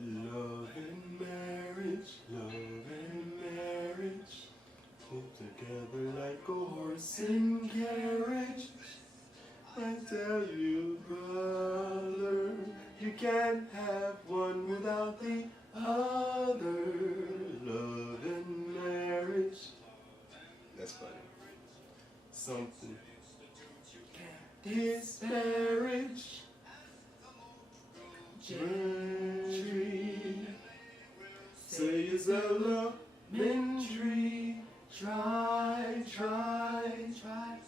Love and marriage, love and marriage, hold together like a horse and carriage. I tell you, brother, you can't have one without the other. Love and marriage. That's funny. Something. His marriage. Gentry. Say it's elementary. Try, try, try.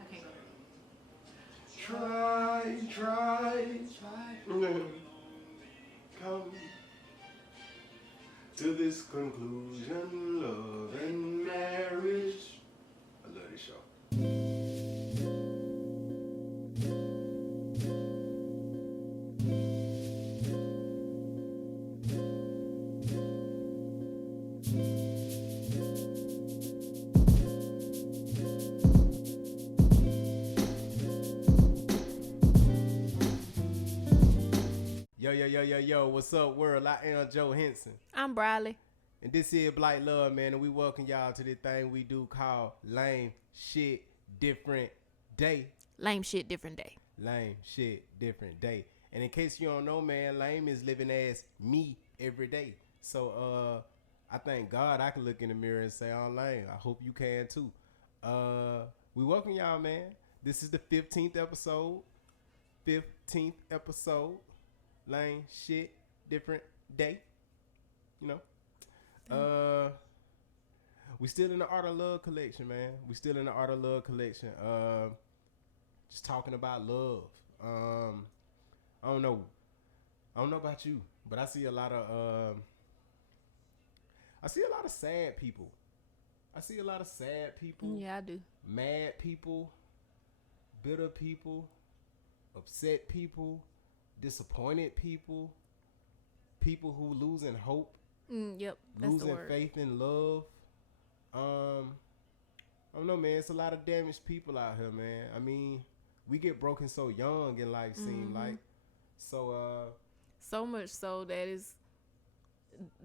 I can't go. Try, try, try. Come to this conclusion, love and marriage. I love this show. Yo, what's up, world? I am Joe Henson. I'm Briley. And this is Blight Love, man, and we welcome y'all to this thing we do called Lame Shit Different Day. Lame shit, different day. Lame Shit Different Day. And in case you don't know, man, lame is living as me every day. So I thank God I can look in the mirror and say I'm lame. I hope you can too. We welcome y'all, man. This is the 15th episode. 15th episode. Lame Shit Different Day. You know. We still in the Art of Love collection, man. We still in the Art of Love collection. Just talking about love. I don't know about you, but I see a lot of sad people. I see a lot of sad people. Yeah, I do. Mad people, bitter people, upset people, disappointed people, people who losing hope. Yep, that's losing the word. faith in love. I don't know, man. It's a lot of damaged people out here, man. I mean, we get broken so young in life, seem like. So much so that is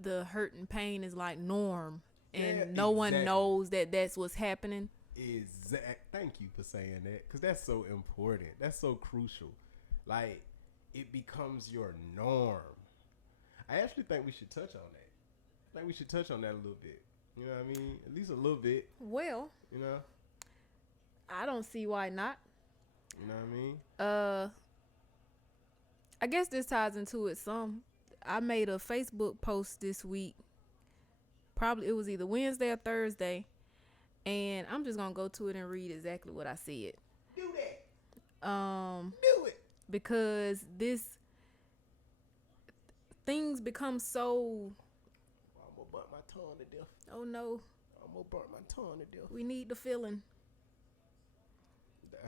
the hurt and pain is like norm, and no one knows that that's what's happening. Thank you for saying that, because that's so important. That's so crucial. Like, it becomes your norm. I actually think we should touch on that. A little bit. You know what I mean? At least a little bit. Well, you know, I don't see why not. You know what I mean? I guess this ties into it some. I made a Facebook post this week. Probably it was either Wednesday or Thursday. And I'm just gonna go to it and read exactly what I said. Do that. Do it. Because things become so. I'm gonna burn my tongue to death. Oh no. I'm gonna burn my tongue to death. We need the feeling.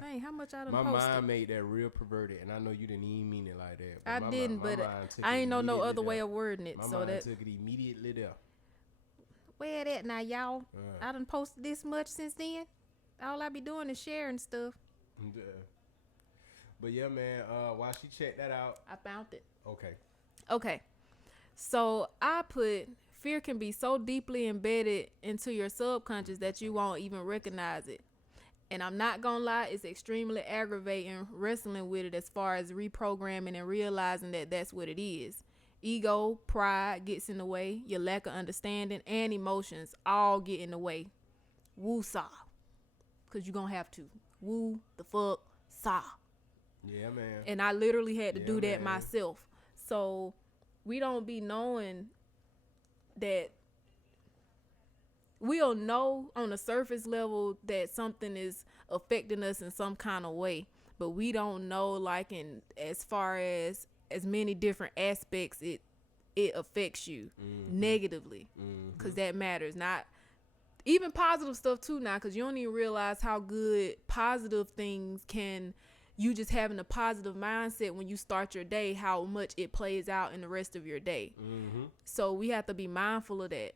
Dang, how much I done My posted? mind made that real perverted, and I know you didn't even mean it like that. I didn't, but I ain't know no other way of wording it. My so mind that took it immediately there. Where that now, y'all? I done posted this much since then. All I be doing is sharing stuff. Yeah. But yeah, man, while she checked that out. I found it. Okay. So I put, fear can be so deeply embedded into your subconscious that you won't even recognize it. And I'm not gonna lie, it's extremely aggravating wrestling with it as far as reprogramming and realizing that that's what it is. Ego, pride gets in the way, your lack of understanding, and emotions all get in the way. Woo-saw. Because you're gonna have to. Woo the fuck saw. Yeah, man. And I literally had to do that myself. So we don't be knowing that. We'll know on the surface level that something is affecting us in some kind of way, but we don't know like in as far as many different aspects it affects you negatively, because that matters. Not even positive stuff too now, because you don't even realize how good positive things can. You just having a positive mindset when you start your day, how much it plays out in the rest of your day. So we have to be mindful of that.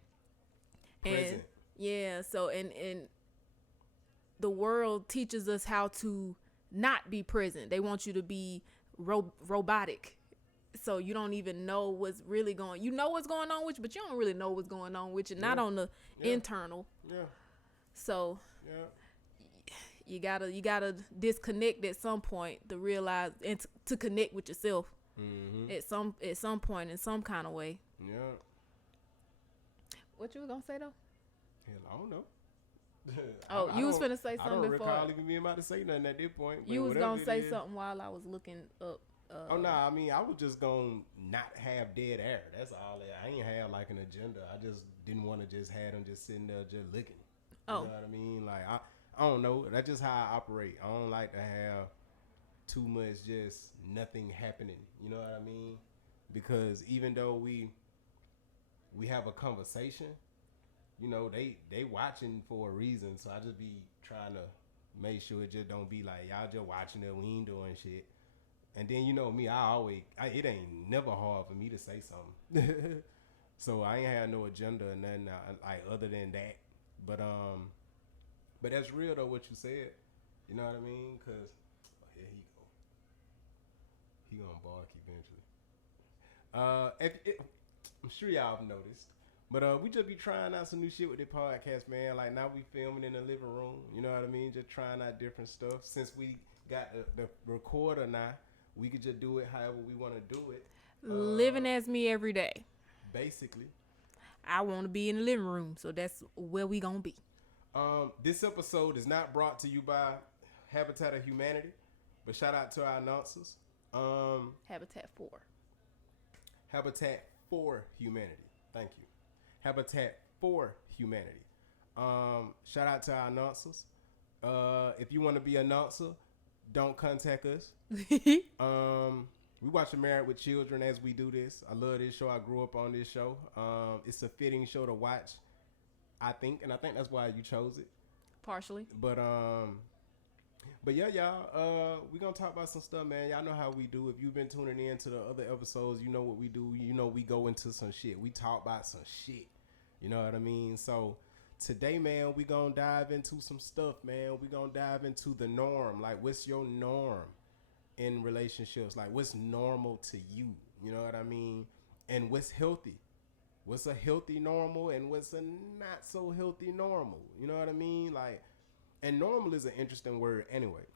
Present. And yeah, so and the world teaches us how to not be present. They want you to be robotic. So you don't even know what's really going. You know what's going on with you, but you don't really know what's going on with you. Yeah. Not on the Yeah. internal. Yeah. So Yeah. you gotta disconnect at some point to realize and to connect with yourself Mm-hmm. at some point in some kind of way. Yeah. What you were gonna say though? Hell, I don't know. Oh, you was finna say I something don't before. recall even being about to say nothing at this point. But You was whatever gonna it say is. something while I was looking up. Oh no, I mean I was just gonna not have dead air. That's all. I ain't have like an agenda. I just didn't want to just have them just sitting there just looking. You know what I mean? Like I don't know. That's just how I operate. I don't like to have too much just nothing happening. You know what I mean? Because even though we have a conversation, you know they watching for a reason. So I just be trying to make sure it just don't be like y'all just watching it. We ain't doing shit. And then you know me, it ain't never hard for me to say something. So I ain't had no agenda or nothing like other than that. But that's real though what you said. You know what I mean? Cause here he go. He gonna bark eventually. I'm sure y'all have noticed. But we just be trying out some new shit with the podcast, man. Like now we filming in the living room. You know what I mean? Just trying out different stuff. Since we got the recorder now, we could just do it however we want to do it. Living as me every day. Basically. I want to be in the living room, so that's where we gonna be. This episode is not brought to you by Habitat of Humanity, but shout out to our announcers. Habitat for Humanity. Thank you. Habitat for Humanity. Shout out to our announcers. If you want to be an announcer, don't contact us. We watch Married with Children as we do this. I love this show. I grew up on this show. It's a fitting show to watch, I think, and I think that's why you chose it. Partially. But yeah, y'all, we gonna talk about some stuff, man. Y'all know how we do. If you've been tuning in to the other episodes, you know what we do. You know we go into some shit. We talk about some shit. You know what I mean? So today, man, we gonna dive into some stuff, man. We gonna dive into the norm. Like, what's your norm in relationships? Like, what's normal to you? You know what I mean? And what's healthy? What's a healthy normal and what's a not so healthy normal? You know what I mean? Like, and normal is an interesting word anyway.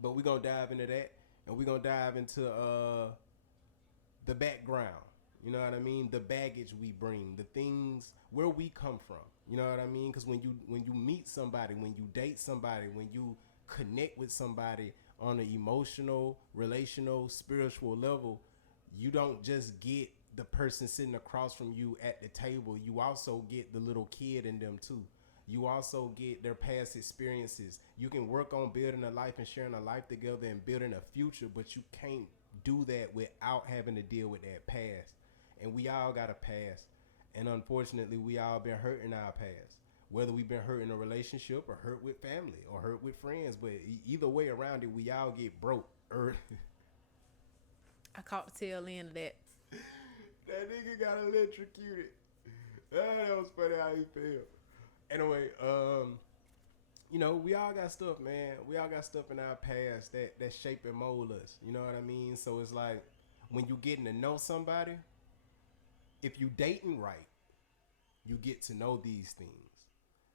But we're going to dive into that. And we're going to dive into the background. You know what I mean? The baggage we bring. The things, where we come from. You know what I mean? Because when you meet somebody, when you date somebody, when you connect with somebody on an emotional, relational, spiritual level, you don't just get the person sitting across from you at the table. You also get the little kid in them too. You also get their past experiences. You can work on building a life and sharing a life together and building a future, but you can't do that without having to deal with that past. And we all got a past. And unfortunately, we all been hurt in our past. Whether we've been hurt in a relationship or hurt with family or hurt with friends. But either way around it, we all get broke. I caught the tail end of that. That nigga got electrocuted. That was funny how he felt. Anyway, you know, we all got stuff, man. We all got stuff in our past that shape and mold us. You know what I mean? So it's like when you getting to know somebody, if you dating right, you get to know these things.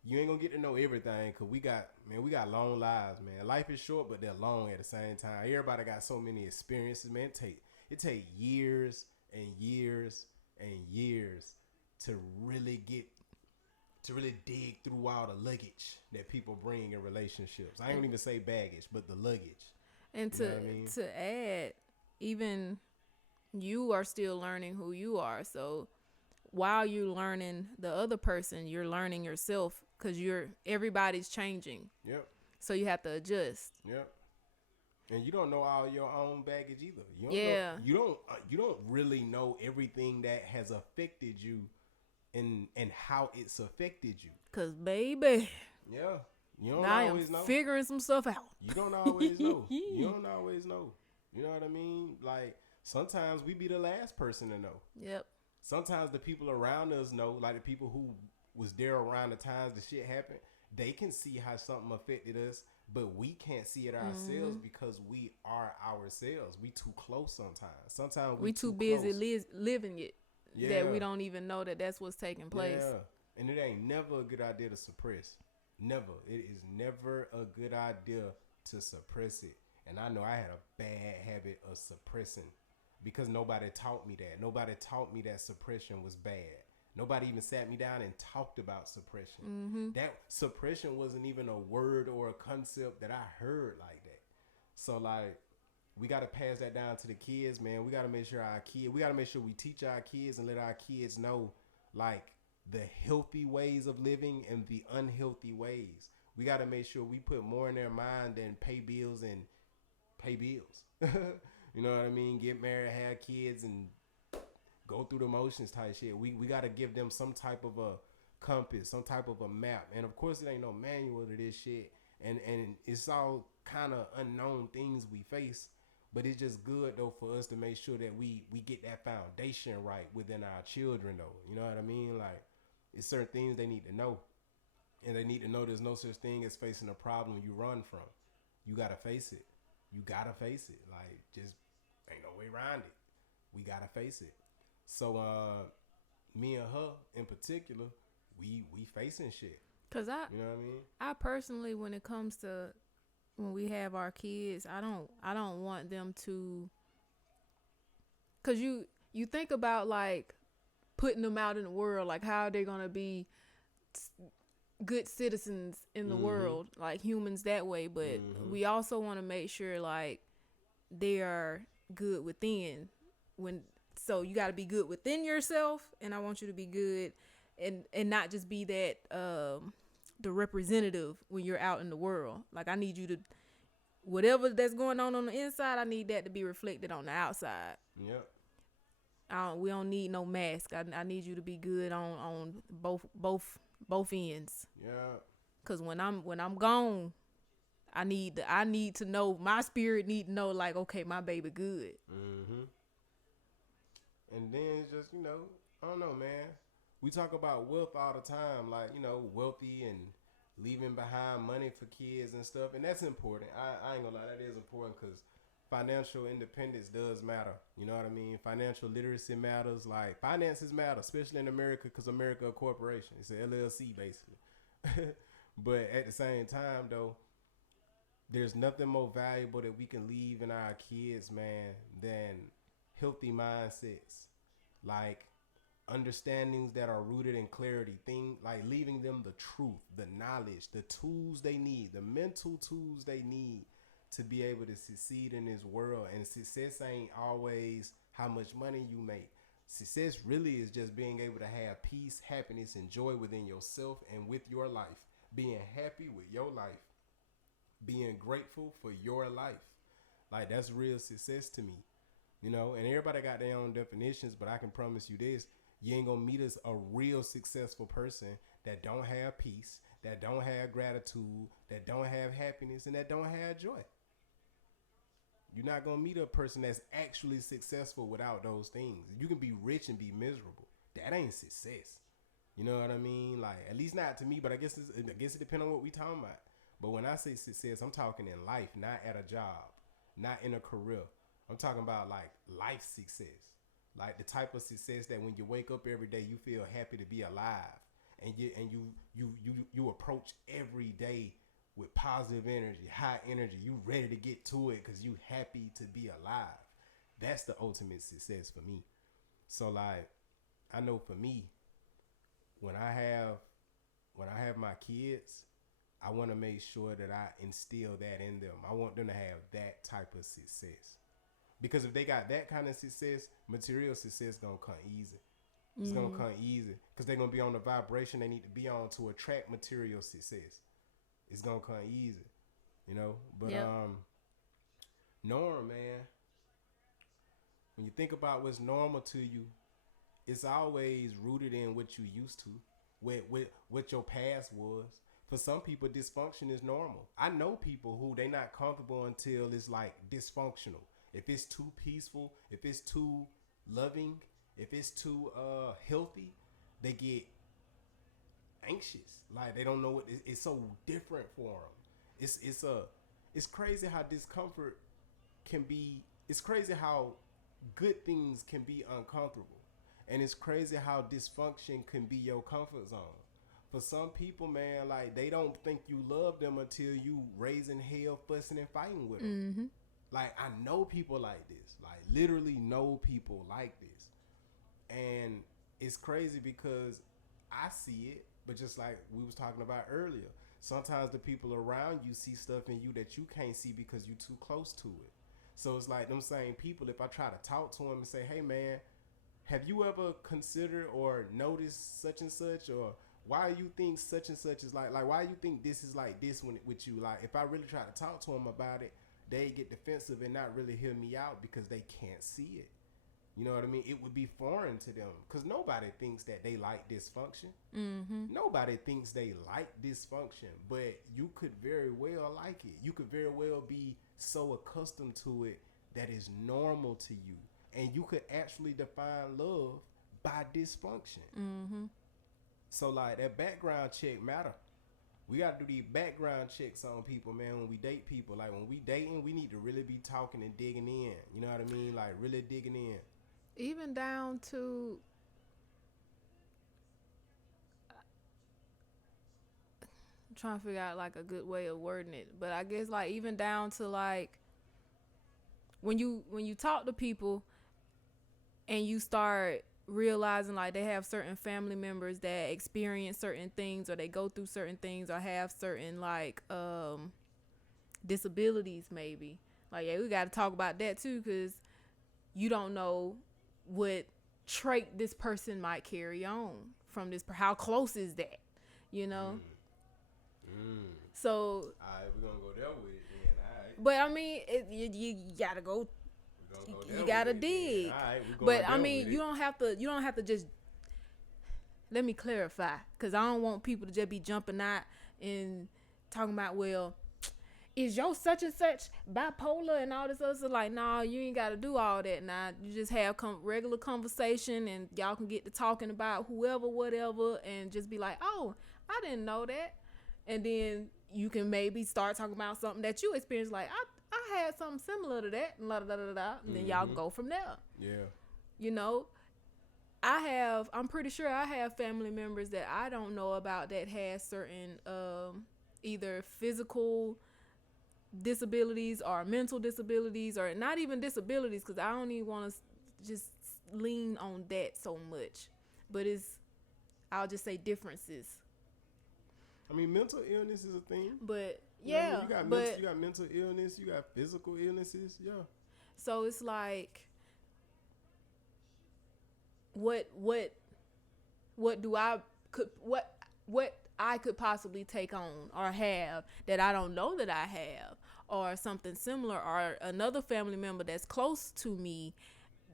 You ain't gonna get to know everything because we got long lives, man. Life is short, but they're long at the same time. Everybody got so many experiences, man. It take years and years and years to really dig through all the luggage that people bring in relationships. I don't even say baggage, but the luggage. And to add, even you are still learning who you are. So while you're learning the other person, you're learning yourself because everybody's changing. Yep. So you have to adjust. Yep. And you don't know all your own baggage either. You don't really know everything that has affected you and how it's affected you. Cause baby. Yeah. You don't now always know. Figuring some stuff out. You don't always know. You don't always know. You know what I mean? Like sometimes we be the last person to know. Yep. Sometimes the people around us know, like the people who was there around the times the shit happened, they can see how something affected us, but we can't see it ourselves because we are ourselves. We too close sometimes. Sometimes we We too too busy close. living it that we Yeah, don't even know that that's what's taking place. yeah. And it ain't never a good idea to suppress. Never. It is never a good idea to suppress it. And I know I had a bad habit of suppressing because nobody taught me that. Nobody taught me that suppression was bad. Nobody even sat me down and talked about suppression. That suppression wasn't even a word or a concept that I heard like that. So like we got to pass that down to the kids, man. We got to make sure we got to make sure we teach our kids and let our kids know like the healthy ways of living and the unhealthy ways. We got to make sure we put more in their mind than pay bills and pay bills. You know what I mean? Get married, have kids, and go through the motions type shit. We got to give them some type of a compass, some type of a map. And of course, it ain't no manual to this shit. And it's all kind of unknown things we face. But it's just good though for us to make sure that we get that foundation right within our children though. You know what I mean? Like it's certain things they need to know. And they need to know there's no such thing as facing a problem you run from. You gotta face it. You gotta face it. Like just ain't no way around it. We gotta face it. So me and her in particular, we facing shit. Cause You know what I mean? I personally, when it comes to when we have our kids, I don't want them to, cause you think about like putting them out in the world, like how they're gonna be good citizens in the world, like humans that way. But we also want to make sure like they are good within. When so you got to be good within yourself, and I want you to be good, and not just be that the representative when you're out in the world. Like I need you to whatever that's going on the inside, I need that to be reflected on the outside. Yep. We don't need no mask. I need you to be good on both ends. Yeah. Cause when I'm gone, I need to know, my spirit need to know like, okay, my baby good. And then it's just, I don't know, man. We talk about wealth all the time, like, wealthy and leaving behind money for kids and stuff. And that's important. I ain't gonna lie, that is important because financial independence does matter. You know what I mean? Financial literacy matters. Like, finances matter, especially in America because America a corporation. It's an LLC, basically. But at the same time, though, there's nothing more valuable that we can leave in our kids, man, than healthy mindsets. Like, understandings that are rooted in clarity, like leaving them the truth, the knowledge, the tools they need, the mental tools they need to be able to succeed in this world. And success ain't always how much money you make. Success really is just being able to have peace, happiness, and joy within yourself and with your life. Being happy with your life. Being grateful for your life. Like, that's real success to me. And everybody got their own definitions, but I can promise you this: you ain't gonna meet us a real successful person that don't have peace, that don't have gratitude, that don't have happiness, and that don't have joy. You're not gonna meet a person that's actually successful without those things. You can be rich and be miserable. That ain't success. You know what I mean? Like, at least not to me, but I guess it depends on what we talking about. But when I say success, I'm talking in life, not at a job, not in a career. I'm talking about like life success, like the type of success that when you wake up every day, you feel happy to be alive, and you approach every day with positive energy, high energy. You ready to get to it because you happy to be alive. That's the ultimate success for me. So like, I know for me, when I have my kids, I want to make sure that I instill that in them. I want them to have that type of success. Because if they got that kind of success, material success gonna come easy. It's gonna come easy because they're gonna be on the vibration they need to be on to attract material success. It's gonna come easy, But Yep. Norm, man. When you think about what's normal to you, it's always rooted in what you used to, what your past was. For some people, dysfunction is normal. I know people who they not comfortable until it's like dysfunctional. If it's too peaceful, if it's too loving, if it's too healthy, they get anxious. Like they don't know it's so different for them. It's crazy how discomfort can be. It's crazy how good things can be uncomfortable, and it's crazy how dysfunction can be your comfort zone. For some people, man, like they don't think you love them until you raising hell, fussing and fighting with them. Mm-hmm. Like I know people like this, like literally know people like this, and it's crazy because I see it, but just like we was talking about earlier, sometimes the people around you see stuff in you that you can't see because you're too close to it. So it's like them same people. If I try to talk to them and say, "Hey, man, have you ever considered or noticed such and such, or why you think such and such is like why you think this is like this when with you?" Like if I really try to talk to them about it, they get defensive and not really hear me out because they can't see it. You know what I mean? It would be foreign to them because nobody thinks that they like dysfunction. Mm-hmm. Nobody thinks they like dysfunction, but you could very well like it. You could very well be so accustomed to it that it's normal to you. And you could actually define love by dysfunction. Mm-hmm. So, like, that background check matter. We got to do these background checks on people, man, when we date people. Like, when we dating, we need to really be talking and digging in. You know what I mean? Like, really digging in. Even down to I'm trying to figure out like a good way of wording it, but I guess like even down to like when you talk to people and you start realizing like they have certain family members that experience certain things or they go through certain things or have certain like disabilities maybe, like yeah, we got to talk about that too, because you don't know what trait this person might carry on from this. How close is that, you know? So All right, we're going to go there with it then. All right. but I mean you gotta go, you gotta dig. All right, but I mean you don't have to just, let me clarify, because I don't want people to just be jumping out and talking about, well, is your such and such bipolar and all this other stuff. Like, nah, you ain't got to do all that. Nah, you just have regular conversation and y'all can get to talking about whoever, whatever, and just be like, oh, I didn't know that. And then you can maybe start talking about something that you experienced. Like, I had something similar to that, and and then y'all go from there. Yeah. You know, I'm pretty sure I have family members that I don't know about that has certain either physical disabilities or mental disabilities, or not even disabilities, because I don't even want to just lean on that so much, but I'll just say differences. I mean, mental illness is a thing. But yeah, you got mental illness, you got physical illnesses. Yeah. So it's like, what I could possibly take on or have that I don't know that I have, or something similar, or another family member that's close to me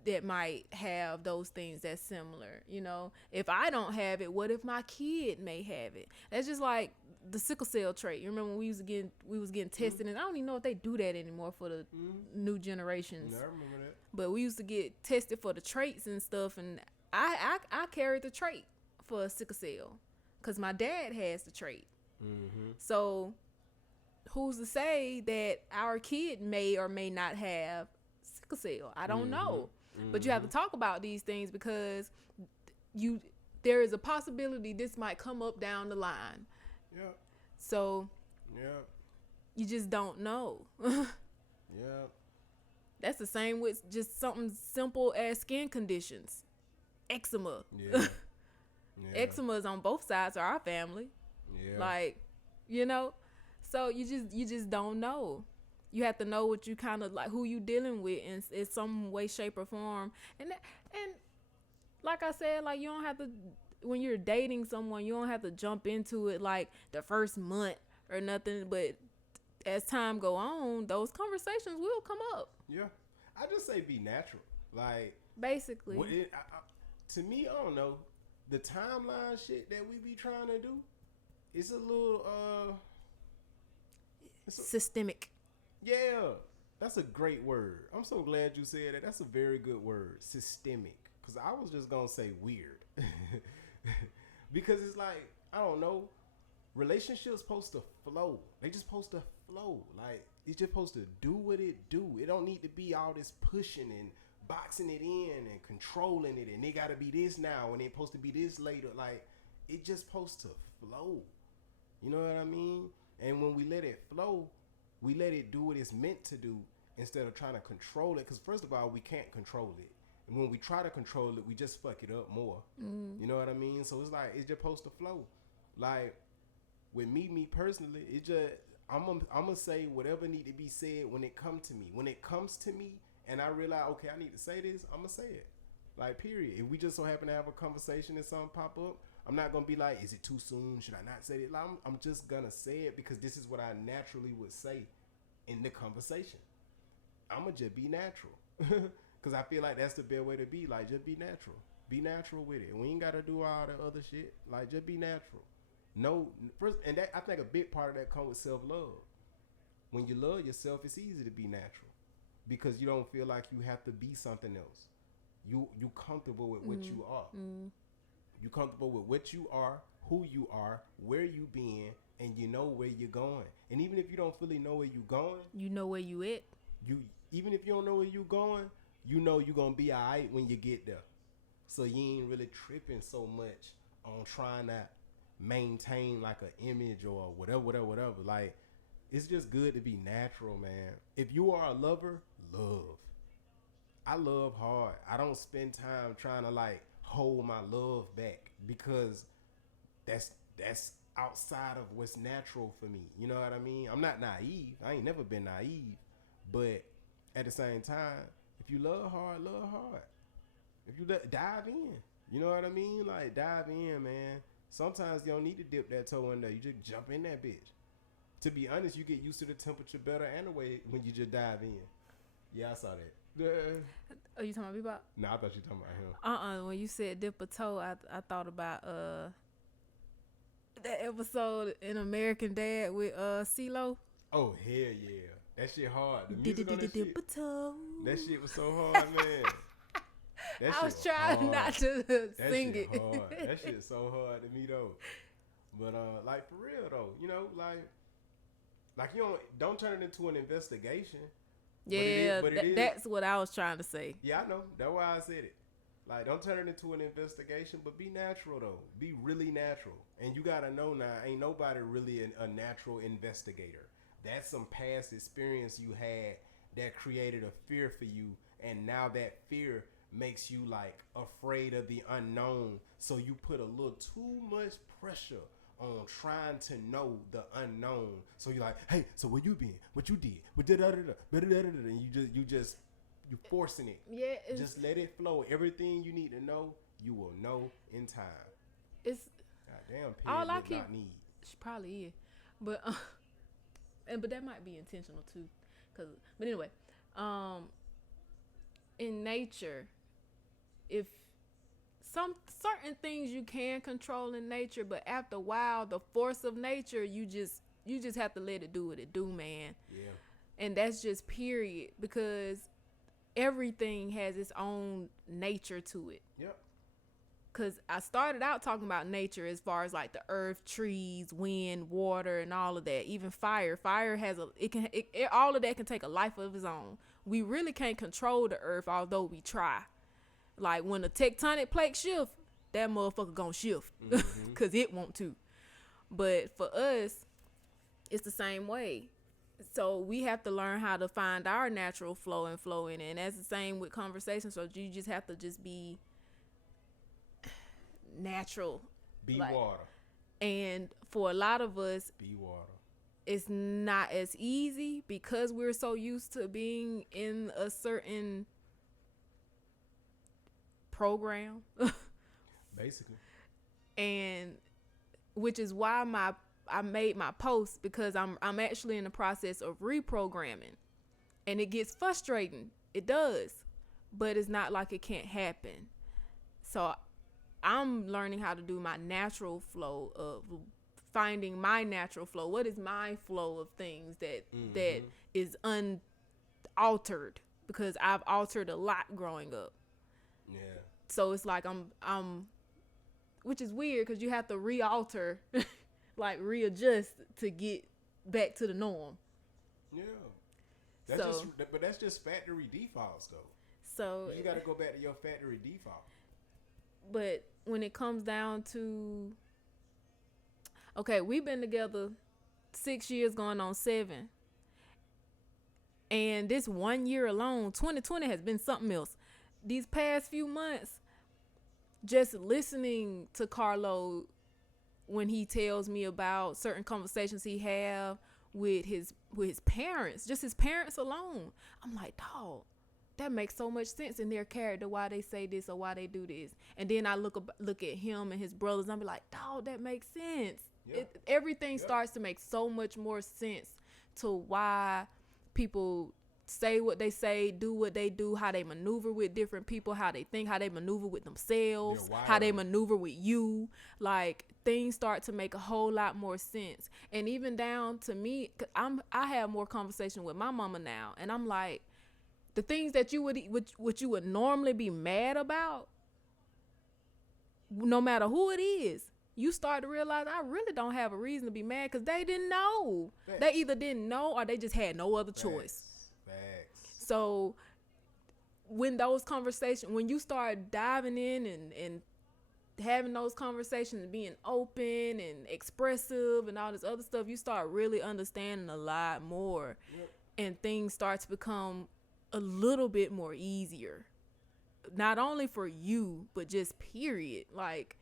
that might have those things that's similar. You know, if I don't have it, what if my kid may have it? That's just like the sickle cell trait. You remember when we was getting tested, and I don't even know if they do that anymore for the new generations. Yeah, I remember that. But we used to get tested for the traits and stuff, and I carried the trait for sickle cell because my dad has the trait. Mm-hmm. So who's to say that our kid may or may not have sickle cell? I don't know. But you have to talk about these things because there is a possibility this might come up down the line. Yeah. So yeah, you just don't know. Yeah. That's the same with just something simple as skin conditions. Eczema. Yeah. Yeah. Eczema is on both sides of our family. Yeah. Like, you know, so you just don't know. You have to know what you kind of like, who you dealing with in some way, shape, or form. And like I said, like, you don't have to, when you're dating someone, you don't have to jump into it like the first month or nothing. But as time go on, those conversations will come up. Yeah. I just say be natural. Like, basically. To me, I don't know. The timeline shit that we be trying to do, it's a little, systemic. Yeah, that's a great word. I'm so glad you said that. That's a very good word, systemic. Because I was just going to say weird. Because it's like, I don't know. relationships supposed to flow. They just supposed to flow. Like it's just supposed to do what it do. It don't need to be all this pushing and boxing it in and controlling it. And they gotta be this now and they supposed to be this later. Like it just supposed to flow. You know what I mean? And when we let it flow, we let it do what it's meant to do instead of trying to control it. Because first of all, we can't control it. And when we try to control it, we just fuck it up more. You know what I mean? So it's like it's just supposed to flow. Like with me personally, it just I'm gonna say whatever need to be said when it comes to me. When it comes to me, and I realize okay, I need to say this, I'm gonna say it. Like period. If we just so happen to have a conversation and something pop up, I'm not gonna be like, is it too soon? Should I not say it? Like, I'm just gonna say it because this is what I naturally would say in the conversation. I'ma just be natural. Cause I feel like that's the best way to be. Like, just be natural. Be natural with it. We ain't gotta do all the other shit. Like, just be natural. No, first, and that I think a big part of that comes with self-love. When you love yourself, it's easy to be natural because you don't feel like you have to be something else. You comfortable with what you are. You comfortable with what you are, who you are, where you been, and you know where you're going. And even if you don't fully know where you're going, you know where you at. Even if you don't know where you're going, you know you're gonna be alright when you get there. So you ain't really tripping so much on trying to maintain like an image or whatever. Like it's just good to be natural, man. If you are a lover, love. I love hard. I don't spend time trying to like hold my love back because that's outside of what's natural for me. You know what I mean? I'm not naive. I ain't never been naive. But at the same time, if you love hard, love hard. If you dive in, you know what I mean? Like dive in, man. Sometimes you don't need to dip that toe in there. You just jump in that bitch. To be honest, you get used to the temperature better and the way when you just dive in. Yeah, I saw that. Are you talking about Bebop? No, I thought you were talking about him. When you said dip a toe, I thought about that episode in American Dad with CeeLo. Oh hell yeah, that shit hard. The music on that shit. Dip a toe. That shit was so hard, man. I was trying not to sing it. Hard. That shit so hard to me though. But like for real though, you know, like you don't turn it into an investigation. Yeah, that's what I was trying to say. Yeah, I know. That's why I said it. Like, don't turn it into an investigation, but be natural though. Be really natural, and you gotta know now, ain't nobody really a natural investigator. That's some past experience you had that created a fear for you, and now that fear makes you like afraid of the unknown. So you put a little too much pressure on trying to know the unknown. So you're like, hey, so where you been? What you did? What did and you forcing it. Yeah, just let it flow. Everything you need to know, you will know in time. It's goddamn. All I keep not need. She probably is, but but that might be intentional too. But anyway, in nature, if some certain things you can control in nature, but after a while, the force of nature, you just have to let it do what it do, man. Yeah. And that's just period, because everything has its own nature to it. Yep. Because I started out talking about nature as far as like the earth, trees, wind, water, and all of that. Even fire. Fire has all of that can take a life of its own. We really can't control the earth, although we try. Like when the tectonic plate shift, that motherfucker gonna shift because it want to. But for us, it's the same way. So we have to learn how to find our natural flow and flow in it. And that's the same with conversation. So you just have to just be natural. Be water. And for a lot of us, be water. It's not as easy because we're so used to being in a certain program. Basically. And which is why I made my post, because I'm actually in the process of reprogramming, and it gets frustrating. It does, but it's not like it can't happen. So I'm learning how to do my natural flow of finding my natural flow. What is my flow of things that is unaltered, because I've altered a lot growing up. Yeah. So it's like I'm which is weird because you have to re-alter like readjust to get back to the norm. Yeah. So That's just factory defaults though. so You got to go back to your factory default. but when it comes down to, okay, we've been together 6 years going on 7. And this 1 year alone, 2020 has been something else. These past few months, just listening to Carlo when he tells me about certain conversations he have with his parents, just his parents alone, I'm like, dog, that makes so much sense in their character, why they say this or why they do this. And then I look at him and his brothers, and I'm like, dog, that makes sense. Yeah. Everything starts to make so much more sense to why people say what they say, do what they do, how they maneuver with different people, how they think, how they maneuver with themselves, how they maneuver with you. Like, things start to make a whole lot more sense. And even down to me, I have more conversation with my mama now, and I'm like, the things that you would normally be mad about, no matter who it is, you start to realize I really don't have a reason to be mad, because they didn't know. Facts. They either didn't know or they just had no other choice. Facts. So when those conversations, when you start diving in and having those conversations and being open and expressive and all this other stuff, you start really understanding a lot more. Yep. And things start to become a little bit more easier. Not only for you, but just period. Like,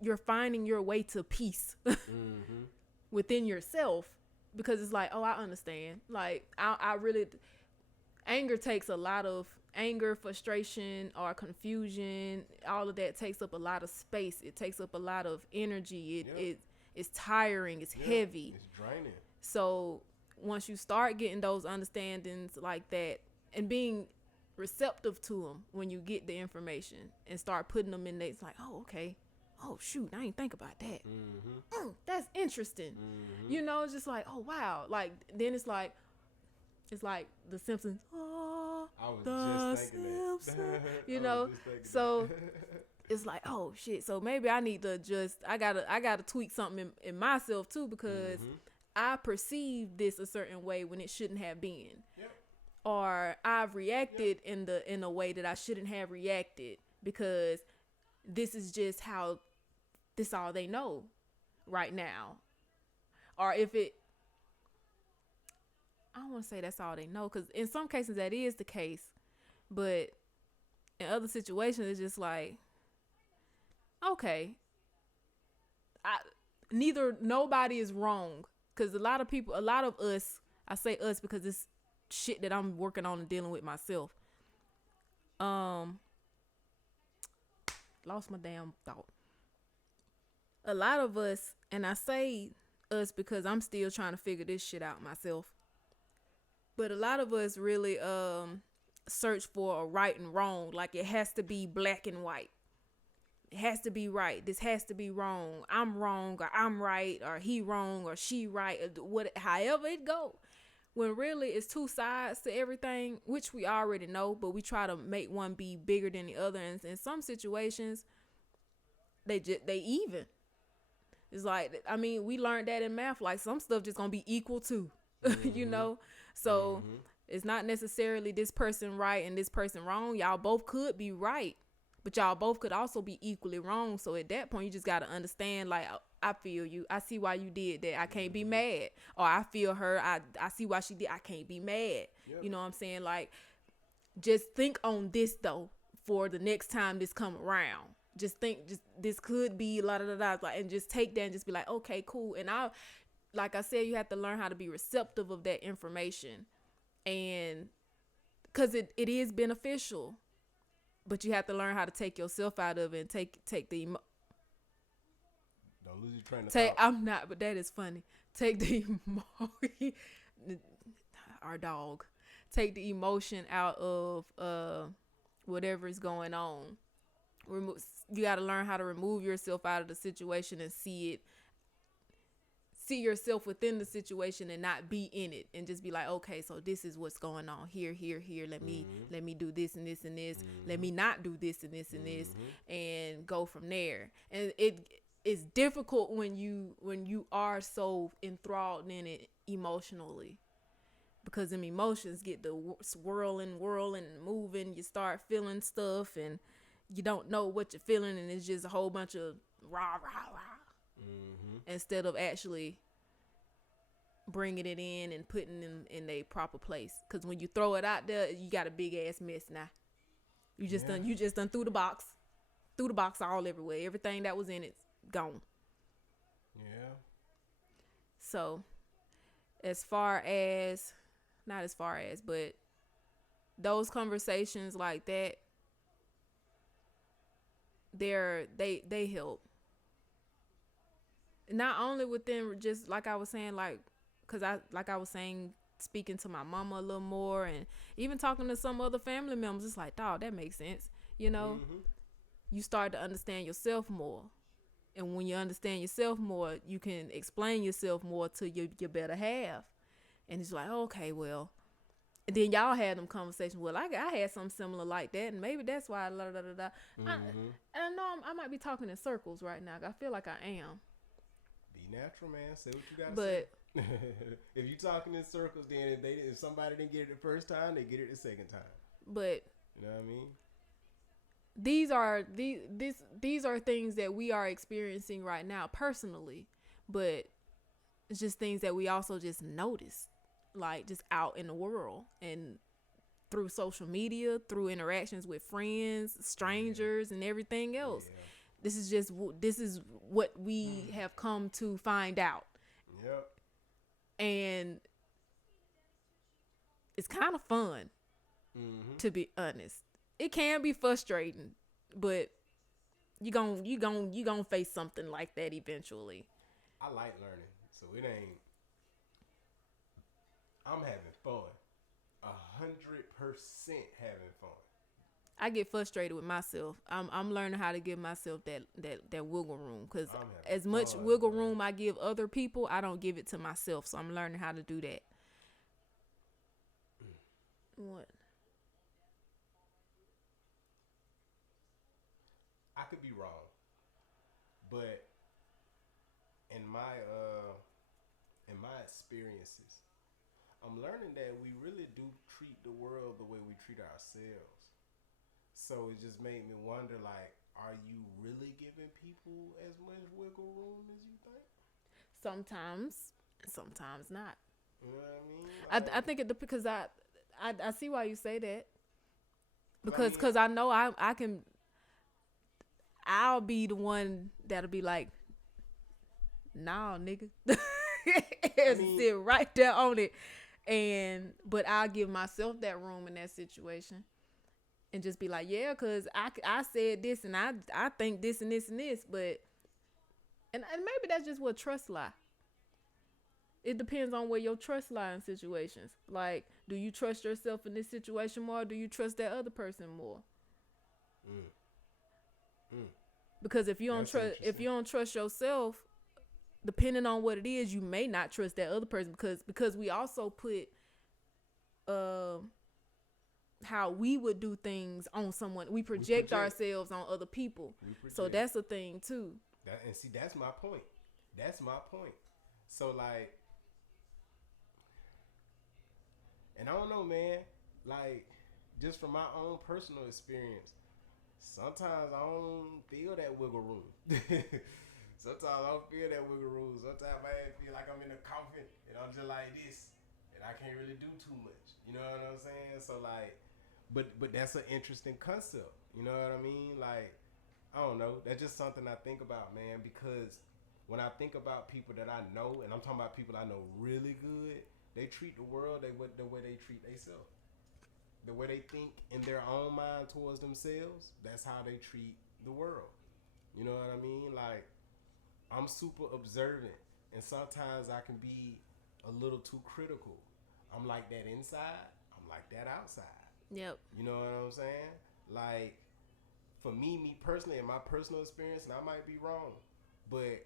you're finding your way to peace within yourself, because it's like, oh, I understand. Like, I really, anger takes a lot of frustration, or confusion. All of that takes up a lot of space. It takes up a lot of energy. It's tiring. It's heavy. It's draining. So once you start getting those understandings like that and being receptive to them when you get the information and start putting them in there, it's like, oh, okay. Oh, shoot, I didn't think about that. That's interesting. You know, it's just like, oh, wow. Like, then it's like The Simpsons. Oh, I was just thinking that. You know, so it's like, oh, shit. So maybe I need to adjust. I gotta tweak something in myself, too, because I perceive this a certain way when it shouldn't have been. Yep. Or I've reacted in a way that I shouldn't have reacted, because this is just how this all they know right now. Or if it, I don't want to say that's all they know, because in some cases that is the case, but in other situations it's just like, okay, nobody is wrong, because a lot of us, I say us because it's shit that I'm working on and dealing with myself. Lost my damn thought. A lot of us, and I say us because I'm still trying to figure this shit out myself, but a lot of us really search for a right and wrong. Like, it has to be black and white. It has to be right. This has to be wrong. I'm wrong, or I'm right, or he wrong, or she right, or however it go. When really it's two sides to everything, which we already know, but we try to make one be bigger than the other. And in some situations, they even. It's like, I mean, we learned that in math. Like, some stuff just gonna be equal to, you know. So it's not necessarily this person right and this person wrong. Y'all both could be right, but y'all both could also be equally wrong. So at that point, you just gotta understand, like, I feel you. I see why you did that. I can't be mad. Or I feel her. I see why she did. I can't be mad. Yep. You know what I'm saying? Like, just think on this, though, for the next time this come around. Just think, this could be la da da da, like, and just take that and just be like, okay, cool. And like I said, you have to learn how to be receptive of that information, and because it is beneficial, but you have to learn how to take yourself out of it and take the don't lose your train of thought. I'm not, but that is funny. Take the our dog. Take the emotion out of whatever is going on. You got to learn how to remove yourself out of the situation and see yourself within the situation and not be in it, and just be like, okay, so this is what's going on here. Let me do this and this and this. Let me not do this and this and this, and go from there. And it's difficult when you are so enthralled in it emotionally, because them emotions get the whirling, moving. You start feeling stuff, and you don't know what you're feeling, and it's just a whole bunch of rah rah rah, instead of actually bringing it in and putting them in a proper place. Because when you throw it out there, you got a big ass mess now. You just done threw the box all everywhere. Everything that was in it's gone. Yeah. So not as far as, but those conversations like that, they help. Not only within, just like I was saying, like I was saying, speaking to my mama a little more, and even talking to some other family members, it's like, dog, that makes sense. You start to understand yourself more. And when you understand yourself more, you can explain yourself more to your better half. And it's like, okay, well. And then y'all had them conversations. Well, I had something similar like that, and maybe that's why. Da, da, da, da. I know I might be talking in circles right now. I feel like I am. Be natural, man. Say what you gotta say. If you talking in circles, then if somebody didn't get it the first time, they get it the second time. But you know what I mean? These are things that we are experiencing right now personally, but it's just things that we also just notice, like just out in the world and through social media, through interactions with friends, strangers, and everything else. Yeah. This is what we have come to find out. Yep. And it's kind of fun, to be honest. It can be frustrating, but you gonna face something like that eventually. I like learning, so it ain't. I'm having fun, 100% having fun. I get frustrated with myself. I'm learning how to give myself that wiggle room, because as much wiggle room I give other people, I don't give it to myself. So I'm learning how to do that. What? I could be wrong, but in my experiences, I'm learning that we really do treat the world the way we treat ourselves. So it just made me wonder, like, are you really giving people as much wiggle room as you think? Sometimes not. You know what I mean? I think it, because I see why you say that. Because I know I can. I'll be the one that'll be like, nah, nigga. Sit right there on it. But I'll give myself that room in that situation. And just be like, yeah, because I said this, and I think this and this and this. But, and maybe that's just where trust lie. It depends on where your trust lie in situations. Like, do you trust yourself in this situation more, or do you trust that other person more? Because if you don't trust yourself, depending on what it is, you may not trust that other person, because we also put how we would do things on someone. We project ourselves on other people. So that's a thing too. That's my point. So like, and I don't know, man, like, just from my own personal experience, sometimes I don't feel that wiggle room. Sometimes I don't feel that wiggle room. Sometimes I feel like I'm in a coffin and I'm just like this, and I can't really do too much. You know what I'm saying? So like, but that's an interesting concept. You know what I mean? Like, I don't know. That's just something I think about, man. Because when I think about people that I know, and I'm talking about people I know really good, they treat the world the way they treat themselves. The way they think in their own mind towards themselves, that's how they treat the world. You know what I mean? Like, I'm super observant, and sometimes I can be a little too critical. I'm like that inside, I'm like that outside. Yep. You know what I'm saying? Like, for me personally, in my personal experience, and I might be wrong, but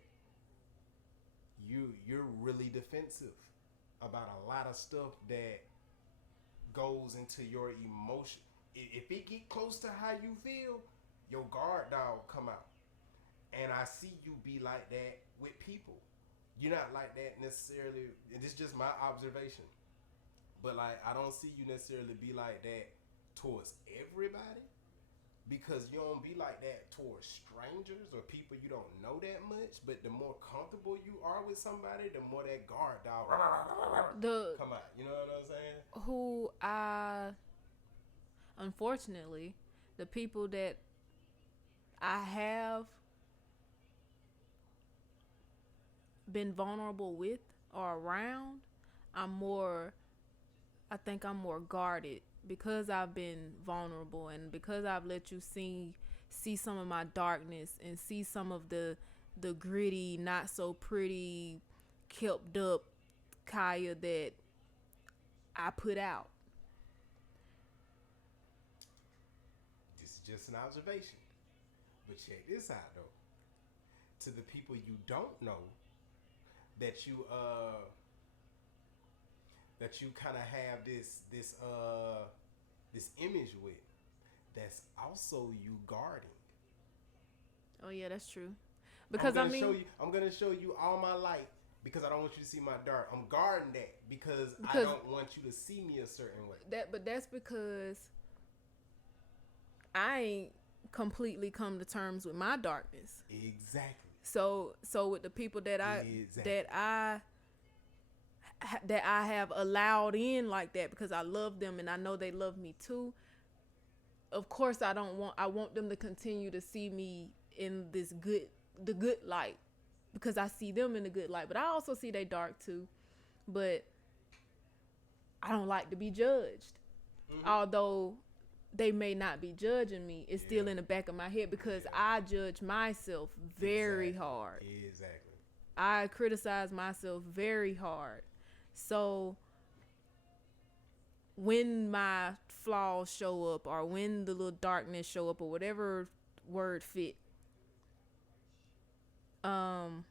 you're really defensive about a lot of stuff that goes into your emotion. If it get close to how you feel, your guard dog come out. And I see you be like that with people. You're not like that necessarily. And this is just my observation. But like, I don't see you necessarily be like that towards everybody, because you don't be like that towards strangers or people you don't know that much. But the more comfortable you are with somebody, the more that guard dog come out. You know what I'm saying? Who I, unfortunately, the people that I have been vulnerable with or around, I think I'm more guarded because I've been vulnerable and because I've let you see some of my darkness and see some of the gritty, not so pretty, kept up Kaya that I put out. This is just an observation. But check this out though. To the people you don't know, that you kind of have this image with, that's also you guarding. Oh yeah, that's true. Because I'm gonna show you all my light because I don't want you to see my dark. I'm guarding that because I don't want you to see me a certain way. But that's because I ain't completely come to terms with my darkness. Exactly. So with the people that I have allowed in like that because I love them and I know they love me too. Of course, I want them to continue to see me in the good light because I see them in the good light, but I also see they dark too. But I don't like to be judged. Mm-hmm. Although they may not be judging me, it's still in the back of my head because I judge myself very hard. Exactly. I criticize myself very hard. So when my flaws show up or when the little darkness show up or whatever word fit, I'm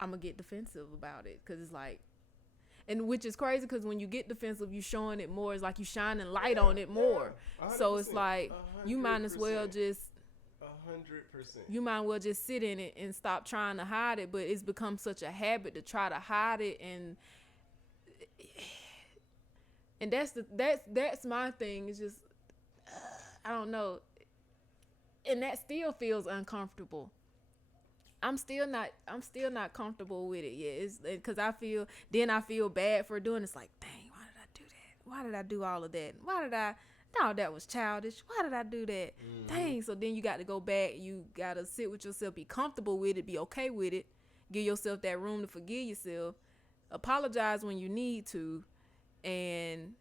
gonna get defensive about it because it's like, and which is crazy because when you get defensive, you showing it more. It's like you shining light on it more. So it's like 100%. You might as well just 100%. You might as well just sit in it and stop trying to hide it. But it's become such a habit to try to hide it, and that's my thing. It's just I don't know, and that still feels uncomfortable. I'm still not comfortable with it yet. It's because I feel bad for doing it. It's like, dang, why did I do that? Why did I do all of that? No, that was childish. Why did I do that? Mm-hmm. Dang. So then you got to go back. You got to sit with yourself, be comfortable with it, be okay with it. Give yourself that room to forgive yourself. Apologize when you need to. And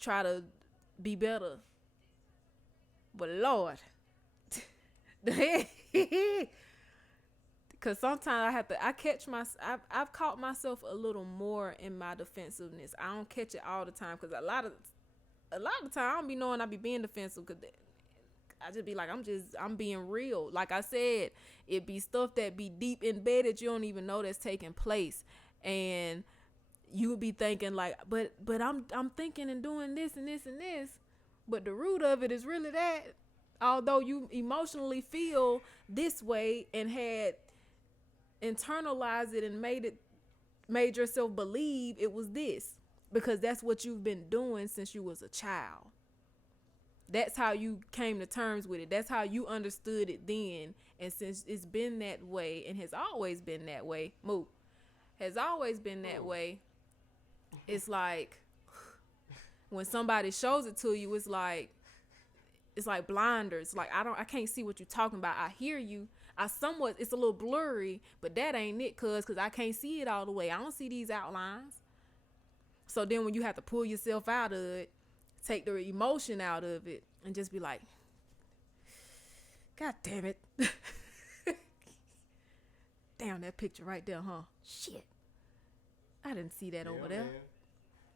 try to be better. But Lord. Because sometimes I've caught myself a little more in my defensiveness. I don't catch it all the time because a lot of the time I don't be knowing I be being defensive because I just be like, I'm being real. Like I said, it be stuff that be deep embedded you don't even know that's taking place. And you would be thinking like, but I'm thinking and doing this and this and this. But the root of it is really that. Although you emotionally feel this way and had internalized it and made yourself believe it was this because that's what you've been doing since you was a child. That's how you came to terms with it. That's how you understood it then. And since it's been that way and has always been that way, it's like when somebody shows it to you, it's like blinders. Like I can't see what you're talking about. I hear you. It's a little blurry, but that ain't it, cause I can't see it all the way. I don't see these outlines. So then when you have to pull yourself out of it, take the emotion out of it, and just be like, God damn it. Damn, that picture right there, huh? Shit. I didn't see that over there. Man.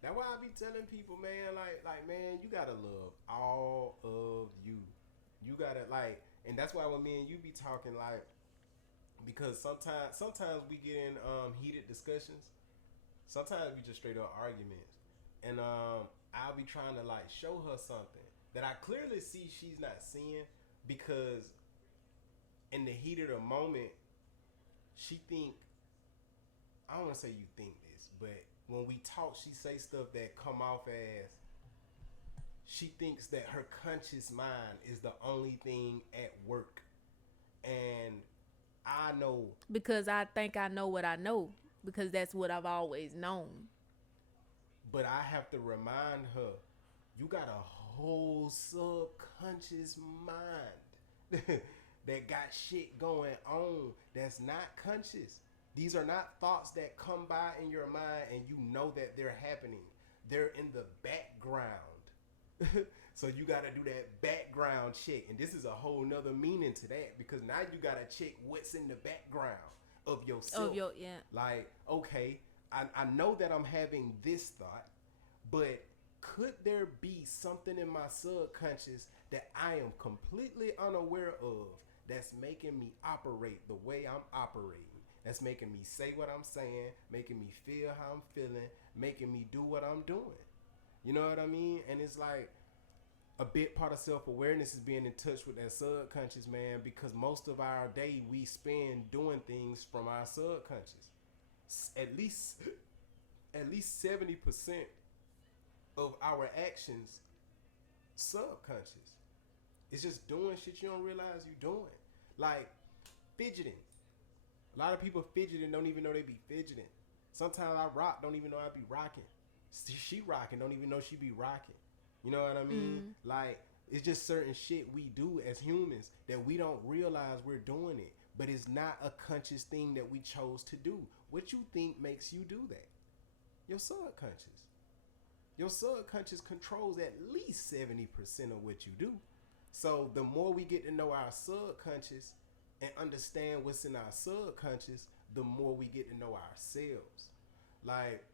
That's why I be telling people, man, like, man, you gotta love all of you. You gotta, like, and that's why when me and you be talking, like, because sometimes we get in heated discussions. Sometimes we just straight up arguments. And I'll be trying to, like, show her something. that I clearly see she's not seeing, because in the heat of the moment, she think, I don't want to say you think this, but when we talk, she say stuff that come off as she thinks that her conscious mind is the only thing at work. And I know, Because I think I know what I know, because that's what I've always known. but I have to remind her, you got a whole subconscious mind that got shit going on that's not conscious. These are not thoughts that come by in your mind and you know that they're happening. They're in the background. So you got to do that background check. And this is a whole nother meaning to that, because now you got to check what's in the background of yourself. Yeah. Like, okay, I know that I'm having this thought, but could there be something in my subconscious that I am completely unaware of that's making me operate the way I'm operating? That's making me say what I'm saying, making me feel how I'm feeling, making me do what I'm doing. You know what I mean? And it's like a big part of self-awareness is being in touch with that subconscious, man, because most of our day we spend doing things from our subconscious. At least 70% of our actions subconscious. It's just doing shit you don't realize you're doing. Like fidgeting. A lot of people fidgeting don't even know they be fidgeting. Sometimes I rock, don't even know I be rocking. She rocking, don't even know she be rocking. You know what I mean? Like, it's just certain shit we do as humans that we don't realize we're doing it. But it's not a conscious thing that we chose to do. What you think makes you do that? Your subconscious. Your subconscious controls at least 70% of what you do. So the more we get to know our subconscious and understand what's in our subconscious, the more we get to know ourselves. Like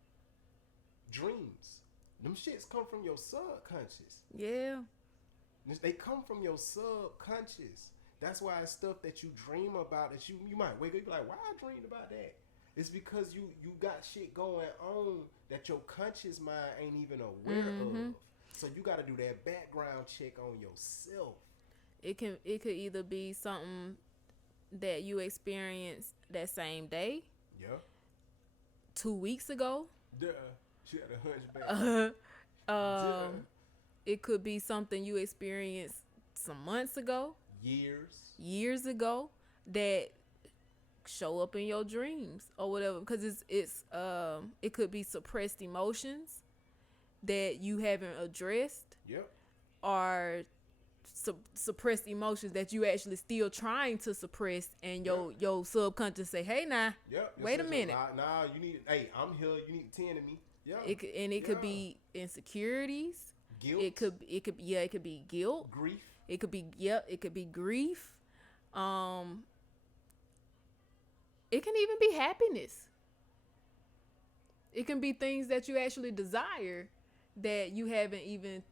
dreams. Them shits come from your subconscious. Yeah. They come from your subconscious. That's why it's stuff that you dream about that you might wake up and be like, why I dreamed about that? It's because you got shit going on that your conscious mind ain't even aware of. So you got to do that background check on yourself. It could either be something that you experienced that same day, Yeah. 2 weeks ago. Yeah. She had a hunchback. It could be something you experienced some months ago, years ago, that show up in your dreams or whatever, because it could be suppressed emotions that you haven't addressed. Yep. Or suppressed emotions that you actually still trying to suppress, and your subconscious say, hey, nah, wait a minute, nah, you need, hey, I'm here, you need to tend to me. Yeah. It could be insecurities, guilt. it could be guilt, grief. it could be grief. It can even be happiness. It can be things that you actually desire that you haven't even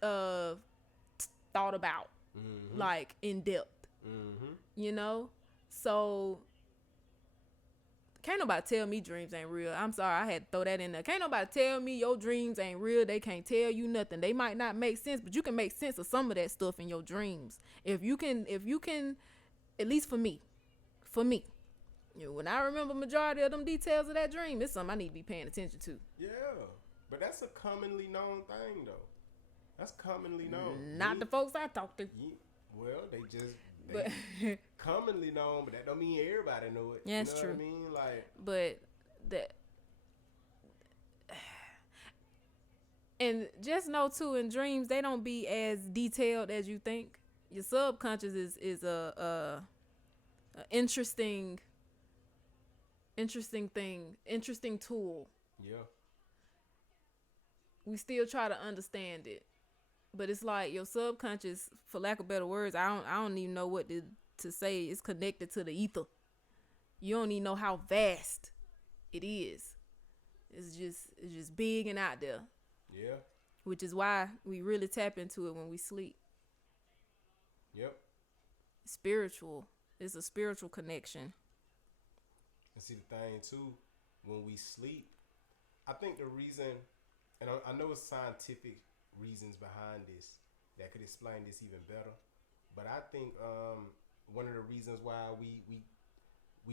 thought about, like in depth. You know, so can't nobody tell me dreams ain't real. I'm sorry, I had to throw that in there. Can't nobody tell me your dreams ain't real. They can't tell you nothing. They might not make sense, but you can make sense of some of that stuff in your dreams. If you can, at least for me, you know, when I remember majority of them details of that dream, it's something I need to be paying attention to. Yeah, but that's a commonly known thing, though. That's commonly known. Not the folks I talk to. Well, they commonly known, but that don't mean everybody know it. Yeah, you it's know true. What I mean, like, but that, and just know too, in dreams they don't be as detailed as you think. Your subconscious is a interesting tool. Yeah. We still try to understand it, but it's like your subconscious, for lack of better words, I don't even know what to say. It's connected to the ether. You don't even know how vast it is. It's just big and out there. Yeah. Which is why we really tap into it when we sleep. Yep. Spiritual. It's a spiritual connection. And see, the thing too, when we sleep, I think the reason, and I know it's scientific reasons behind this, that could explain this even better. But I think one of the reasons why we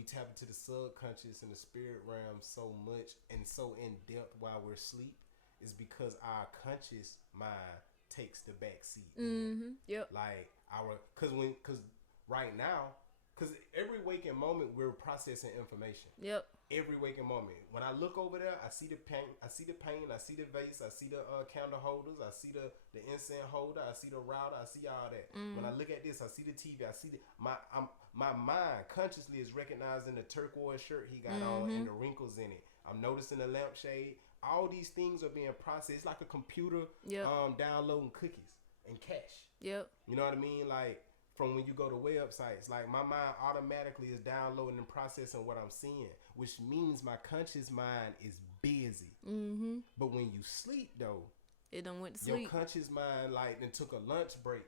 tap into the subconscious and the spirit realm so much and so in depth while we're asleep is because our conscious mind takes the back seat. Yep. Like because right now, because every waking moment we're processing information. Yep. Every waking moment. When I look over there, I see the paint, I see the vase, I see the candle holders, I see the incense holder, I see the router, I see all that. When I look at this, I see the TV, I see my mind consciously is recognizing the turquoise shirt he got on and the wrinkles in it. I'm noticing the lampshade. All these things are being processed. It's like a computer downloading cookies and cash. Yep. You know what I mean? Like from when you go to websites, like my mind automatically is downloading and processing what I'm seeing, which means my conscious mind is busy. But when you sleep though, it done went to sleep. Your conscious mind like then took a lunch break,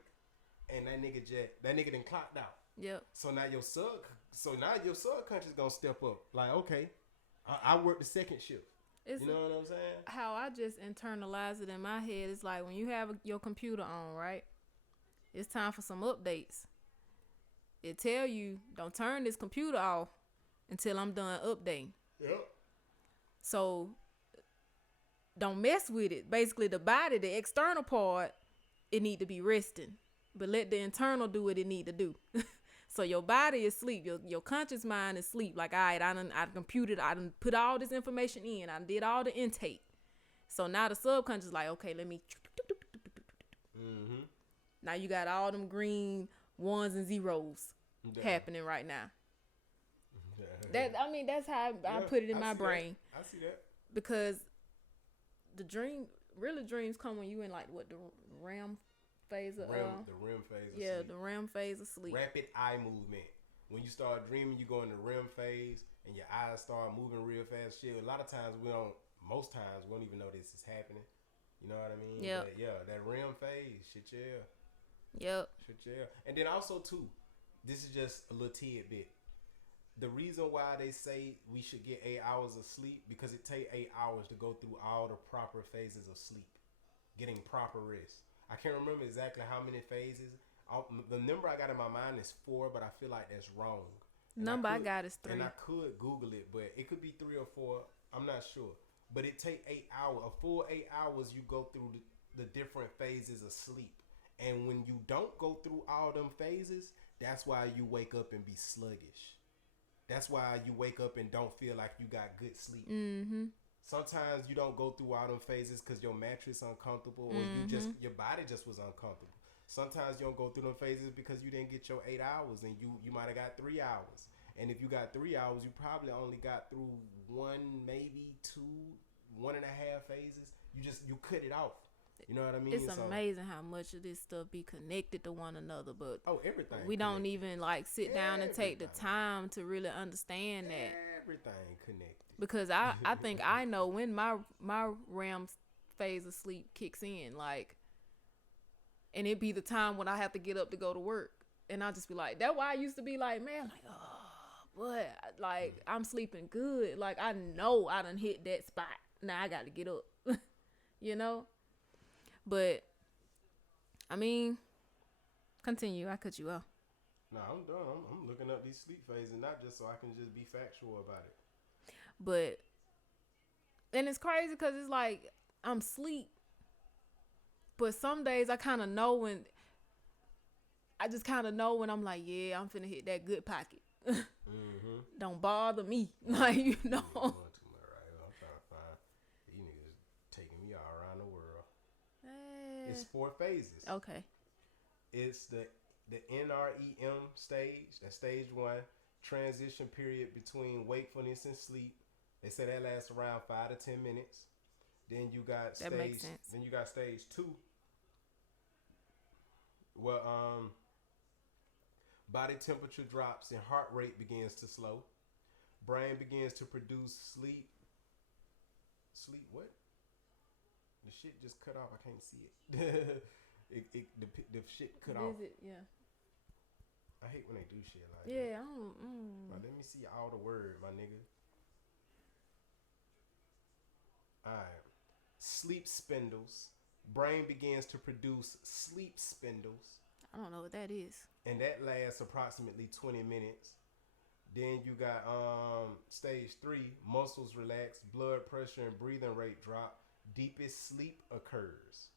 and that nigga then clocked out. Yep. So now your subconscious gonna step up. Like, okay, I work the second shift. You know what I'm saying? How I just internalize it in my head is like when you have your computer on, right? It's time for some updates. It tell you, don't turn this computer off until I'm done updating. Yep. So don't mess with it. Basically, the body, the external part, it need to be resting. But let the internal do what it need to do. So your body is asleep. Your conscious mind is asleep. Like, all right, I computed, I done put all this information in. I did all the intake. So now the subconscious is like, okay, let me. Now you got all them green ones and zeros happening right now. That's how I put it in my brain. I see that. Because the dreams come when you in like what the REM phase of the REM phase of sleep. the REM phase of sleep. Rapid eye movement. When you start dreaming, you go into REM phase and your eyes start moving real fast. Shit, a lot of times most times we don't even know this is happening. You know what I mean? Yeah. That REM phase. Shit, yeah. Yep. Shit, yeah. And then also too, this is just a little tidbit. The reason why they say we should get 8 hours of sleep because it take 8 hours to go through all the proper phases of sleep, getting proper rest. I can't remember exactly how many phases. The number I got in my mind is 4, but I feel like that's wrong. I got is 3. And I could Google it, but it could be 3 or 4. I'm not sure. But it take 8 hours. A full 8 hours you go through the different phases of sleep. And when you don't go through all them phases, that's why you wake up and be sluggish. That's why you wake up and don't feel like you got good sleep. Sometimes you don't go through all them phases because your mattress uncomfortable or your body just was uncomfortable. Sometimes you don't go through them phases because you didn't get your 8 hours and you might have got 3 hours. And if you got 3 hours, you probably only got through 1, maybe 2, 1.5 phases. You cut it off. You know what I mean? It's amazing how much of this stuff be connected to one another, but everything. We don't even like sit down and take the time to really understand that. Everything connected. Because I think I know when my REM phase of sleep kicks in, like, and it be the time when I have to get up to go to work, and I'll just be like, that's why I used to be like, man, like, but like I'm sleeping good, like I know I done hit that spot. Now I got to get up, you know. But I mean, continue. I cut you off. No, I'm done. I'm looking up these sleep phases, not just so I can just be factual about it. But, and it's crazy because it's like I'm asleep, but some days I kind of know when. I just kind of know when I'm like, yeah, I'm finna hit that good pocket. Don't bother me, like you know. I'm trying to find these niggas taking me all around the world. It's 4 phases. Okay. It's the NREM stage. That's stage 1. Transition period between wakefulness and sleep. They say that lasts around 5 to 10 minutes. Then you got that makes sense. Then you got stage 2. Well, body temperature drops and heart rate begins to slow. Brain begins to produce sleep. What? The shit just cut off. I can't see it. The shit cut off. Yeah. I hate when they do shit like that. Like, let me see all the word, my nigga. Alright. Sleep spindles, brain begins to produce sleep spindles, I don't know what that is. and that lasts approximately 20 minutes. Then you got stage 3, muscles relax, blood pressure and breathing rate drop, deepest sleep occurs.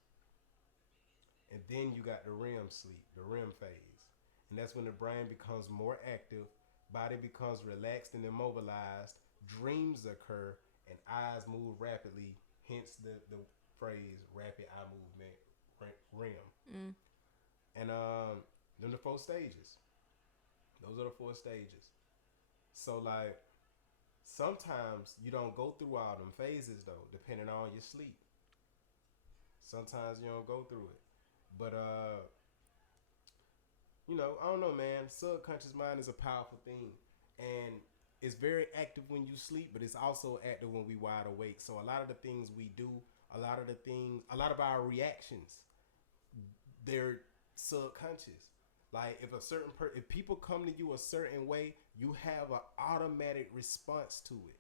And then you got the REM sleep, the REM phase. And that's when the brain becomes more active, body becomes relaxed and immobilized, dreams occur, and eyes move rapidly, hence the phrase rapid eye movement, REM. Mm. And then the 4 stages. Those are the 4 stages. So like sometimes you don't go through all them phases though, depending on your sleep. Sometimes you don't go through it. But you know, I don't know, man. Subconscious mind is a powerful thing. And it's very active when you sleep, but it's also active when we wide awake. So a lot of the things we do, a lot of our reactions, they're subconscious. Like if if people come to you a certain way, you have an automatic response to it.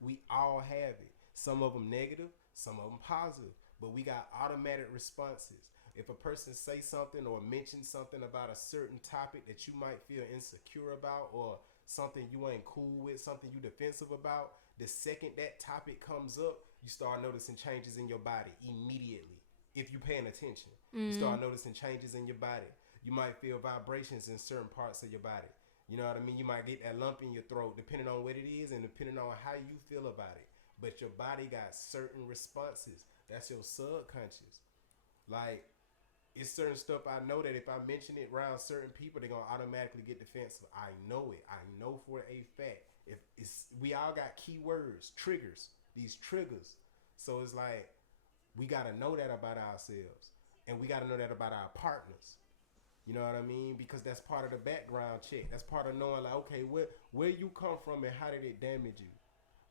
We all have it. Some of them negative, some of them positive, but we got automatic responses. If a person say something or mention something about a certain topic that you might feel insecure about, or something you ain't cool with, something you defensive about, the second that topic comes up, you start noticing changes in your body immediately. If you're paying attention, you start noticing changes in your body. You might feel vibrations in certain parts of your body. You know what I mean? You might get that lump in your throat depending on what it is and depending on how you feel about it. But your body got certain responses. That's your subconscious. Like, it's certain stuff I know that if I mention it around certain people, they're going to automatically get defensive. I know it. I know for a fact. If it's, we all got keywords, triggers, these triggers. So it's like, we got to know that about ourselves. And we got to know that about our partners. You know what I mean? Because that's part of the background check. That's part of knowing like, okay, where you come from and how did it damage you?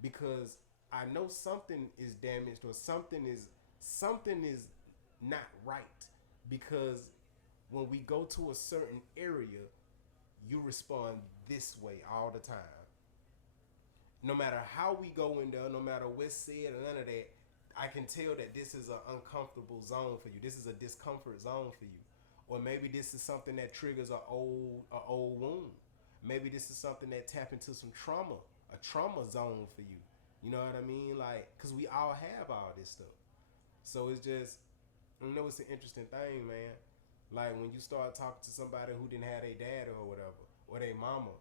Because I know something is damaged or something is not right. Because when we go to a certain area, you respond this way all the time. No matter how we go in there, no matter what's said or none of that, I can tell that this is an uncomfortable zone for you. This is a discomfort zone for you. Or maybe this is something that triggers a old wound. Maybe this is something that tap into some trauma, a trauma zone for you. You know what I mean? Like, because we all have all this stuff. So it's just, you know, it's an interesting thing, man. Like when you start talking to somebody who didn't have their dad or whatever, or their mama,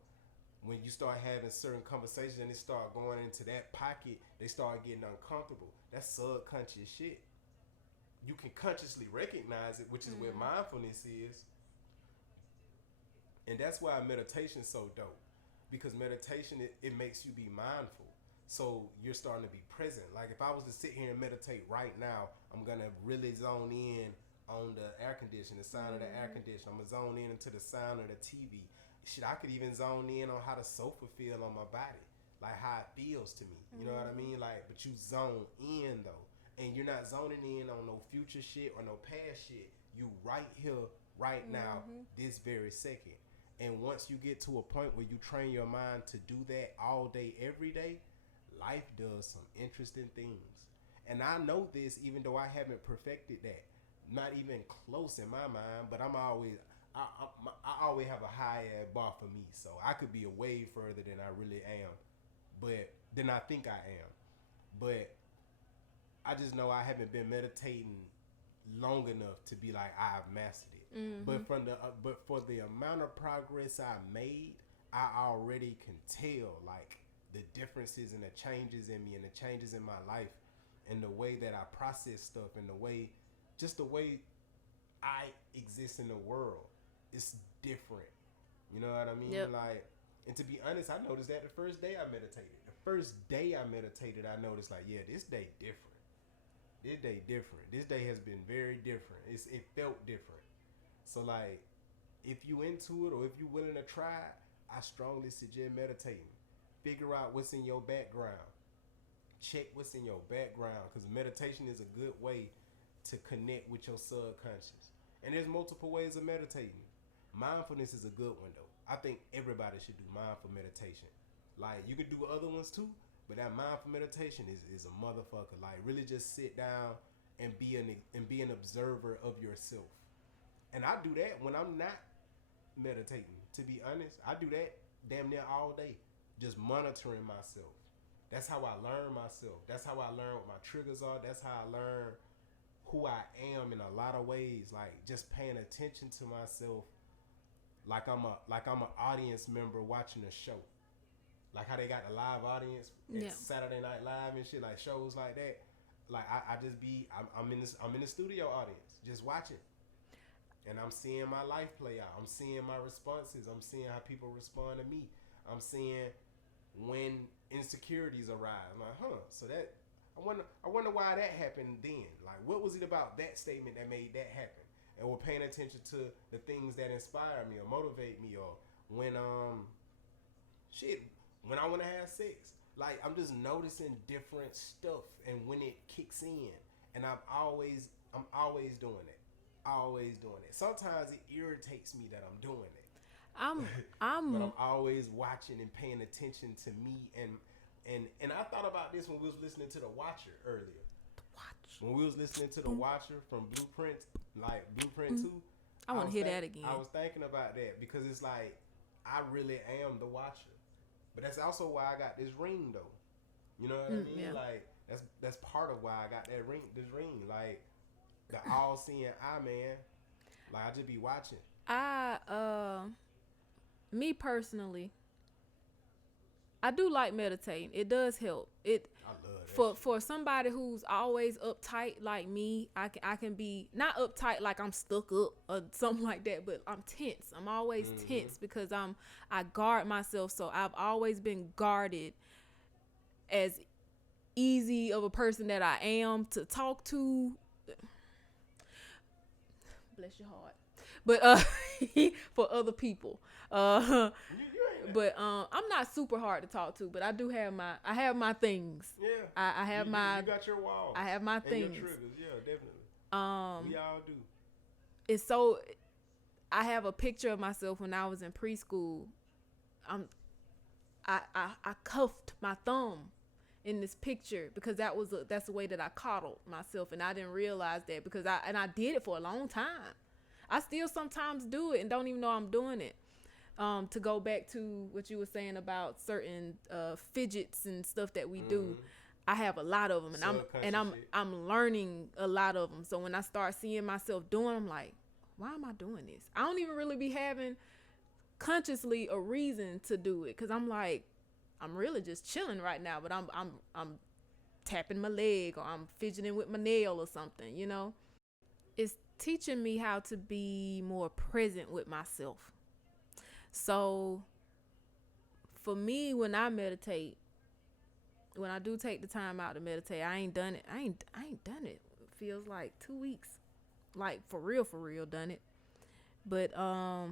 when you start having certain conversations and they start going into that pocket, they start getting uncomfortable. That's subconscious shit. You can consciously recognize it, which is where mindfulness is. And that's why meditation's so dope. Because meditation, it makes you be mindful. So you're starting to be present. Like if I was to sit here and meditate right now, I'm going to really zone in on the air conditioner, the sound of the air conditioner. I'm going to zone in into the sound of the TV. Shit, I could even zone in on how the sofa feel on my body. Like how it feels to me. You know what I mean? Like, but you zone in though. And you're not zoning in on no future shit or no past shit. You right here, right now, this very second. And once you get to a point where you train your mind to do that all day, every day, life does some interesting things. And I know this even though I haven't perfected that. Not even close in my mind, but I always have a high ass bar for me. So I could be way further than I really am. But than I think I am. But I just know I haven't been meditating long enough to be like I've mastered it. But for the amount of progress I made, I already can tell like the differences and the changes in me and the changes in my life and the way that I process stuff and the way I exist in the world. It's different. You know what I mean? Yep. Like, and to be honest, I noticed that the first day I meditated. The first day I meditated, I noticed like, yeah, this day different. This day different. This day has been very different. It felt different. So like, if you into it or if you willing to try it, I strongly suggest meditating. Figure out what's in your background. Check what's in your background because meditation is a good way to connect with your subconscious. And there's multiple ways of meditating. Mindfulness is a good one though. I think everybody should do mindful meditation. Like you could do other ones too, but that mindful meditation is a motherfucker. Like really just sit down and be an observer of yourself. And I do that when I'm not meditating. To be honest, I do that damn near all day, just monitoring myself. That's how I learn myself. That's how I learn what my triggers are. That's how I learn who I am in a lot of ways. Like just paying attention to myself, like I'm an audience member watching a show. Like how they got the live audience at Saturday Night Live and shit, like shows like that. Like I just be I'm in the studio audience just watching. And I'm seeing my life play out. I'm seeing my responses. I'm seeing how people respond to me. I'm seeing when insecurities arise. I'm like, so that I wonder why that happened then. Like, what was it about that statement that made that happen? And we're paying attention to the things that inspire me or motivate me, or when when I want to have sex. Like, I'm just noticing different stuff and when it kicks in. And I'm always doing it. Always doing it. Sometimes it irritates me that I'm doing it. But I'm always watching and paying attention to me, and I thought about this when we was listening to The Watcher earlier. When we was listening to The Watcher from Blueprint, like Blueprint 2. I want to hear that again. I was thinking about that because it's like I really am the Watcher. But that's also why I got this ring though. You know what I mean? Yeah. Like that's part of why I got that ring. This ring, like the all-seeing eye, man. Like I just be watching. Me personally, I do like meditating. It does help. I love that for somebody who's always uptight like me. I can be not uptight like I'm stuck up or something like that, but I'm tense. I'm always tense because I guard myself. So I've always been guarded as easy of a person that I am to talk to. Bless your heart. But for other people. But I'm not super hard to talk to, but I do have my things. Yeah. I have my you got your walls. I have my and things. Your triggers. Yeah, definitely. We all do. It's so I have a picture of myself when I was in preschool. I cuffed my thumb in this picture because that's the way that I coddled myself, and I didn't realize that because I did it for a long time. I still sometimes do it and don't even know I'm doing it. To go back to what you were saying about certain fidgets and stuff that we do, I have a lot of them, and I'm learning a lot of them. So when I start seeing myself doing, I'm like, why am I doing this? I don't even really be having consciously a reason to do it because I'm like, I'm really just chilling right now, but I'm tapping my leg or I'm fidgeting with my nail or something, you know. It's teaching me how to be more present with myself. So for me, when I meditate, when I do take the time out to meditate, I ain't done it. I ain't done it. It feels like 2 weeks, like for real done it. But I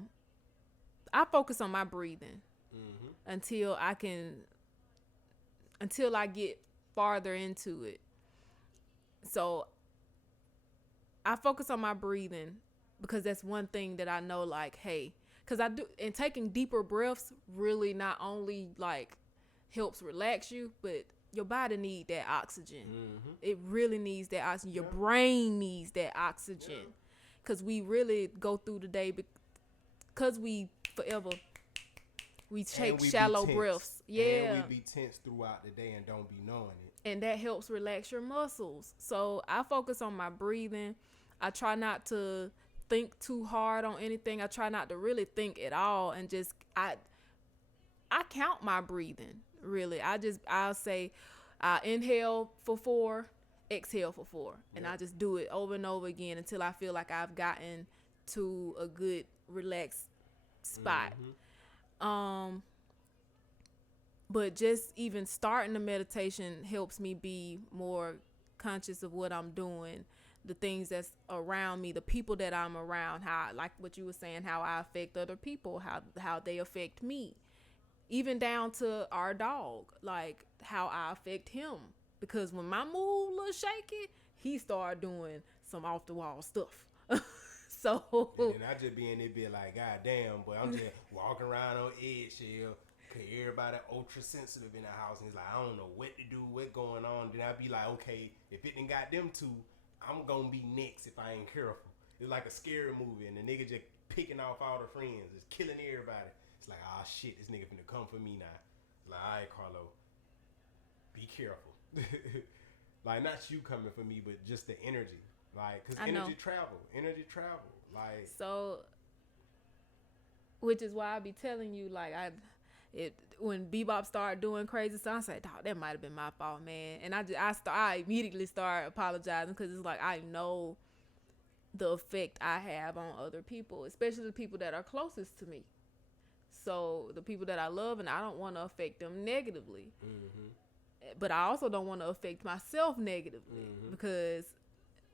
focus on my breathing until I get farther into it. So I focus on my breathing because that's one thing that I know, like, hey, because I do, and taking deeper breaths really not only like helps relax you, but your body needs that oxygen. It really needs that oxygen. Your brain needs that oxygen because we really go through the day because we take shallow breaths. Yeah. And we be tense throughout the day and don't be knowing it. And that helps relax your muscles. So I focus on my breathing. I try not to think too hard on anything. I try not to really think at all, and just I count my breathing. Really, I'll say I inhale for 4, exhale for 4, and I just do it over and over again until I feel like I've gotten to a good relaxed spot. But just even starting the meditation helps me be more conscious of what I'm doing, the things that's around me, the people that I'm around, how, like what you were saying, how I affect other people, how they affect me, even down to our dog, like how I affect him. Because when my mood a little shaky, he started doing some off the wall stuff. So and I just be in there be like, God damn, but I'm just walking around on eggshell. Cause everybody ultra sensitive in the house, and he's like, I don't know what to do, what's going on. Then I be like, okay, if it done got them two, I'm gonna be next if I ain't careful. It's like a scary movie, and the nigga just picking off all the friends, just killing everybody. It's like, ah, shit, this nigga finna come for me now. It's like, all right, Carlo, be careful. Like, not you coming for me, but just the energy. Like, cause energy travel. Like, so, which is why I be telling you, like, when Bebop started doing crazy stuff, I said, dog, that might have been my fault, man. And I immediately started apologizing because it's like I know the effect I have on other people, especially the people that are closest to me. So the people that I love, and I don't want to affect them negatively. Mm-hmm. But I also don't want to affect myself negatively because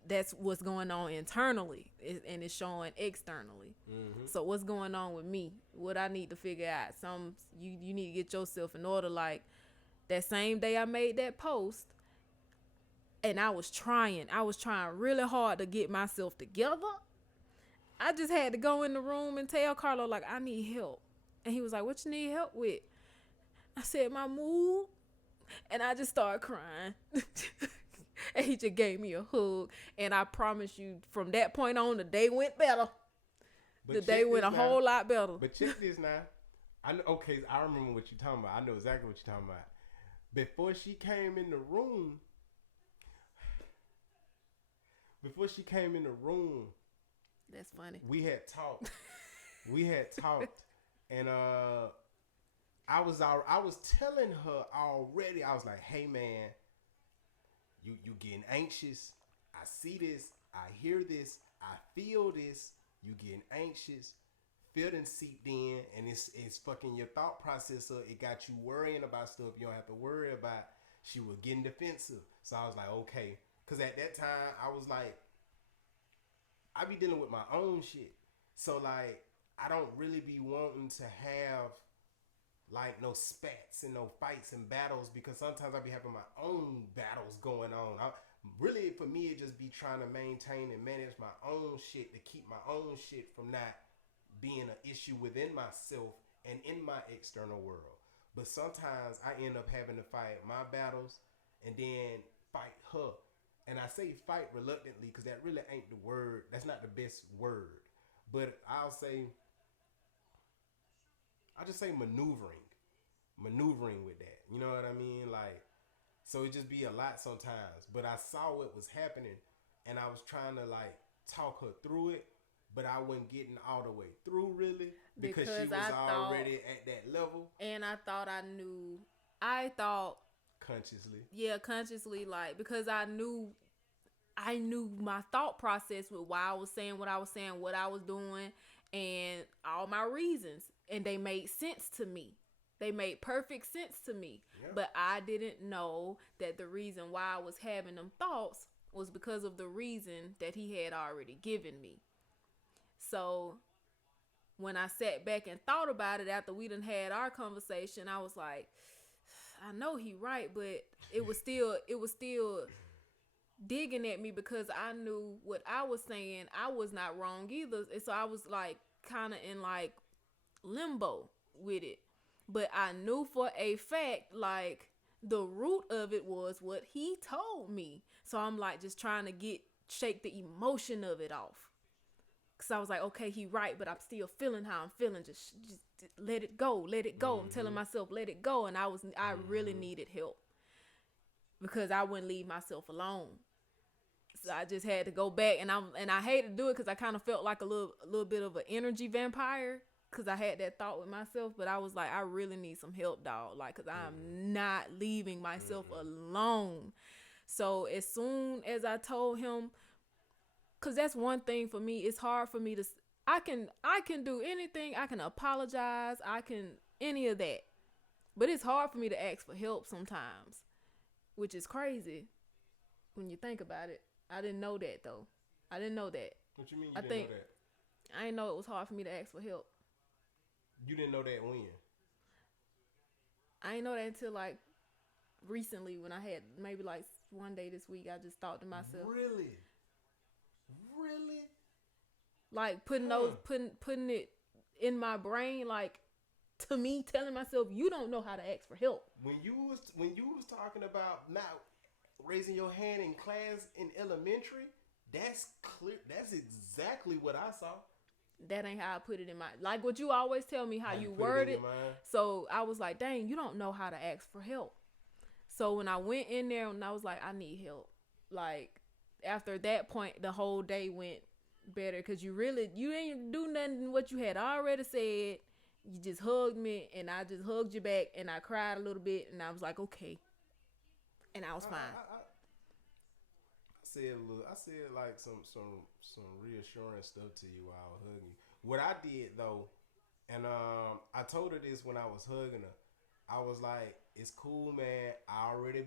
that's what's going on internally and it's showing externally. So what's going on with me? What I need to figure out? You need to get yourself in order. Like that same day I made that post, and I was trying really hard to get myself together. I just had to go in the room and tell Carlo, like, I need help. And he was like, what you need help with? I said, my mood. And I just started crying. And he just gave me a hug. And I promise you, from that point on, the day went better. The day went a whole lot better. But check this now. I remember what you're talking about. I know exactly what you're talking about. Before she came in the room, that's funny. We had talked. And I was telling her already. I was like, "Hey man, you getting anxious? I see this. I hear this. I feel this. You getting anxious. Feeling seeped in, and it's fucking your thought processor. It got you worrying about stuff you don't have to worry about." She was getting defensive, so I was like, "Okay," because at that time I was like, I be dealing with my own shit, so like I don't really be wanting to have like no spats and no fights and battles, because sometimes I be having my own battles going on. Really, for me, it just be trying to maintain and manage my own shit to keep my own shit from not being an issue within myself and in my external world. But sometimes I end up having to fight my battles and then fight her. And I say fight reluctantly because that really ain't the word. That's not the best word. But I just say maneuvering with that. You know what I mean? Like, so it just be a lot sometimes. But I saw what was happening, and I was trying to like talk her through it, but I wasn't getting all the way through really because she was already at that level. And I thought I thought consciously. Yeah, consciously, like, because I knew my thought process with why I was saying what I was saying, what I was doing, and all my reasons, and they made sense to me. They made perfect sense to me. Yep. But I didn't know that the reason why I was having them thoughts was because of the reason that he had already given me. So when I sat back and thought about it after we done had our conversation, I was like, I know he right, but it was still digging at me because I knew what I was saying. I was not wrong either. And so I was like kind of in like limbo with it. But I knew for a fact, like, the root of it was what he told me. So I'm like just trying to shake the emotion of it off. Cause I was like, okay, he right, but I'm still feeling how I'm feeling. Just let it go, let it go. Mm-hmm. I'm telling myself, let it go. And I really needed help because I wouldn't leave myself alone. So I just had to go back, and I hate to do it because I kind of felt like a little bit of an energy vampire because I had that thought with myself. But I was like, I really need some help, dog. Like, cause I'm not leaving myself alone. So as soon as I told him. Cause that's one thing for me. It's hard for me to. I can do anything. I can apologize. I can any of that, but it's hard for me to ask for help sometimes, which is crazy when you think about it. I didn't know that though. I didn't know that. What you mean you didn't know that? I didn't know it was hard for me to ask for help. You didn't know that when? I didn't know that until like recently when I had maybe like one day this week. I just thought to myself, Really? Like putting it in my brain, like to me, telling myself, you don't know how to ask for help. When you was talking about not raising your hand in class in elementary, that's clear. That's exactly what I saw. That ain't how I put it in my, like what you always tell me how How you you put it in word your it. mind? So I was like, dang, you don't know how to ask for help. So when I went in there and I was like, I need help. Like after that point, the whole day went better because you ain't do nothing what you had already said. You just hugged me and I just hugged you back and I cried a little bit and I was like, okay, and I was fine. I said like some reassuring stuff to you while I was hugging you. What I did though, and I told her this when I was hugging her. I was like, "It's cool, man. I already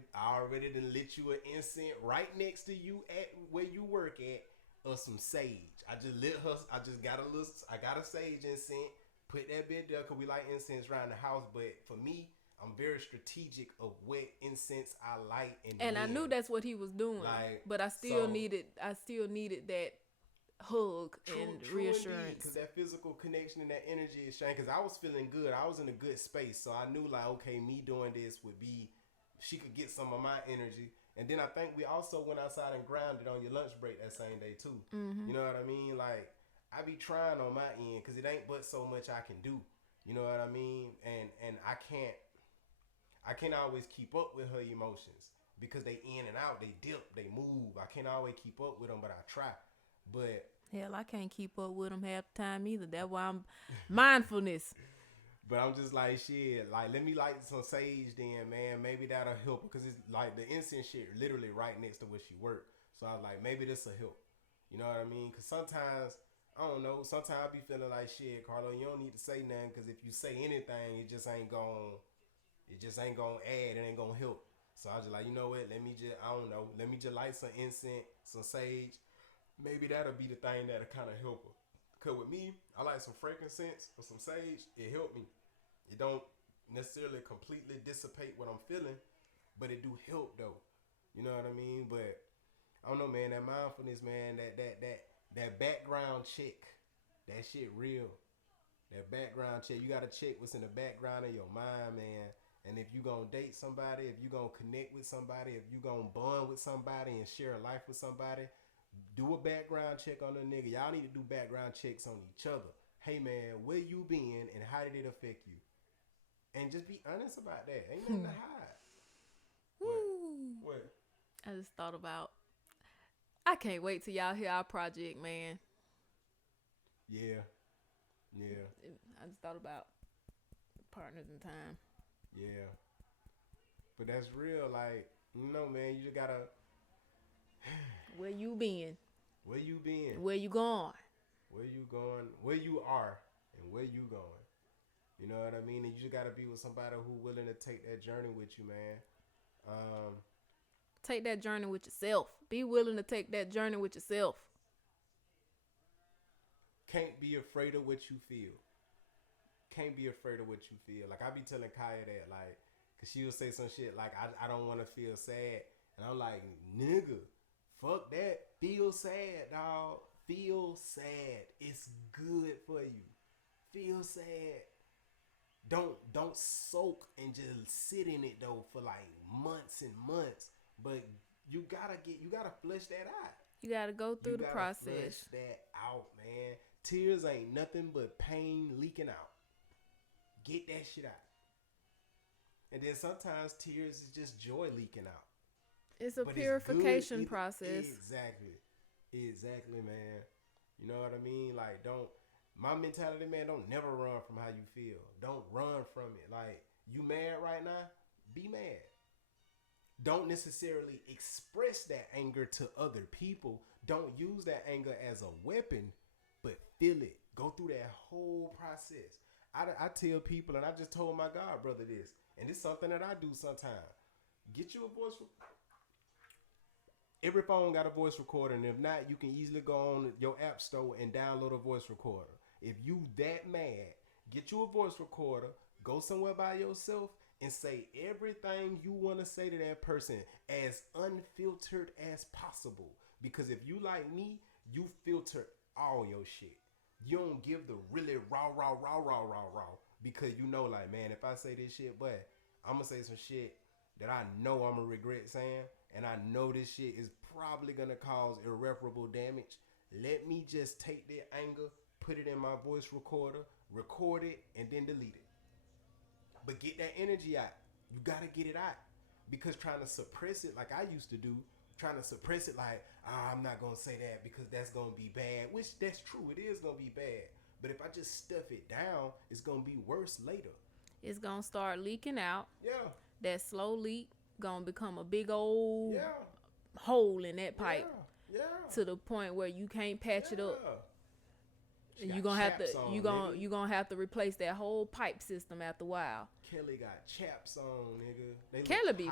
done lit you an incense right next to you at where you work at, or some sage. I just lit her. I just got a little. I got a sage incense. Put that bit there because we like incense around the house. But for me, I'm very strategic of what incense I light And I when. knew that's what he was doing, Like, but I still needed that hug and true indeed, because reassurance. that physical connection and that energy exchange. Because I was feeling good, I was in a good space, so I knew like, okay, me doing this would be, she could get some of my energy. And then I think we also went outside and grounded on your lunch break that same day too. Mm-hmm. You know what I mean? Like I be trying on my end because it ain't but so much I can do. You know what I mean? And I can't always keep up with her emotions because they in and out, they dip, they move. I can't always keep up with them, but I try. But Hell, I can't keep up with them half the time either. That's why I'm mindfulness. But I'm just like, shit, like, let me light some sage then, man. Maybe that'll help. Because it's like the incense shit literally right next to where she worked. So I was like, maybe this'll help. You know what I mean? Because sometimes, I don't know, sometimes I be feeling like, shit, Carlo, you don't need to say nothing. Because if you say anything, it just ain't gonna add. It ain't gonna help. So I was just like, you know what? Let me just light some incense, some sage. Maybe that'll be the thing that'll kind of help her. Cause with me, I like some frankincense or some sage. It helped me. It don't necessarily completely dissipate what I'm feeling, but it do help though. You know what I mean? But I don't know, man. That mindfulness, man. That background check. That shit real. That background check. You gotta check what's in the background of your mind, man. And if you gonna date somebody, if you gonna connect with somebody, if you gonna bond with somebody and share a life with somebody, do a background check on the nigga. Y'all need to do background checks on each other. Hey man, where you been and how did it affect you? And just be honest about that. Ain't nothing to hide. What? I just thought about. I can't wait till y'all hear our project, man. Yeah. I just thought about partners in time. Yeah. But that's real. Like, you know, man, you just gotta. Where you been? Where you been? Where you going? Where you going? Where you are and where you going? You know what I mean? And you just gotta be with somebody who willing to take that journey with you, man. Take that journey with yourself. Be willing to take that journey with yourself. Can't be afraid of what you feel. Can't be afraid of what you feel. Like I be telling Kaya that, like, cause she'll say some shit like, I don't want to feel sad, and I'm like, nigga, fuck that. Feel sad, dog. Feel sad. It's good for you. Feel sad. Don't soak and just sit in it though for like months and months. But you gotta flush that out. You gotta go through the process. Flush that out, man. Tears ain't nothing but pain leaking out. Get that shit out. And then sometimes tears is just joy leaking out. It's a purification process. Exactly, man. You know what I mean? Like, my mentality, man, don't never run from how you feel. Don't run from it. Like, you mad right now? Be mad. Don't necessarily express that anger to other people. Don't use that anger as a weapon, but feel it. Go through that whole process. I tell people, and I just told my God brother this, and it's something that I do sometimes. Get you a voice. Every phone got a voice recorder, and if not, you can easily go on your app store and download a voice recorder. If you that mad, get you a voice recorder, go somewhere by yourself, and say everything you want to say to that person as unfiltered as possible. Because if you like me, you filter all your shit. You don't give the really raw. Because you know, like, man, if I say this shit, but I'm going to say some shit that I know I'm going to regret saying. and I know this shit is probably gonna cause irreparable damage. Let me just take that anger, put it in my voice recorder, record it, and then delete it. But get that energy out. You gotta get it out. Because trying to suppress it like I used to do, trying to suppress it like, I'm not gonna say that because that's gonna be bad. Which that's true, it is gonna be bad. But if I just stuff it down, it's gonna be worse later. It's gonna start leaking out. Yeah. That slow leak gonna become a big old hole in that pipe. Yeah. To the point where you can't patch it up. You gonna have to replace that whole pipe system after a while. Kelly got chaps on, nigga. Kelly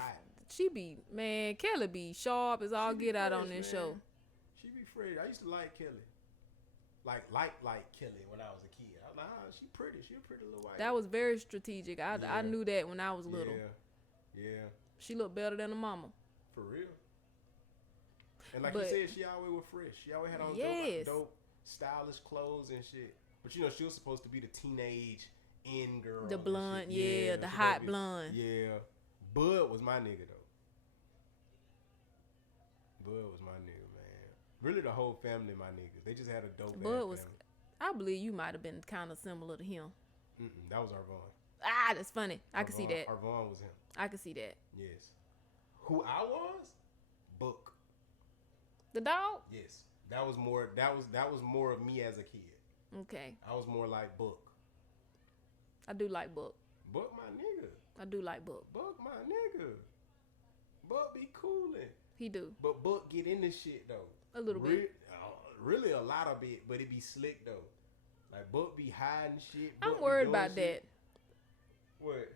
Kelly be sharp as all get out on this show. She be fresh. I used to like Kelly. Like Kelly when I was a kid. I was like, she pretty. She a pretty little white. That was very strategic. I knew that when I was little. Yeah. She looked better than her mama. For real. And like you said, she always was fresh. She always had on dope, stylish clothes and shit. But you know, she was supposed to be the teenage in girl. The blonde, the hot blonde. Yeah. Bud was my nigga though. Bud was my nigga, man. Really, the whole family, my niggas. They just had a dope. Bud was. Family. I believe you might have been kind of similar to him. That was Arvon. That's funny. I can see that. Arvon was him. I can see that. Yes. Who I was? Book. The dog? Yes. That was more of me as a kid. Okay. I was more like Book. I do like Book. Book my nigga. I do like Book. Book my nigga. Book be coolin'. He do. But Book get in this shit though. A little bit. Really a lot of it, but it be slick though. Like Book be hiding shit. I'm worried about that. What?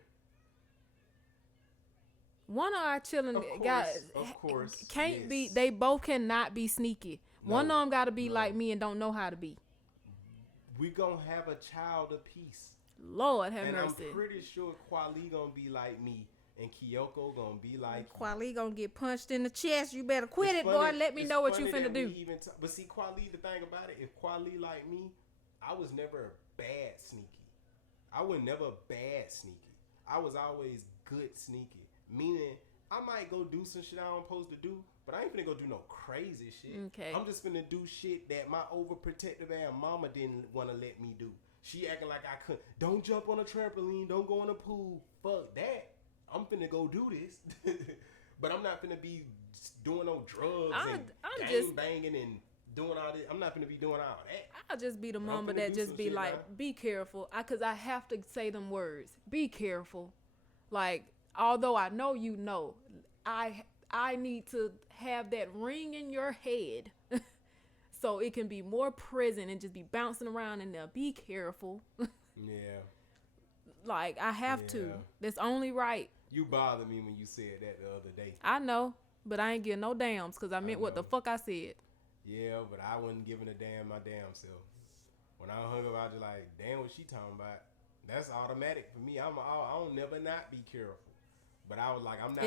One of our children guys, of course, can't be. They both cannot be sneaky. No, one of them got to be like me and don't know how to be. We gonna have a child of peace. Lord have mercy. I'm pretty sure Kweli gonna be like me, and Kyoko gonna be like Kweli gonna get punched in the chest. You better quit it, boy. Let me know what you finna do. But see, Kweli, the thing about it, if Kweli like me, I was never bad sneaky. I was never bad sneaky. I was always good sneaky. Meaning, I might go do some shit I don't supposed to do, but I ain't finna go do no crazy shit. Okay. I'm just finna do shit that my overprotective ass mama didn't want to let me do. She acting like I couldn't. Don't jump on a trampoline. Don't go in a pool. Fuck that. I'm finna go do this. But I'm not finna be doing no drugs and banging and doing all this. I'm not finna be doing all that. I'll just be the mama that just be like, be careful. Because I have to say them words. Be careful. Like, although I know you know, I need to have that ring in your head so it can be more present and just be bouncing around in there. Be careful. Yeah. Like, I have to. That's only right. You bothered me when you said that the other day. I know, but I ain't getting no dams because I meant what the fuck I said. Yeah, but I wasn't giving a damn my damn self. When I hung up, I was just like, damn what she talking about. That's automatic for me. I'll never not be careful. But I was like, I'm not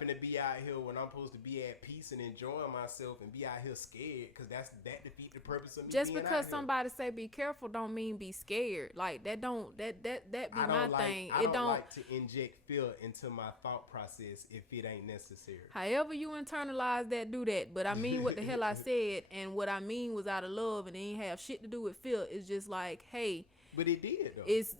finna be out here when I'm supposed to be at peace and enjoying myself and be out here scared, because that defeat the purpose of me. Just because somebody say be careful don't mean be scared. Like that be my thing. I don't like to inject fear into my thought process if it ain't necessary. However you internalize that, do that. But I mean what the hell I said, and what I mean was out of love, and it ain't have shit to do with fear. It's just like, hey. But it did though. It's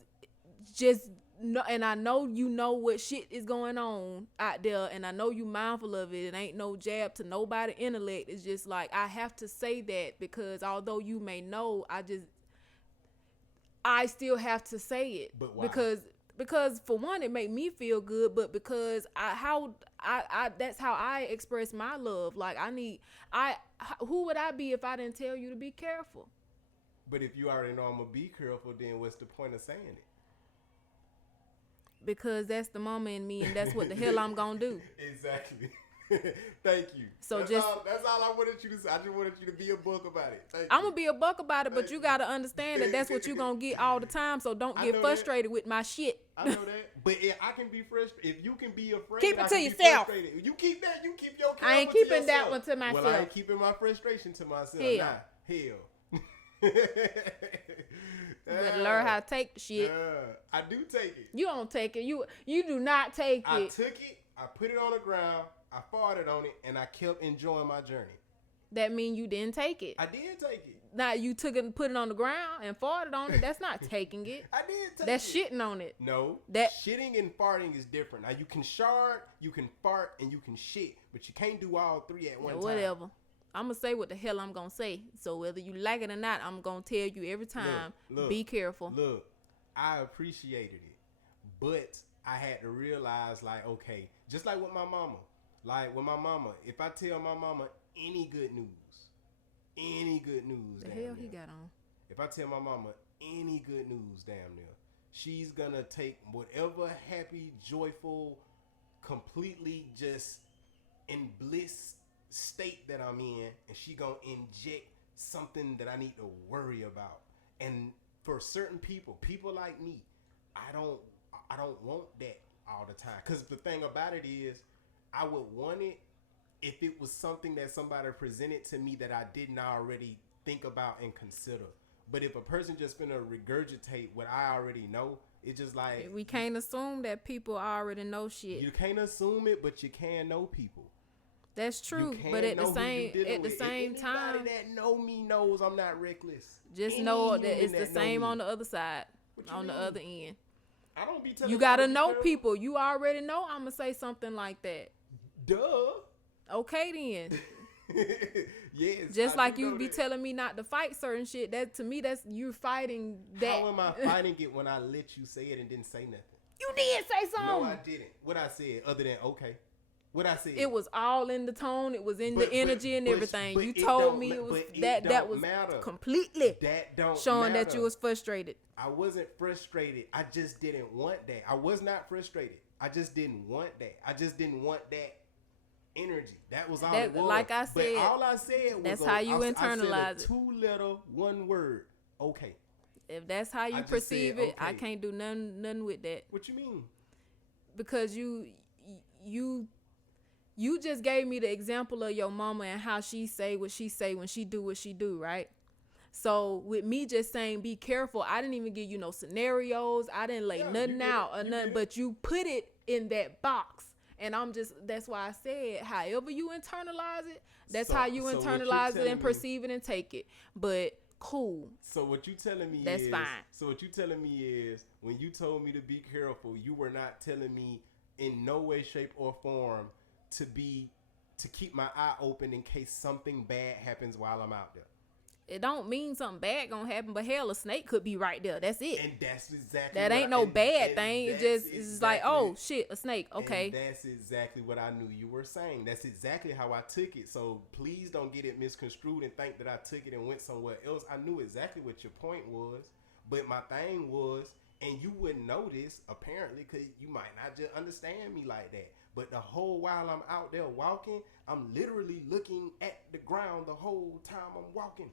just. No, and I know you know what shit is going on out there, and I know you mindful of it. It ain't no jab to nobody intellect. It's just like I have to say that because although you may know, I still have to say it. But why? Because for one, it make me feel good, but because that's how I express my love. Like who would I be if I didn't tell you to be careful? But if you already know I'm gonna be careful, then what's the point of saying it? Because that's the mama in me, and that's what the hell I'm gonna do. Exactly. Thank you. So that's all I wanted you to say. I just wanted you to be a buck about it. I'm gonna be a buck about it, but you gotta understand that that's what you're gonna get all the time. So don't get frustrated with my shit. I know that, but if I can be frustrated, if you can be afraid, keep it to yourself. You keep that. You keep your. I ain't keeping that one to myself. Well, I ain't keeping my frustration to myself. Hell. You better learn how to take the shit. I do take it. You don't take it. You do not take it. I took it. I put it on the ground. I farted on it, and I kept enjoying my journey. That mean you didn't take it. I did take it. Now you took it and put it on the ground and farted on it. That's not taking it. I did take That's it. shitting on it. No, that shitting and farting is different. Now you can shard, you can fart, and you can shit, but you can't do all three at one time. Whatever. I'm gonna say what the hell I'm gonna say. So whether you like it or not, I'm gonna tell you every time. Look, be careful. Look, I appreciated it, but I had to realize, like, okay, just like with my mama. Like with my mama, if I tell my mama any good news, The hell he got on? If I tell my mama any good news, damn near, she's gonna take whatever happy, joyful, completely just in bliss state that I'm in, and she gonna inject something that I need to worry about. And for certain people like me, I don't want that all the time. Cause the thing about it is, I would want it if it was something that somebody presented to me that I didn't already think about and consider. But if a person just gonna regurgitate what I already know, it's just like, we can't assume that people already know shit. You can't assume it, but you can know people. That's true, but at the same time, anybody that know me knows I'm not reckless. Just know that it's the same on the other side, on the other end. I don't be telling you gotta know people. You already know I'm gonna say something like that. Duh. Okay then. Yes. Just like you be telling me not to fight certain shit. That to me, that's you fighting that. How am I fighting it when I let you say it and didn't say nothing? You did say something. No, I didn't. What I said, other than okay. What I said. It was all in the tone. It was in the energy and everything. But you told me it was that was completely showing that you was frustrated. I wasn't frustrated. I just didn't want that. I was not frustrated. I just didn't want that. I just didn't want that energy. That was all it was. Like I said, but all I said was that's how you internalize it. 2-letter, one word. Okay. If that's how you perceive it, I can't do nothing with that. What you mean? Because you just gave me the example of your mama and how she say what she say when she do what she do, right? So with me just saying be careful, I didn't even give you no scenarios. I didn't lay nothing out or nothing, but you put it in that box. And that's why I said, however you internalize it, that's how you internalize it and perceive it and take it. But cool. So what you telling me that's is fine. So what you telling me is when you told me to be careful, you were not telling me in no way, shape, or form to keep my eye open in case something bad happens while I'm out there. It don't mean something bad gonna happen, but hell, a snake could be right there. That's it. And that's exactly that ain't no bad thing. It's like, oh shit, a snake. Okay. And that's exactly what I knew you were saying. That's exactly how I took it. So please don't get it misconstrued and think that I took it and went somewhere else. I knew exactly what your point was, but my thing was, and you wouldn't know this apparently because you might not just understand me like that. But the whole while I'm out there walking, I'm literally looking at the ground the whole time I'm walking.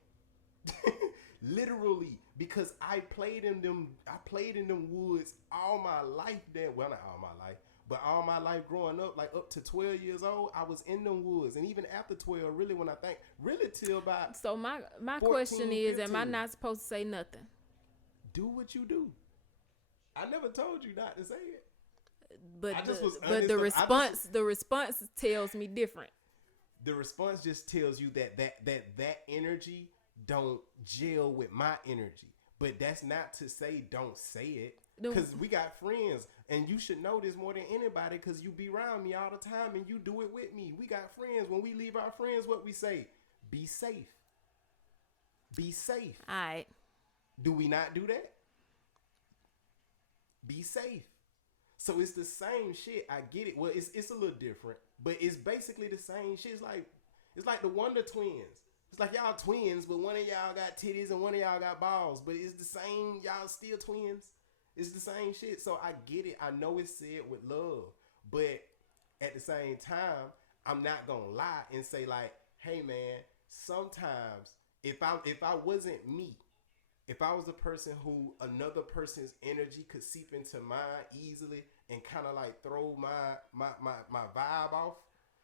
Literally, because I played in them woods all my life there. Well, not all my life, but all my life growing up, like up to 12 years old, I was in them woods. And even after 12, really, when I think, really till about So my 14, question is, 15. Am I not supposed to say nothing? Do what you do. I never told you not to say it. But the response tells me different. The response just tells you that energy don't gel with my energy. But that's not to say don't say it. Because we got friends. And you should know this more than anybody because you be around me all the time and you do it with me. We got friends. When we leave our friends, what we say? Be safe. Be safe. All right. Do we not do that? Be safe. So it's the same shit. I get it. Well, it's a little different. But it's basically the same shit. It's like the Wonder Twins. It's like y'all twins, but one of y'all got titties and one of y'all got balls. But it's the same. Y'all still twins. It's the same shit. So I get it. I know it's said with love. But at the same time, I'm not going to lie and say like, hey, man, sometimes if I wasn't me, if I was a person who another person's energy could seep into mine easily and kind of like throw my vibe off.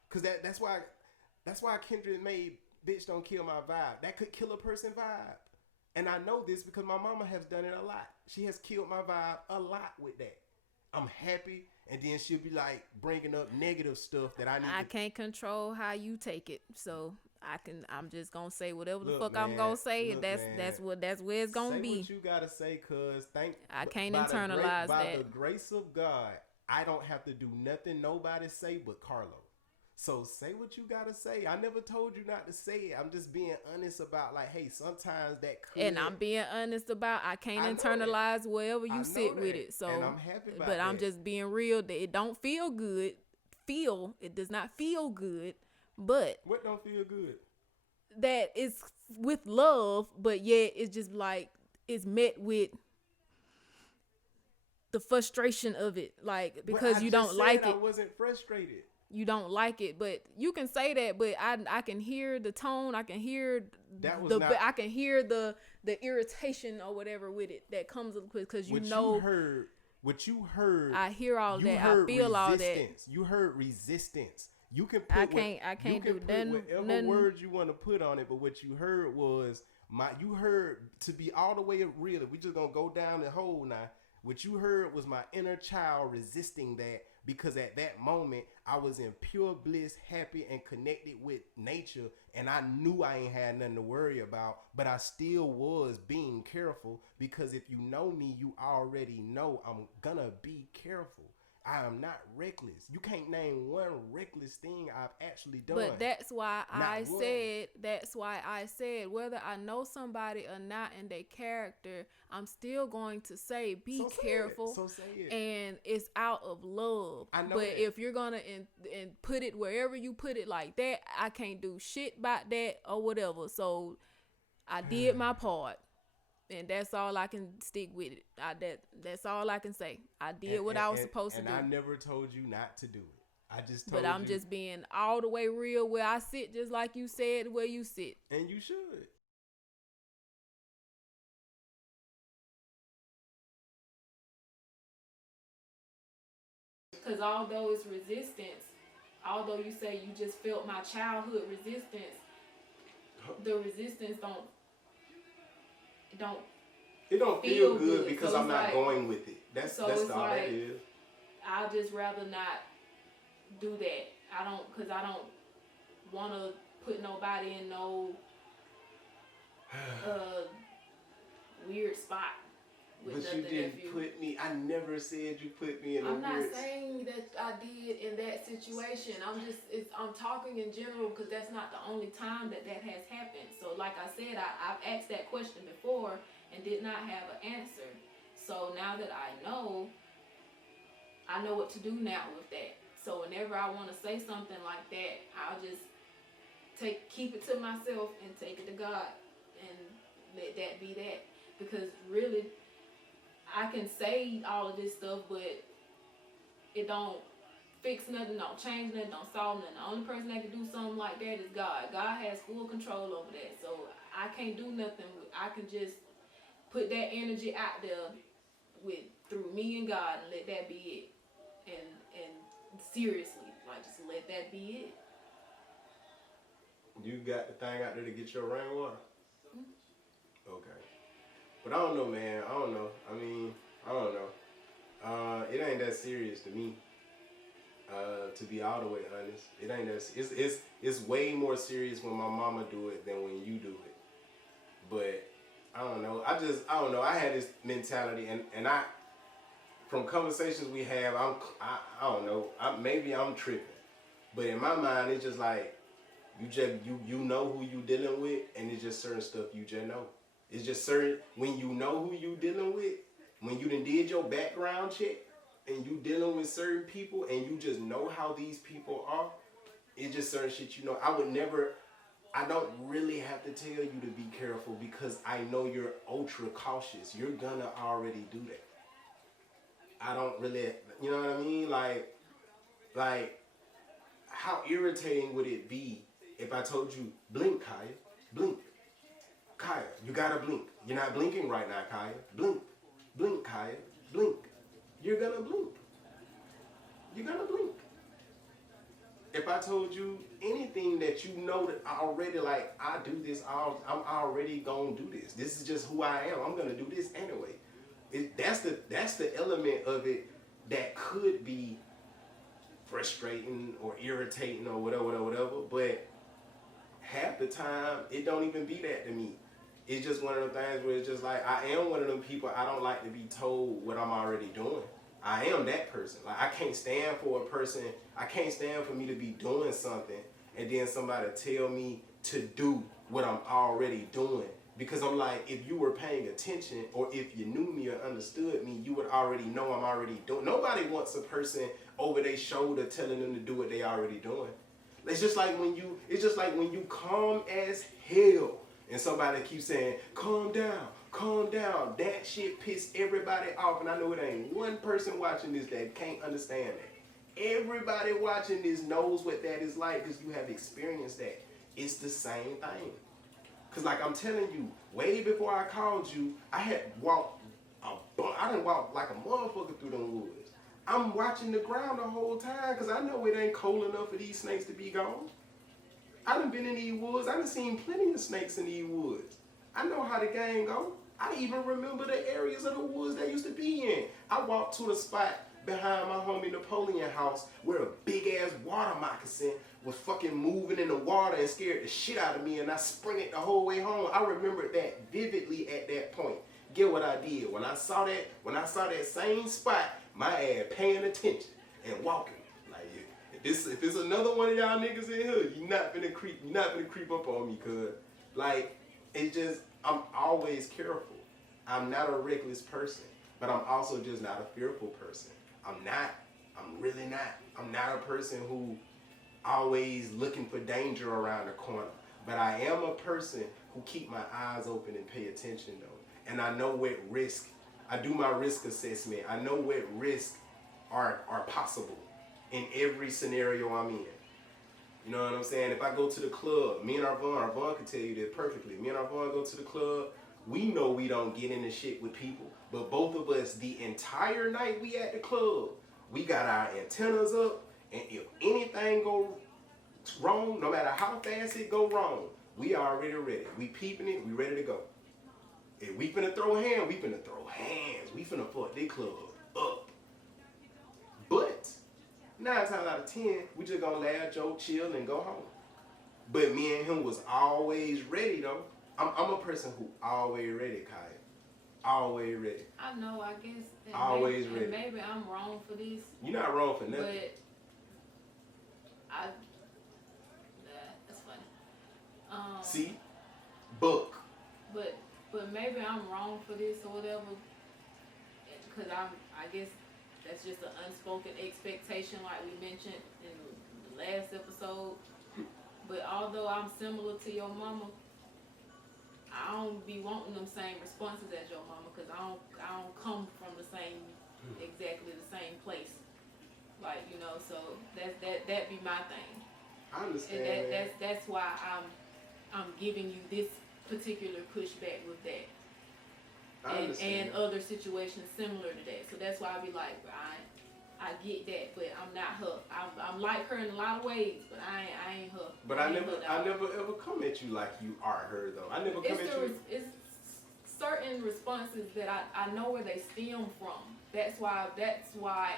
Because that's why Kendrick made Bitch Don't Kill My Vibe. That could kill a person's vibe. And I know this because my mama has done it a lot. She has killed my vibe a lot with that. I'm happy, and then she'll be like bringing up negative stuff that I need I to. can't control how you take it, so I'm just gonna say whatever the Look, fuck I'm man. gonna say, and Look, man. that's where it's gonna Say be. what you gotta say, cause I can't internalize by that. the grace of God, I don't have to do nothing nobody say but Carlo. So say what you gotta say. I never told you not to say it. I'm just being honest about like, hey, sometimes that could. And I'm being honest about I can't I know internalize wherever I you know sit with that, it. So, and I'm happy about but I'm that. just being real that it don't feel good. It does not feel good, but What don't feel good? that is with love, but yet it's just like it's met with the frustration of it, like because you don't like it. I wasn't frustrated. You don't like it, but you can say that. But I can hear the tone. I can hear I can hear the irritation or whatever with it that comes with because what you heard. I hear all that. I feel all that. You heard resistance. You can put I can't do whatever words you want to put on it, but what you heard was you heard, to be all the way real. We just gonna go down the hole now. What you heard was my inner child resisting that, because at that moment I was in pure bliss, happy and connected with nature, and I knew I ain't had nothing to worry about, but I still was being careful, because if you know me, you already know I'm gonna be careful. I am not reckless. You can't name one reckless thing I've actually done. But that's why I said whether I know somebody or not and their character, I'm still going to say be careful. So say it. And it's out of love. I know but that. If you're gonna and put it wherever you put it like that, I can't do shit about that or whatever. So I did my part. And that's all I can stick with it. That's all I can say. I did what I was supposed to do. And I never told you not to do it. I just told you. But I'm just being all the way real where I sit, just like you said, where you sit. And you should. Because although it's resistance, although you say you just felt my childhood resistance, the resistance it don't feel good because so I'm not going with it. That's all that is. I'll just rather not do that. I don't want to put nobody in no weird spot. But you didn't put me. I never said you put me in a weird. I'm not saying that I did in that situation. I'm talking in general because that's not the only time that has happened. So like I said, I've asked that question before and did not have an answer. So now that I know what to do now with that. So whenever I want to say something like that, I'll just keep it to myself and take it to God and let that be that. Because really, I can say all of this stuff, but it don't fix nothing, don't change nothing, don't solve nothing. The only person that can do something like that is God. God has full control over that. So I can't do nothing. I can just put that energy out there through me and God and let that be it. And seriously, like just let that be it. You got the thing out there to get your rainwater? Mm-hmm. Okay. But I don't know, man. I don't know. I mean, I don't know. It ain't that serious to me. To be all the way honest, it ain't that. It's way more serious when my mama do it than when you do it. But I don't know. I don't know. I had this mentality, and I, from conversations we have, I don't know. Maybe I'm tripping, but in my mind, it's just like you know who you dealing with, and it's just certain stuff you just know. It's just certain, when you know who you dealing with, when you done did your background check, and you dealing with certain people, and you just know how these people are, it's just certain shit you know. I don't really have to tell you to be careful because I know you're ultra cautious. You're gonna already do that. I don't really, you know what I mean? Like, how irritating would it be if I told you, blink, Kaya, blink. Kaya, you gotta blink. You're not blinking right now, Kaya. Blink. Blink, Kaya. Blink. You're gonna blink. You're gonna blink. If I told you anything that you know that I already, like, I do this, I'm already gonna do this. This is just who I am. I'm gonna do this anyway. That's the element of it that could be frustrating or irritating or whatever. But half the time, it don't even be that to me. It's just one of them things where it's just like, I am one of them people, I don't like to be told what I'm already doing. I am that person. Like, I can't stand for a person, I can't stand for me to be doing something and then somebody tell me to do what I'm already doing. Because I'm like, if you were paying attention or if you knew me or understood me, you would already know I'm already doing. Nobody wants a person over their shoulder telling them to do what they already doing. It's just like when you calm as hell and somebody keeps saying, calm down, calm down. That shit pissed everybody off. And I know it ain't one person watching this that can't understand that. Everybody watching this knows what that is like because you have experienced that. It's the same thing. Because like I'm telling you, way before I called you, I had walked, I done walked like a motherfucker through them woods. I'm watching the ground the whole time because I know it ain't cold enough for these snakes to be gone. I done been in these woods. I done seen plenty of snakes in these woods. I know how the game go. I even remember the areas of the woods they used to be in. I walked to the spot behind my homie Napoleon house where a big ass water moccasin was fucking moving in the water and scared the shit out of me, and I sprinted the whole way home. I remembered that vividly at that point. Get what I did when I saw that same spot, my ass paying attention and walking. Like, if it's another one of y'all niggas in here, you not finna creep up on me, cuz. Like, it's just, I'm always careful. I'm not a reckless person, but I'm also just not a fearful person. I'm really not. I'm not a person who always looking for danger around the corner. But I am a person who keep my eyes open and pay attention though. And I know what risk, I do my risk assessment. I know what risks are possible in every scenario I'm in. You know what I'm saying? If I go to the club, me and Arvon can tell you this perfectly. Me and Arvon go to the club, we know we don't get into shit with people, but both of us, the entire night we at the club, we got our antennas up, and if anything go wrong, no matter how fast it go wrong, we already ready. We peeping it, we ready to go. If we finna throw hands, we finna throw hands. We finna fuck this club up. But 9 times out of 10, we just gonna laugh, joke, chill, and go home. But me and him was always ready though. I'm a person who always ready, Kaya. Always ready. I know, I guess. Always ready. Maybe I'm wrong for this. You're not wrong for nothing. But that's funny. See? Book. But maybe I'm wrong for this or whatever. Because I guess that's just an unspoken expectation like we mentioned in the last episode. But although I'm similar to your mama, I don't be wanting them same responses as your mama because I don't come from exactly the same place. Like, you know, so that be my thing. I understand. And that's why I'm giving you this particular pushback with that. And other situations similar to that. So that's why I be like, I get that, but I'm not her. I'm like her in a lot of ways, but I ain't her. But I never ever come at you like you are her though. I never come at you. It's certain responses that I know where they stem from. That's why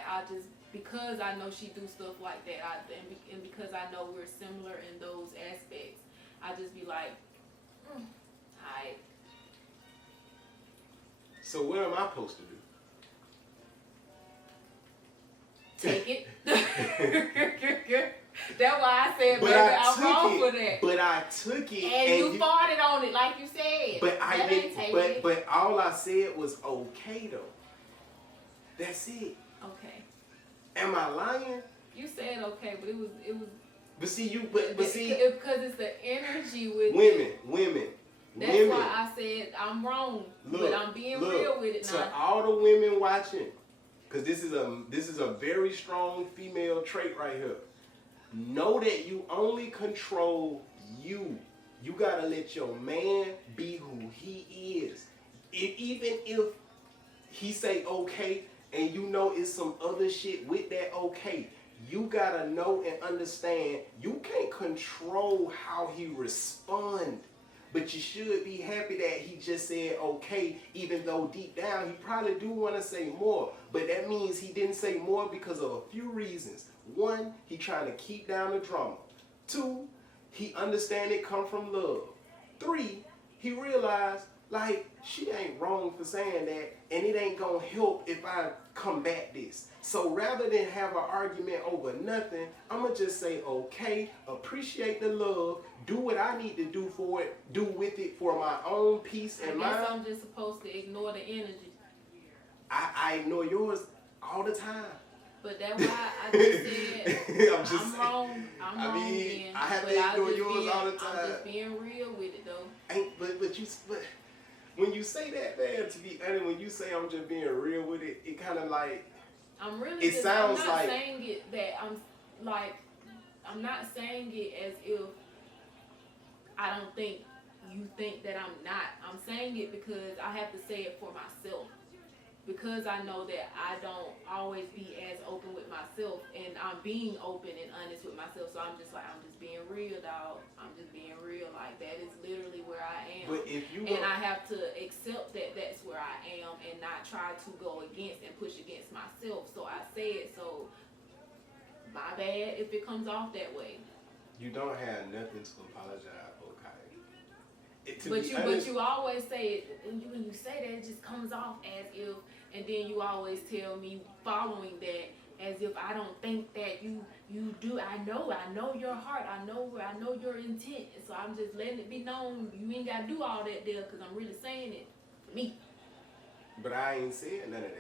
I just, because I know she do stuff like that, and because I know we're similar in those aspects, I just be like, alright. So what am I supposed to do? Take it. That's why I said, baby, I'm wrong for that. But I took it. And you farted on it like you said. But I didn't. But all I said was okay though. That's it. Okay. Am I lying? You said okay, but it was. But see because it's the energy with women. That's why I said I'm wrong. But I'm being real with it now. To all the women watching, because this is a very strong female trait right here. Know that you only control you. You gotta let your man be who he is. Even if he say okay, and you know it's some other shit with that okay, you gotta know and understand you can't control how he respond. But you should be happy that he just said okay, even though deep down he probably do want to say more. But that means he didn't say more because of a few reasons. One, he trying to keep down the drama. Two, he understand it come from love. Three, he realized like she ain't wrong for saying that, and it ain't gonna help if I combat this. So rather than have an argument over nothing, I'ma just say okay, appreciate the love, do what I need to do for it, do with it for my own peace and mind. I guess I'm just supposed to ignore the energy. I ignore yours all the time. But that's why I just said I'm wrong. I'm wrong. I have to ignore yours all the time. I'm just being real with it though. But when you say that, man, to be honest, when you say I'm just being real with it, it kind of like I'm not saying it that I'm not saying it as if I don't think you think that I'm not. I'm saying it because I have to say it for myself. Because I know that I don't always be as open with myself, and I'm being open and honest with myself. So I'm just being real, dog. I'm just being real. Like that is literally where I am. But if you and I have to accept that that's where I am, and not try to go against and push against myself. So I say it. So my bad if it comes off that way. You don't have nothing to apologize for, Kai. But you always say it, and when you say that, it just comes off as if, and then you always tell me following that as if I don't think that you do. I know your heart. I know your intent. And so I'm just letting it be known. You ain't gotta do all that there, because I'm really saying it for me. But I ain't said none of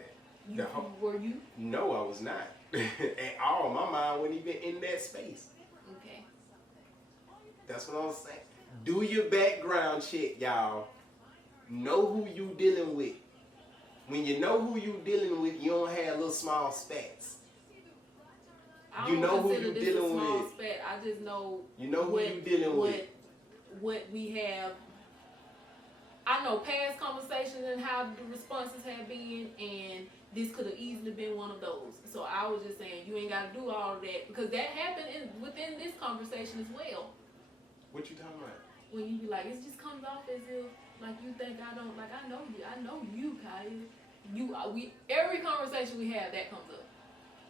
that. Were you? No, I was not at all. My mind wasn't even in that space. Okay. That's what I'm saying. Do your background check, y'all. Know who you dealing with. When you know who you dealing with, you don't have little small spats. I don't consider this a small spat. I just know who you dealing with. What we have. I know past conversations and how the responses have been, and this could have easily been one of those. So I was just saying, you ain't got to do all of that, because that happened within this conversation as well. What you talking about? When you be like, it just comes off as if like you think I don't, like I know you, Kaya. Every conversation we have, that comes up.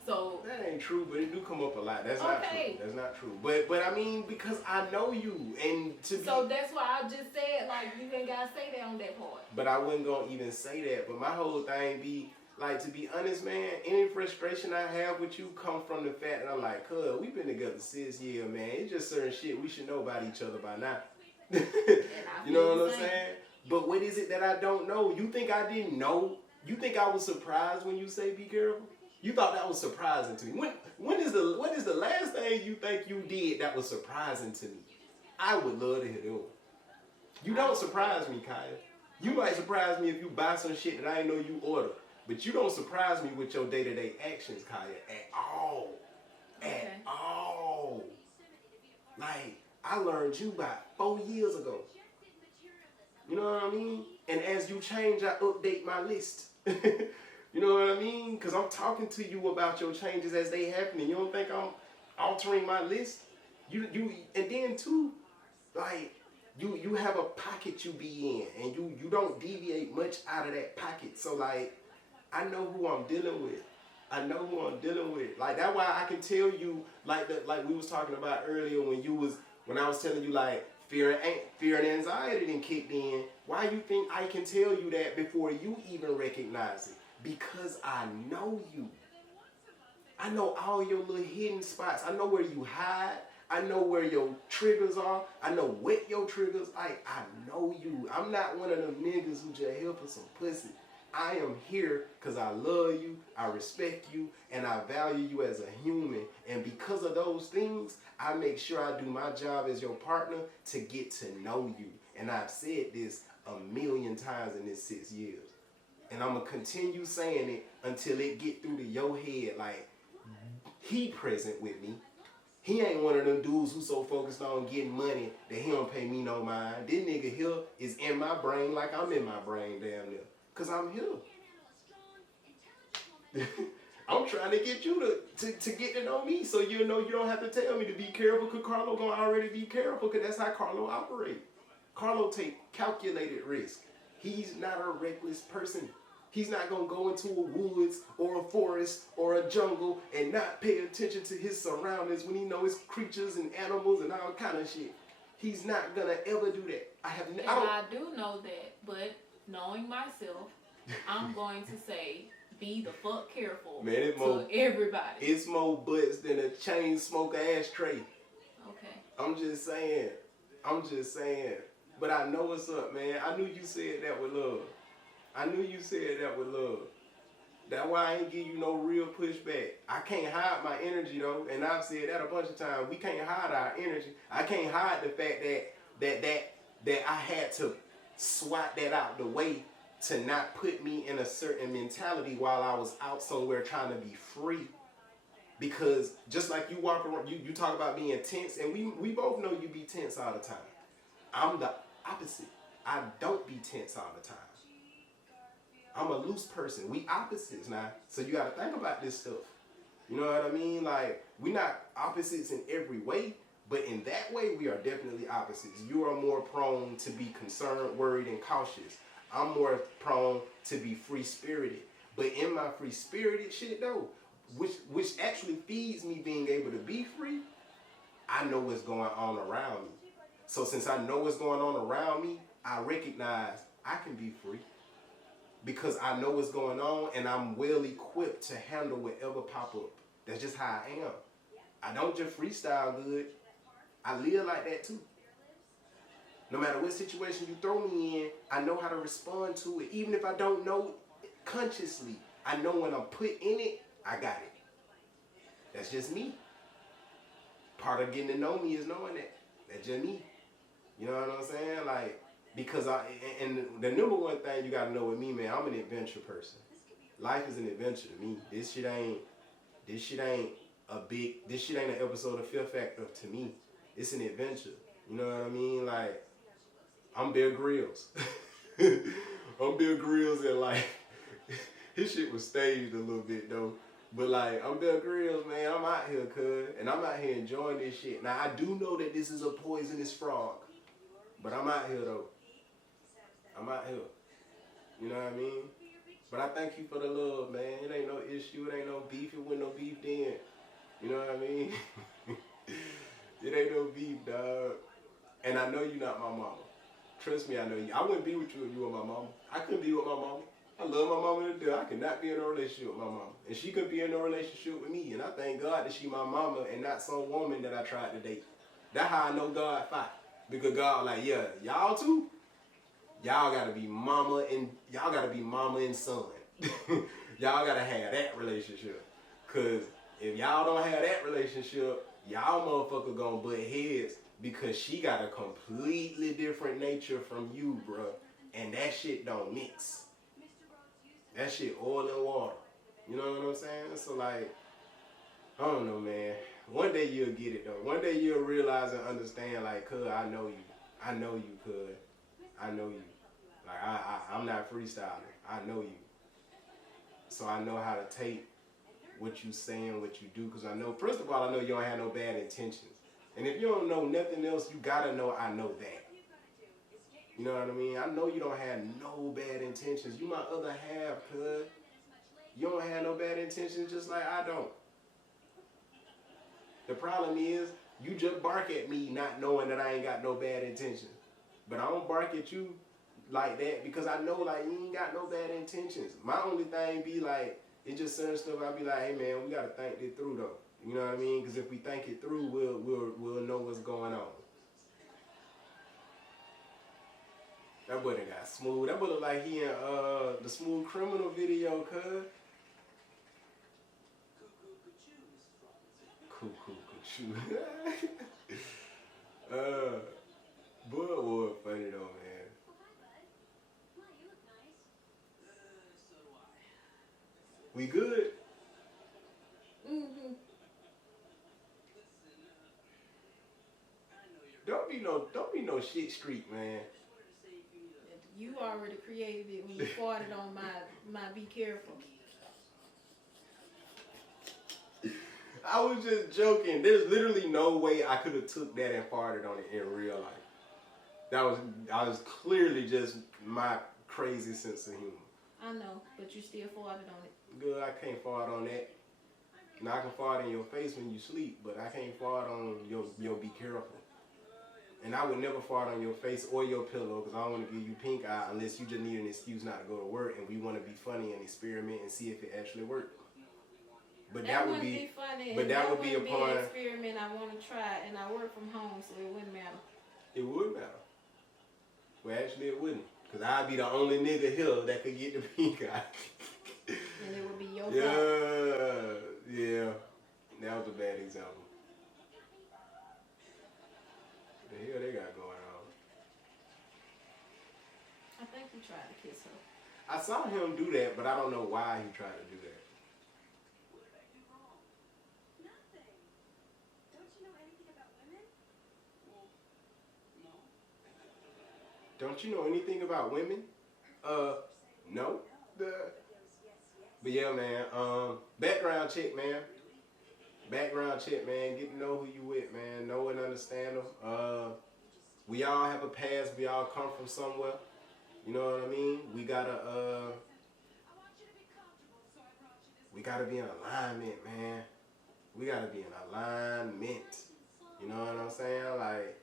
So that ain't true, but it do come up a lot. That's not true. That's not true. But I mean, because I know you, and so that's why I just said like you ain't gotta say that on that part. But I wasn't gonna even say that. But my whole thing be like, to be honest, man, any frustration I have with you come from the fact that I'm like, cuz we've been together 6 years, man. It's just certain shit we should know about each other by now. You know what I'm saying? But what is it that I don't know? You think I didn't know? You think I was surprised when you say be careful? You thought that was surprising to me. What is the last thing you think you did that was surprising to me? I would love to hear them. You don't surprise me, Kaya. You might surprise me if you buy some shit that I didn't know you ordered. But you don't surprise me with your day-to-day actions, Kaya, at all. Okay. At all. Like, I learned you about 4 years ago. You know what I mean? And as you change, I update my list. You know what I mean? Because I'm talking to you about your changes as they happen. And you don't think I'm altering my list? And then too, like, you have a pocket you be in, and you don't deviate much out of that pocket. So like, I know who I'm dealing with. Like, that's why I can tell you, like we was talking about earlier when I was telling you, like, fear and anxiety done kicked in. Why you think I can tell you that before you even recognize it? Because I know you. I know all your little hidden spots. I know where you hide. I know where your triggers are. I know what your triggers. Like, I know you. I'm not one of them niggas who just here for some pussy. I am here because I love you, I respect you, and I value you as a human. And because of those things, I make sure I do my job as your partner to get to know you. And I've said this 1,000,000 times in this 6 years. And I'm going to continue saying it until it get through to your head. Like, he present with me. He ain't one of them dudes who so focused on getting money that he don't pay me no mind. This nigga here is in my brain like I'm in my brain damn near. Because I'm here. I'm trying to get you to get to know me so you know you don't have to tell me to be careful, because Carlo gonna already be careful, because that's how Carlo operates. Carlo take calculated risk. He's not a reckless person. He's not going to go into a woods or a forest or a jungle and not pay attention to his surroundings when he knows creatures and animals and all kind of shit. He's not going to ever do that. I do know that, but knowing myself, I'm going to say, be the fuck careful. Man, everybody. It's more butts than a chain smoker ashtray. Okay. I'm just saying. But I know what's up, man. I knew you said that with love. That's why I ain't give you no real pushback. I can't hide my energy though, and I've said that a bunch of times. We can't hide our energy. I can't hide the fact that I had to swat that out the way to not put me in a certain mentality while I was out somewhere trying to be free. Because just like you walk around, you talk about being tense, and we both know you be tense all the time. I'm the opposite. I don't be tense all the time. I'm a loose person. We opposites now. So you got to think about this stuff. You know what I mean? Like, we're not opposites in every way, but in that way, we are definitely opposites. You are more prone to be concerned, worried, and cautious. I'm more prone to be free-spirited. But in my free-spirited shit, though, which actually feeds me being able to be free, I know what's going on around me. So since I know what's going on around me, I recognize I can be free. Because I know what's going on and I'm well equipped to handle whatever pop up. That's just how I am. I don't just freestyle good. I live like that too. No matter what situation you throw me in, I know how to respond to it. Even if I don't know it consciously, I know when I'm put in it, I got it. That's just me. Part of getting to know me is knowing that. That's just me. You know what I'm saying? Like, because and the number one thing you gotta know with me, man, I'm an adventure person. Life is an adventure to me. This shit ain't an episode of Fear Factor to me. It's an adventure. You know what I mean? Like, I'm Bear Grylls. I'm Bear Grylls, and like, his shit was staged a little bit though. But like, I'm Bear Grylls, man. I'm out here, cuz, and I'm out here enjoying this shit. Now I do know that this is a poisonous frog, but I'm out here though. I'm out here. You know what I mean? But I thank you for the love, man. It ain't no issue. It ain't no beef. It wasn't no beef then. You know what I mean? It ain't no beef, dog. And I know you're not my mama. Trust me, I know you. I wouldn't be with you if you were my mama. I couldn't be with my mama. I love my mama to death. I could not be in a relationship with my mama. And she could be in a relationship with me. And I thank God that she my mama and not some woman that I tried to date. That's how I know God fight. Because God like, yeah, y'all too? Y'all gotta be mama and son. Y'all gotta have that relationship. Cause if y'all don't have that relationship, y'all motherfucker gonna butt heads because she got a completely different nature from you, bruh. And that shit don't mix. That shit oil and water. You know what I'm saying? So like, I don't know, man. One day you'll get it though. One day you'll realize and understand, like, cuz, I know you. I know you, cuz. I know you. Like, I'm not freestyling. I know you. So I know how to take what you saying, what you do. Because I know, first of all, I know you don't have no bad intentions. And if you don't know nothing else, you got to know I know that. You know what I mean? I know you don't have no bad intentions. You my other half, cuz. You don't have no bad intentions just like I don't. The problem is, you just bark at me not knowing that I ain't got no bad intentions. But I don't bark at you like that because I know like you ain't got no bad intentions. My only thing be like, it's just certain stuff I be like, hey man, we gotta think it through though. You know what I mean? Because if we think it through, we'll know what's going on. That boy done got smooth. That boy look like he in the Smooth Criminal video, cuz. Cool. Boy, funny though, man. We good? Mm-hmm. Don't be no shit streak, man. You already created it when you farted on my be careful. I was just joking. There's literally no way I could have took that and farted on it in real life. I was clearly just my crazy sense of humor. I know, but you still farted on it. Good, I can't fart on that. Now I can fart in your face when you sleep, but I can't fart on your be careful. And I would never fart on your face or your pillow because I don't want to give you pink eye unless you just need an excuse not to go to work and we want to be funny and experiment and see if it actually works. But that would be funny. But that would be an upon experiment I want to try, and I work from home, so it wouldn't matter. It would matter. Well, actually, it wouldn't, cause I'd be the only nigga here that could get the pink eye. And it would be your fault. Yeah. That was a bad example. The hell they got going on? I think he tried to kiss her. I saw him do that, but I don't know why he tried to do that. Don't you know anything about women? No. But yeah, man. Background check, man. Background check, man. Get to know who you with, man. Know and understand them. We all have a past. We all come from somewhere. You know what I mean? We gotta be in alignment, man. We gotta be in alignment. You know what I'm saying? Like,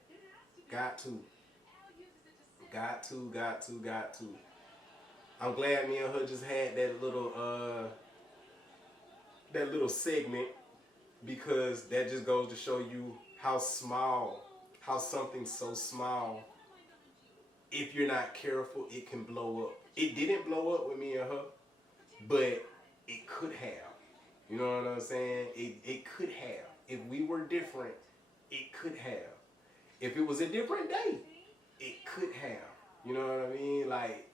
got to. I'm glad me and her just had that little segment, because that just goes to show you how something so small, if you're not careful, it can blow up. It didn't blow up with me and her, but it could have. You know what I'm saying? It could have. If we were different, it could have. If it was a different day, it could have. You know what I mean? Like,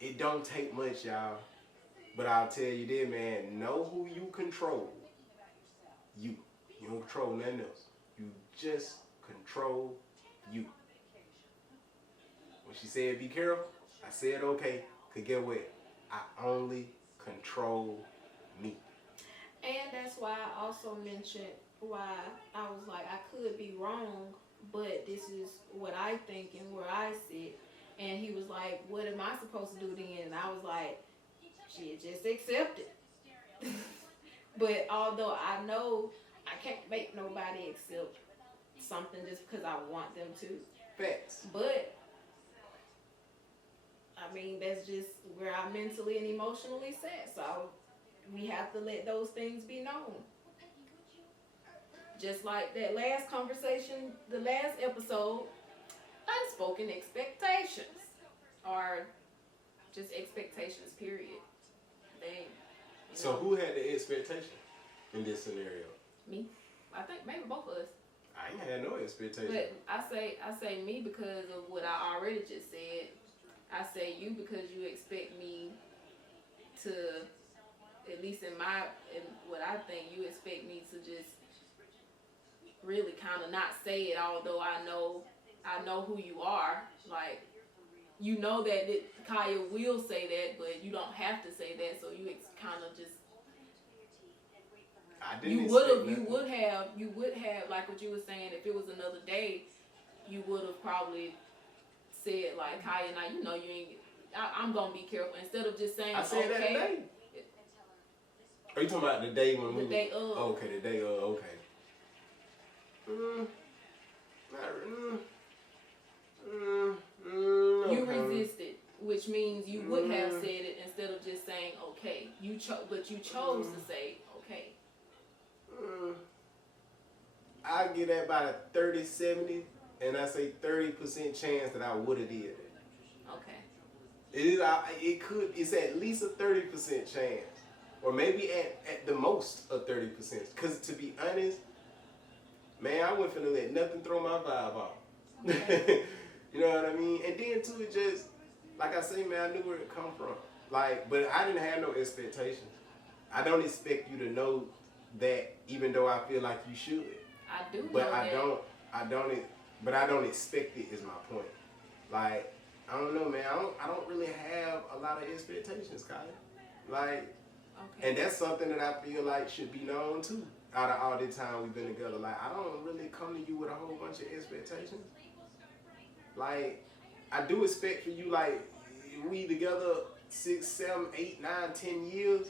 it don't take much, y'all. But I'll tell you this, man. Know who you control. You. You don't control nothing else. You just control you. When she said be careful, I said okay. Cause get what? I only control me. And that's why I also mentioned why I was like, I could be wrong, but this is what I think and where I sit. And he was like, what am I supposed to do then? And I was like, shit, just accept it. But although I know I can't make nobody accept something just because I want them to. Facts. But, I mean, that's just where I'm mentally and emotionally set. So we have to let those things be known. Just like that last conversation, the last episode, unspoken expectations, or just expectations, period. So who had the expectation in this scenario? Me. I think maybe both of us. I ain't had no expectation. But I say me because of what I already just said. I say you because you expect me to, at least in what I think, you expect me to just really kind of not say it, although I know who you are. Like, you know that Kaya will say that, but you don't have to say that, so you kind of just. You would have, like what you were saying, if it was another day, you would have probably said, like, Kaya, now you know you ain't. I'm gonna be careful, instead of just saying, I said okay. That day. Are you talking about the day when we? The day of. Oh, okay, the day of. Okay. You resisted, which means you would have said it instead of just saying okay. But you chose to say okay. I give that about a 30-70, and I say 30% chance that I would have did it. Okay. It's at least a 30% chance, or maybe at the most a 30%. Because to be honest, man, I wasn't finna let nothing throw my vibe off. Okay. You know what I mean? And then too, it just, like I say, man, I knew where it come from. Like, but I didn't have no expectations. I don't expect you to know that, even though I feel like you should. I do but know that. But I don't expect it, is my point. Like, I don't know, man. I don't really have a lot of expectations, Kyle. Like, okay. And that's something that I feel like should be known too. Out of all the time we've been together, like, I don't really come to you with a whole bunch of expectations. Like, I do expect for you, like, we together 6, 7, 8, 9, 10 years.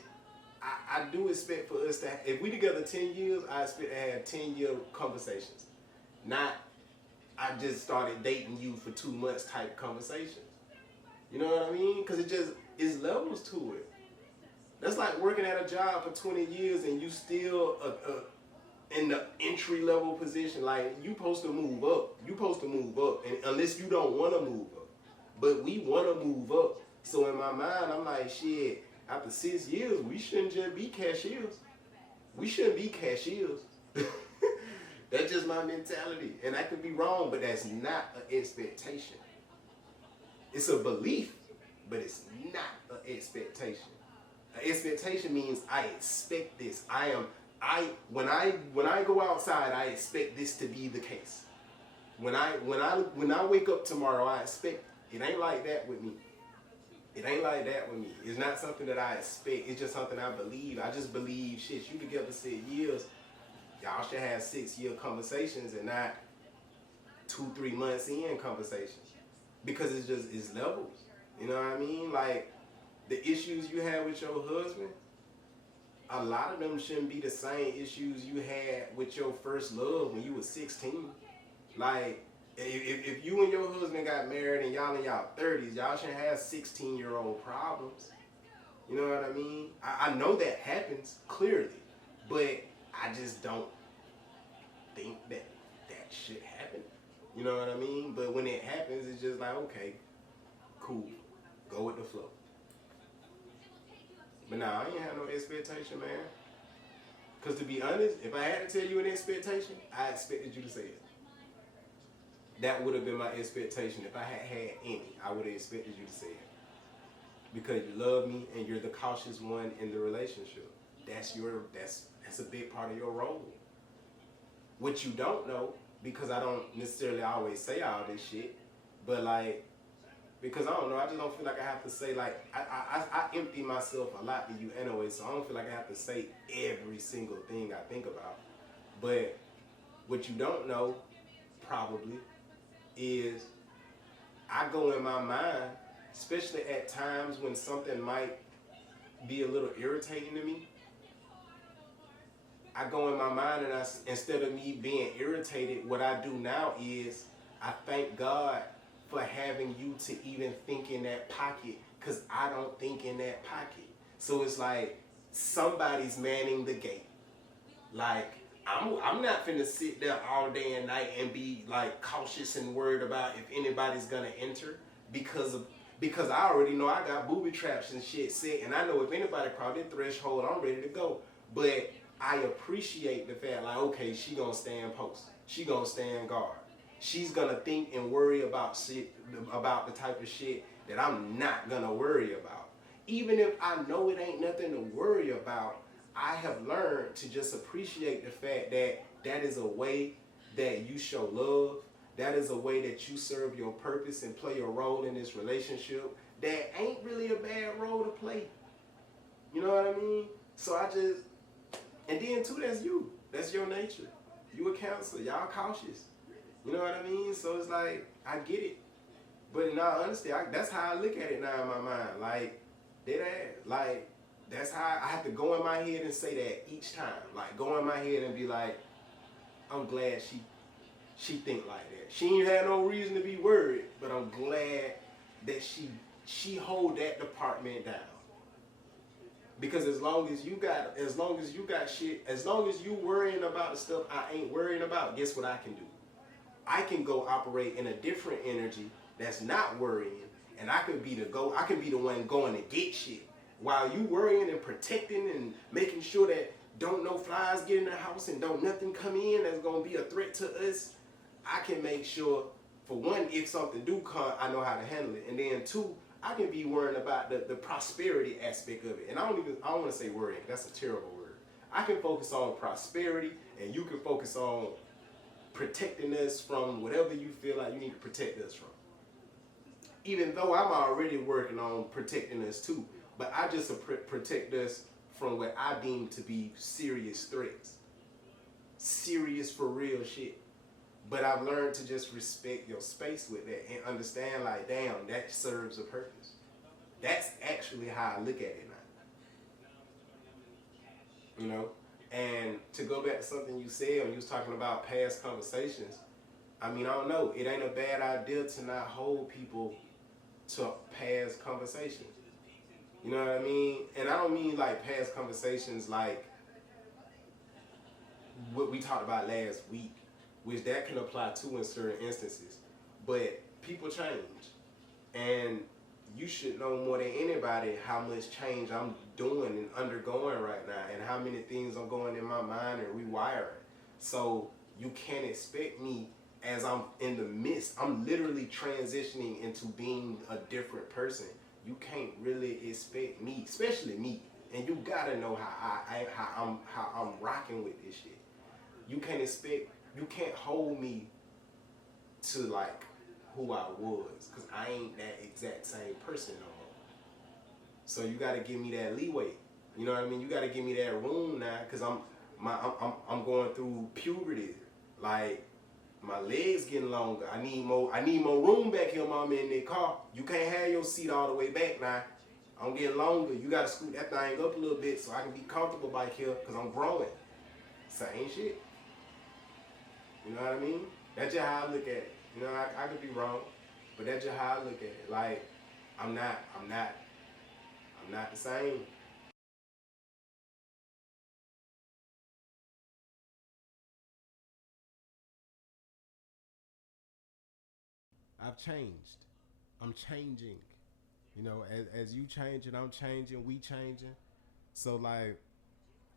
I do expect for us to, if we together 10 years, I expect to have 10-year conversations. Not, I just started dating you for 2 months type conversations. You know what I mean? Because it's levels to it. That's like working at a job for 20 years and you still in the entry level position. Like, you supposed to move up. You supposed to move up, and unless you don't want to move up. But we want to move up. So in my mind, I'm like, shit, after 6 years, we shouldn't just be cashiers. We shouldn't be cashiers. That's just my mentality. And I could be wrong, but that's not an expectation. It's a belief, but it's not an expectation. An expectation means I expect this. When I go outside, I expect this to be the case. When I wake up tomorrow, I expect it ain't like that with me. It ain't like that with me. It's not something that I expect. It's just something I believe. I just believe, shit, you together 6 years, y'all should have 6-year conversations and not 2-3 months in conversations. Because it's levels. You know what I mean? Like, the issues you have with your husband, a lot of them shouldn't be the same issues you had with your first love when you were 16. Like, if you and your husband got married and y'all in y'all 30s, y'all shouldn't have 16-year-old problems. You know what I mean? I know that happens, clearly. But I just don't think that should happen. You know what I mean? But when it happens, it's just like, okay, cool. Go with the flow. But nah, I ain't have no expectation, man. Because to be honest, if I had to tell you an expectation, I expected you to say it. That would have been my expectation. If I had had any, I would have expected you to say it. Because you love me and you're the cautious one in the relationship. That's a big part of your role. What you don't know, because I don't necessarily always say all this shit, but like, because I don't know, I just don't feel like I have to say, like, I empty myself a lot to you anyway, so I don't feel like I have to say every single thing I think about. But what you don't know, probably, is I go in my mind, especially at times when something might be a little irritating to me, I go in my mind and instead of me being irritated, what I do now is I thank God for having you to even think in that pocket, because I don't think in that pocket. So it's like somebody's manning the gate. Like, I'm not finna sit there all day and night and be like cautious and worried about if anybody's gonna enter, because I already know I got booby traps and shit set, and I know if anybody cross the threshold, I'm ready to go. But I appreciate the fact, like, okay, she gonna stand post. She gonna stand guard. She's gonna think and worry about shit, about the type of shit that I'm not gonna worry about. Even if I know it ain't nothing to worry about, I have learned to just appreciate the fact that that is a way that you show love. That is a way that you serve your purpose and play a role in this relationship that ain't really a bad role to play. You know what I mean? So and then too, that's you. That's your nature. You a counselor. Y'all cautious. You know what I mean? So it's like, I get it. But in all honesty, that's how I look at it now in my mind. Like, dead ass. Like, that's how I have to go in my head and say that each time. Like, go in my head and be like, I'm glad she think like that. She ain't had no reason to be worried, but I'm glad that she hold that department down. Because as long as you got shit, as long as you worrying about the stuff I ain't worrying about, guess what I can do? I can go operate in a different energy that's not worrying, and I can be the one going to get shit. While you worrying and protecting and making sure that don't no flies get in the house and don't nothing come in that's gonna be a threat to us, I can make sure, for one, if something do come, I know how to handle it, and then two, I can be worrying about the prosperity aspect of it. And I don't want to say worrying, that's a terrible word. I can focus on prosperity, and you can focus on protecting us from whatever you feel like you need to protect us from. Even though I'm already working on protecting us too, but I just protect us from what I deem to be serious threats. Serious for real shit. But I've learned to just respect your space with that and understand, like, damn, that serves a purpose. That's actually how I look at it now. You know? And to go back to something you said when you was talking about past conversations, I mean, I don't know. It ain't a bad idea to not hold people to past conversations. You know what I mean? And I don't mean like past conversations like what we talked about last week, which that can apply to in certain instances. But people change. And you should know more than anybody how much change I'm doing and undergoing right now and how many things are going in my mind and rewiring. So you can't expect me as I'm in the midst, I'm literally transitioning into being a different person. You can't really expect me, especially me, and you gotta know how I'm rocking with this shit. You can't expect, you can't hold me to like who I was, cause I ain't that exact same person no more. So you gotta give me that leeway. You know what I mean? You gotta give me that room now, cause I'm going through puberty. Like my legs getting longer. I need more room back here, mama, in the car. You can't have your seat all the way back now. I'm getting longer. You gotta scoot that thing up a little bit so I can be comfortable back here, cause I'm growing. Same shit. You know what I mean? That's just how I look at it. You know, I could be wrong, but that's just how I look at it. Like, I'm not, I'm not, I'm not the same. I've changed. I'm changing. You know, as you changing, I'm changing. We changing. So like,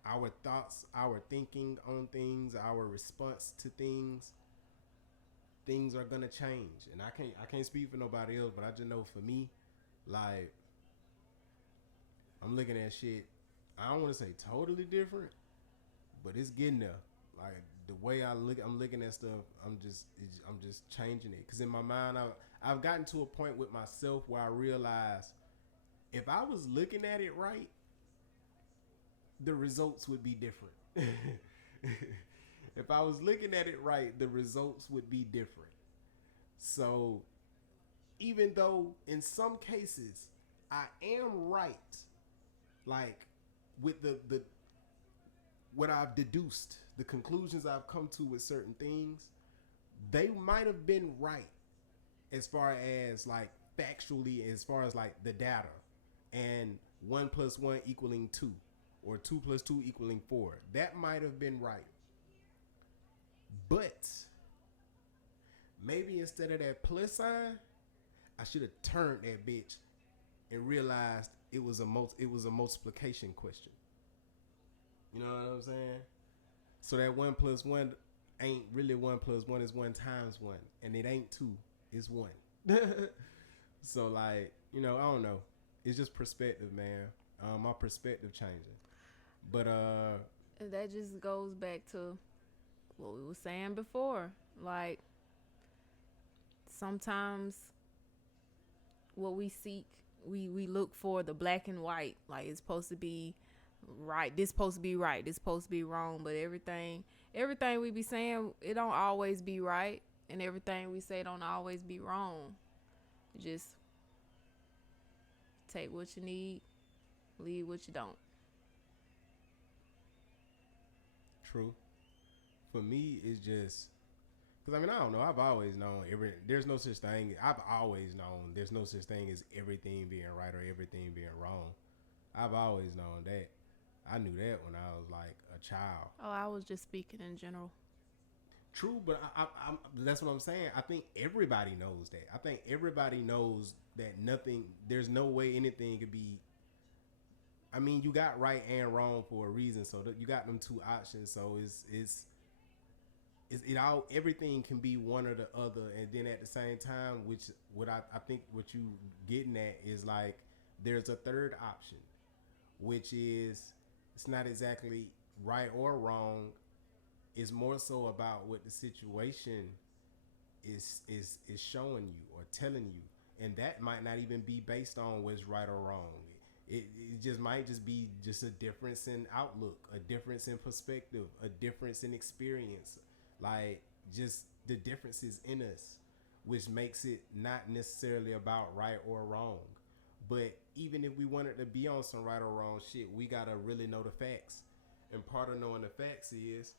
our thoughts, our thinking on things, our response to things are gonna change. And I can't speak for nobody else, but I just know for me, like I'm looking at shit. I don't want to say totally different, but it's getting there. Like the way I'm looking at stuff. I'm just changing it. Cause in my mind, I've gotten to a point with myself where I realize if I was looking at it right, the results would be different. If I was looking at it right, the results would be different. So even though in some cases I am right, like with the what I've deduced, the conclusions I've come to with certain things, they might have been right as far as like factually, as far as like the data, and 1 plus 1 equaling 2, or 2 plus 2 equaling 4. That might have been right, but maybe instead of that plus sign, I should have turned that bitch and realized it was a multiplication question. You know what I'm saying? So that 1 plus 1 ain't really 1 plus 1, is 1 times 1, and it ain't 2, it's 1. So like, I don't know. It's just perspective, man. My perspective changing, but And that just goes back to what we were saying before. Like sometimes what we seek, we look for the black and white. Like it's supposed to be right. This supposed to be right. This supposed to be wrong. But everything we be saying, it don't always be right, and everything we say don't always be wrong. Just take what you need, leave what you don't. true. For me, it's just because I mean I don't know. I've always known there's no such thing. I've always known there's no such thing as everything being right or everything being wrong. I've always known that. I knew that when I was like a child. Oh, I was just speaking in general. True, but that's what I'm saying. I think everybody knows that. I think everybody knows that nothing. There's no way anything could be. I mean, you got right and wrong for a reason. So you got them two options. So it all, everything can be one or the other, and then at the same time, which what I think what you getting at is like there's a third option, which is it's not exactly right or wrong. It's more so about what the situation is showing you or telling you, and that might not even be based on what's right or wrong. It just might just be just a difference in outlook, a difference in perspective, a difference in experience. Like just the differences in us, which makes it not necessarily about right or wrong. But even if we wanted to be on some right or wrong shit, we gotta really know the facts. And part of knowing the facts is,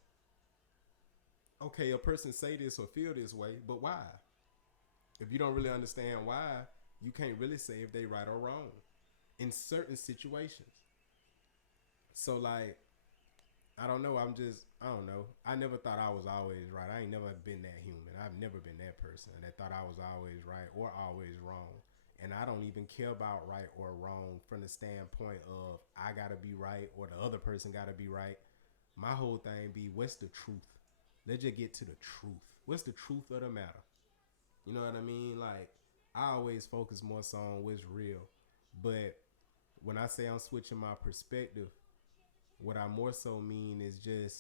okay, a person say this or feel this way, but why? If you don't really understand why, you can't really say if they right or wrong in certain situations. So like, I don't know. I don't know. I never thought I was always right. I ain't never been that human. I've never been that person that thought I was always right or always wrong. And I don't even care about right or wrong from the standpoint of I gotta be right or the other person gotta be right. My whole thing be, what's the truth? Let's just get to the truth. What's the truth of the matter? You know what I mean? Like, I always focus more so on what's real. But when I say I'm switching my perspective, what I more so mean is just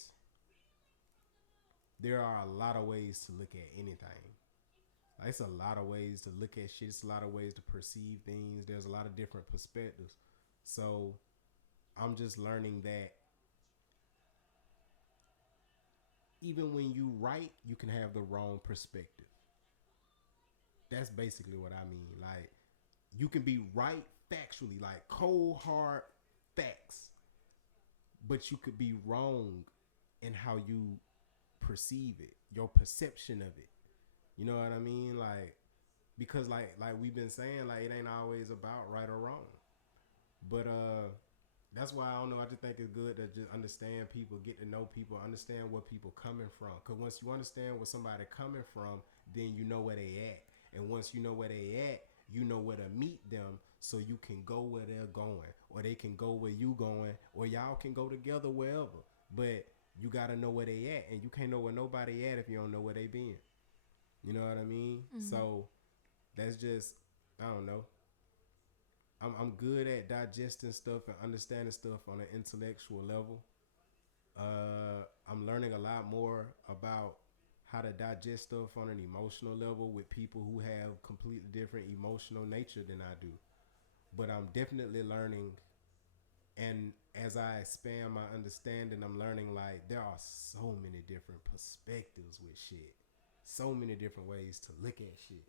there are a lot of ways to look at anything. Like, it's a lot of ways to look at shit. It's a lot of ways to perceive things. There's a lot of different perspectives. So I'm just learning that even when you right, you can have the wrong perspective. That's basically what I mean. Like, you can be right factually, like cold hard facts, but you could be wrong in how you perceive it, your perception of it. You know what I mean? Like, because like we've been saying, like, it ain't always about right or wrong. But that's why I don't know. I just think it's good to just understand people, get to know people, understand where people coming from. Cause once you understand where somebody coming from, then you know where they at. And once you know where they at, you know where to meet them, so you can go where they're going, or they can go where you going, or y'all can go together wherever. But you gotta know where they at, and you can't know where nobody at if you don't know where they been. You know what I mean? Mm-hmm. So that's just, I don't know. I'm good at digesting stuff and understanding stuff on an intellectual level. I'm learning a lot more about how to digest stuff on an emotional level with people who have completely different emotional nature than I do. But I'm definitely learning, and as I expand my understanding, I'm learning like there are so many different perspectives with shit. So many different ways to look at shit.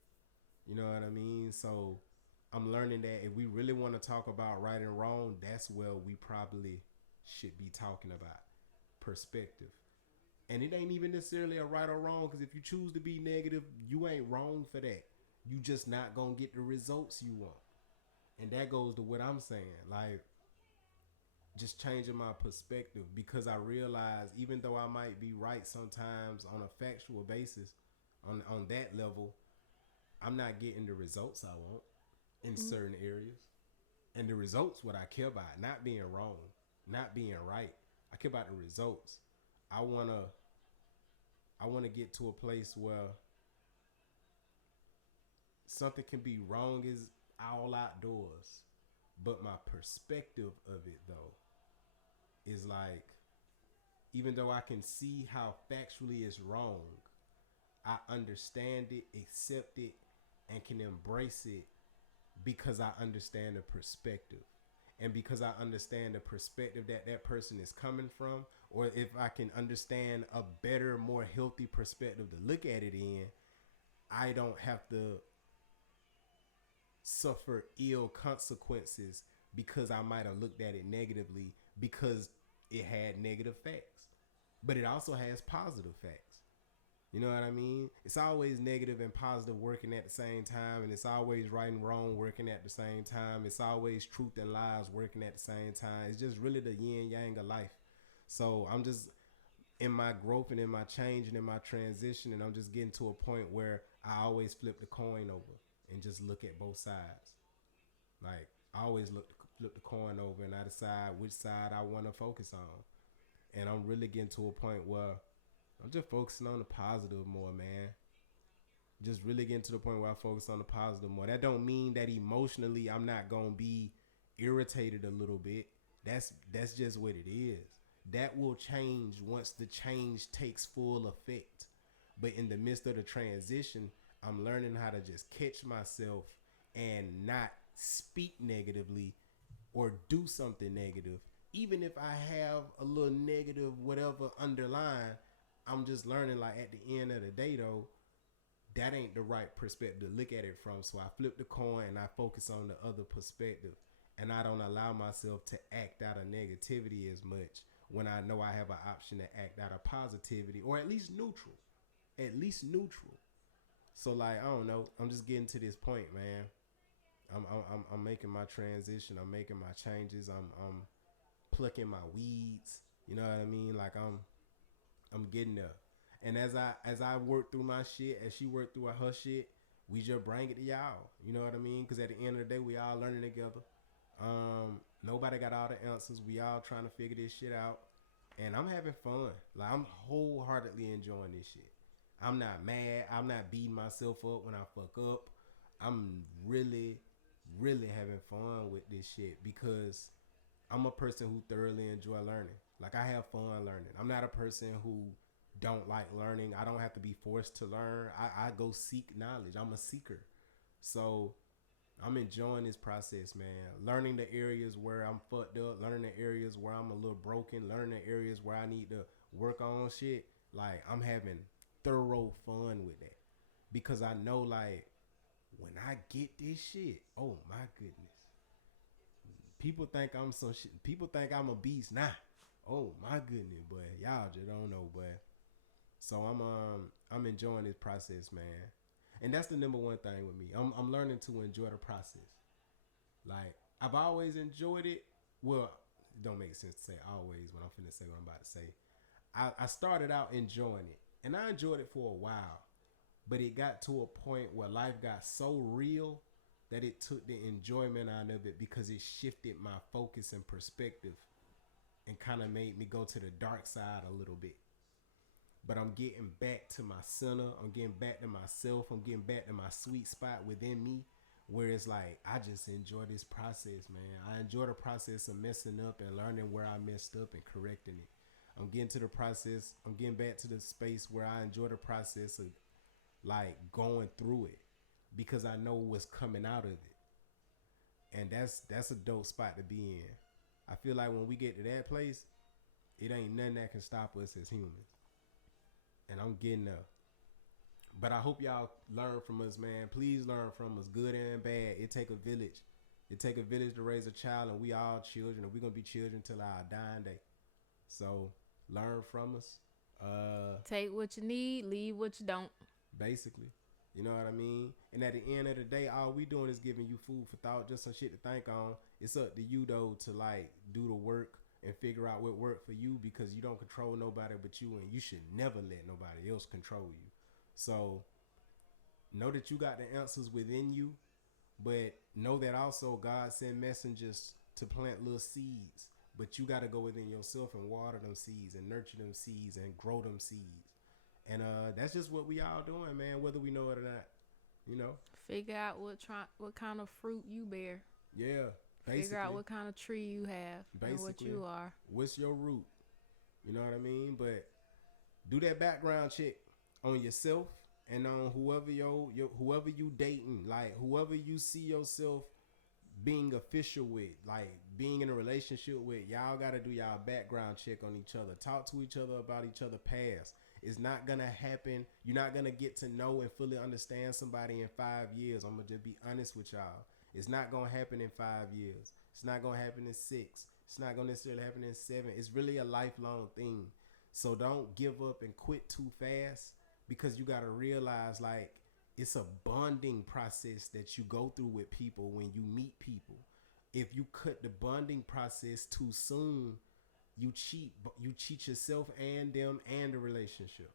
You know what I mean? So I'm learning that if we really want to talk about right and wrong, that's where we probably should be talking about perspective. And it ain't even necessarily a right or wrong, because if you choose to be negative, you ain't wrong for that. You just not gonna get the results you want. And that goes to what I'm saying. Like, just changing my perspective, because I realize even though I might be right sometimes on a factual basis, on that level, I'm not getting the results I want in certain areas. And the results, what I care about, not being wrong, not being right. I care about the results. I wanna get to a place where something can be wrong is all outdoors, but my perspective of it though is like, even though I can see how factually it's wrong, I understand it, accept it, and can embrace it because I understand the perspective. And because I understand the perspective that that person is coming from, or if I can understand a better, more healthy perspective to look at it in, I don't have to suffer ill consequences because I might have looked at it negatively because it had negative facts. But it also has positive facts. You know what I mean? It's always negative and positive working at the same time, and it's always right and wrong working at the same time. It's always truth and lies working at the same time. It's just really the yin yang of life. So I'm just in my growth and in my change and in my transition, and I'm just getting to a point where I always flip the coin over and just look at both sides. Like, I always flip the coin over and I decide which side I want to focus on. And I'm really getting to a point where I'm just focusing on the positive more, man. Just really getting to the point where I focus on the positive more. That don't mean that emotionally I'm not gonna be irritated a little bit. That's just what it is. That will change once the change takes full effect. But in the midst of the transition, I'm learning how to just catch myself and not speak negatively or do something negative. Even if I have a little negative whatever underlying, I'm just learning, like, at the end of the day, though, that ain't the right perspective to look at it from. So I flip the coin and I focus on the other perspective. And I don't allow myself to act out of negativity as much when I know I have an option to act out of positivity, or at least neutral. At least neutral. So, like, I don't know. I'm just getting to this point, man. I'm making my transition. I'm making my changes. I'm plucking my weeds. You know what I mean? Like, I'm getting there. And as I work through my shit, as she worked through her shit, we just bring it to y'all. You know what I mean? Because at the end of the day, we all learning together. Nobody got all the answers. We all trying to figure this shit out. And I'm having fun. Like, I'm wholeheartedly enjoying this shit. I'm not mad. I'm not beating myself up when I fuck up. I'm really, really having fun with this shit because I'm a person who thoroughly enjoy learning. Like, I have fun learning. I'm not a person who don't like learning. I don't have to be forced to learn. I go seek knowledge. I'm a seeker. So I'm enjoying this process, man. Learning the areas where I'm fucked up, learning the areas where I'm a little broken, learning the areas where I need to work on shit. Like, I'm having thorough fun with that. Because I know, like, when I get this shit, oh my goodness. People think I'm some shit. People think I'm a beast. Nah. Oh my goodness, boy. Y'all just don't know, boy. So I'm enjoying this process, man. And that's the number one thing with me. I'm learning to enjoy the process. Like, I've always enjoyed it. Well, it don't make sense to say always when I'm finna say what I'm about to say. I started out enjoying it. And I enjoyed it for a while. But it got to a point where life got so real that it took the enjoyment out of it because it shifted my focus and perspective and kind of made me go to the dark side a little bit. But I'm getting back to my center. I'm getting back to myself. I'm getting back to my sweet spot within me where it's like, I just enjoy this process, man. I enjoy the process of messing up and learning where I messed up and correcting it. I'm getting to the process. I'm getting back to the space where I enjoy the process of, like, going through it because I know what's coming out of it. And that's a dope spot to be in. I feel like when we get to that place, it ain't nothing that can stop us as humans. And I'm getting there. But I hope y'all learn from us, man. Please learn from us, good and bad. It take a village. It take a village to raise a child, and we all children, and we're going to be children till our dying day. So, learn from us. Take what you need, leave what you don't. Basically. You know what I mean? And at the end of the day, all we doing is giving you food for thought, just some shit to think on. It's up to you, though, to, like, do the work and figure out what worked for you because you don't control nobody but you, and you should never let nobody else control you. So know that you got the answers within you, but know that also God sent messengers to plant little seeds, but you got to go within yourself and water them seeds and nurture them seeds and grow them seeds. And that's just what we all doing, man, whether we know it or not. You know, Figure out what kind of fruit you bear. Yeah. Basically, figure out what kind of tree you have and what you are. What's your root? You know what I mean? But do that background check on yourself and on whoever whoever you dating, like whoever you see yourself being official with, like being in a relationship with. Y'all gotta do y'all background check on each other. Talk to each other about each other's past. It's not gonna happen. You're not gonna get to know and fully understand somebody in 5 years. I'm gonna just be honest with y'all. It's not gonna happen in 5 years. It's not gonna happen in 6. It's not gonna necessarily happen in 7. It's really a lifelong thing. So don't give up and quit too fast because you gotta realize, like, it's a bonding process that you go through with people when you meet people. If you cut the bonding process too soon, you cheat yourself and them and the relationship.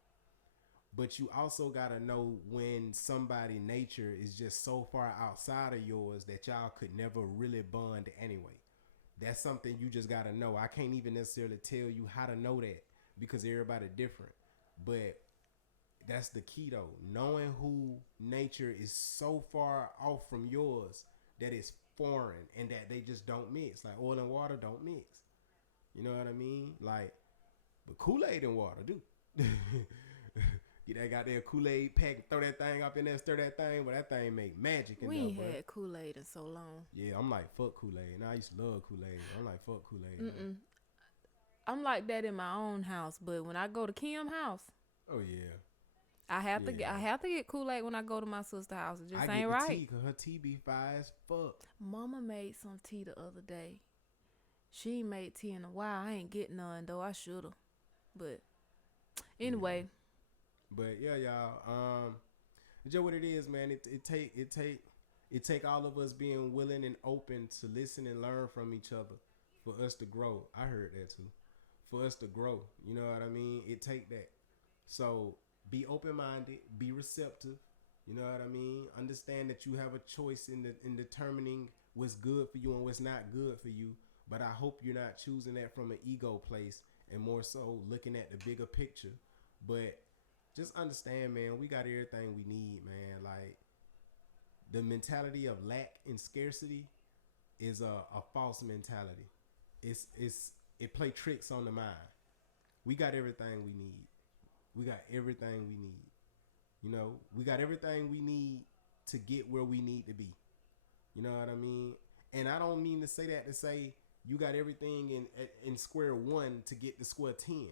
But you also gotta know when somebody's nature is just so far outside of yours that y'all could never really bond anyway. That's something you just gotta know. I can't even necessarily tell you how to know that because everybody different. But that's the key though. Knowing who nature is so far off from yours that it's foreign and that they just don't mix. Like oil and water don't mix. You know what I mean? Like, but Kool-Aid and water do. Get that goddamn Kool-Aid pack, throw that thing up in there, stir that thing, but that thing make magic in there, We ain't had Kool-Aid in so long. Yeah, I'm like, fuck Kool-Aid. Now I used to love Kool-Aid. I'm like, fuck Kool-Aid. I'm like that in my own house, but when I go to Kim's house, Oh yeah, I yeah. have to get Kool-Aid when I go to my sister's house. It I just get ain't the right. tea because her tea be fire as fuck. Mama made some tea the other day. She ain't made tea in a while. I ain't get none though. I shoulda. But Yeah. anyway, But yeah, y'all. Just what it is, man. It take all of us being willing and open to listen and learn from each other for us to grow. I heard that too. For us to grow, you know what I mean. It take that. So be open minded, be receptive. You know what I mean. Understand that you have a choice in determining what's good for you and what's not good for you. But I hope you're not choosing that from an ego place and more so looking at the bigger picture. But just understand, man, we got everything we need, man. Like the mentality of lack and scarcity is a false mentality. It play tricks on the mind. We got everything we need. We got everything we need. You know, we got everything we need to get where we need to be. You know what I mean? And I don't mean to say that to say you got everything in square one to get to square 10,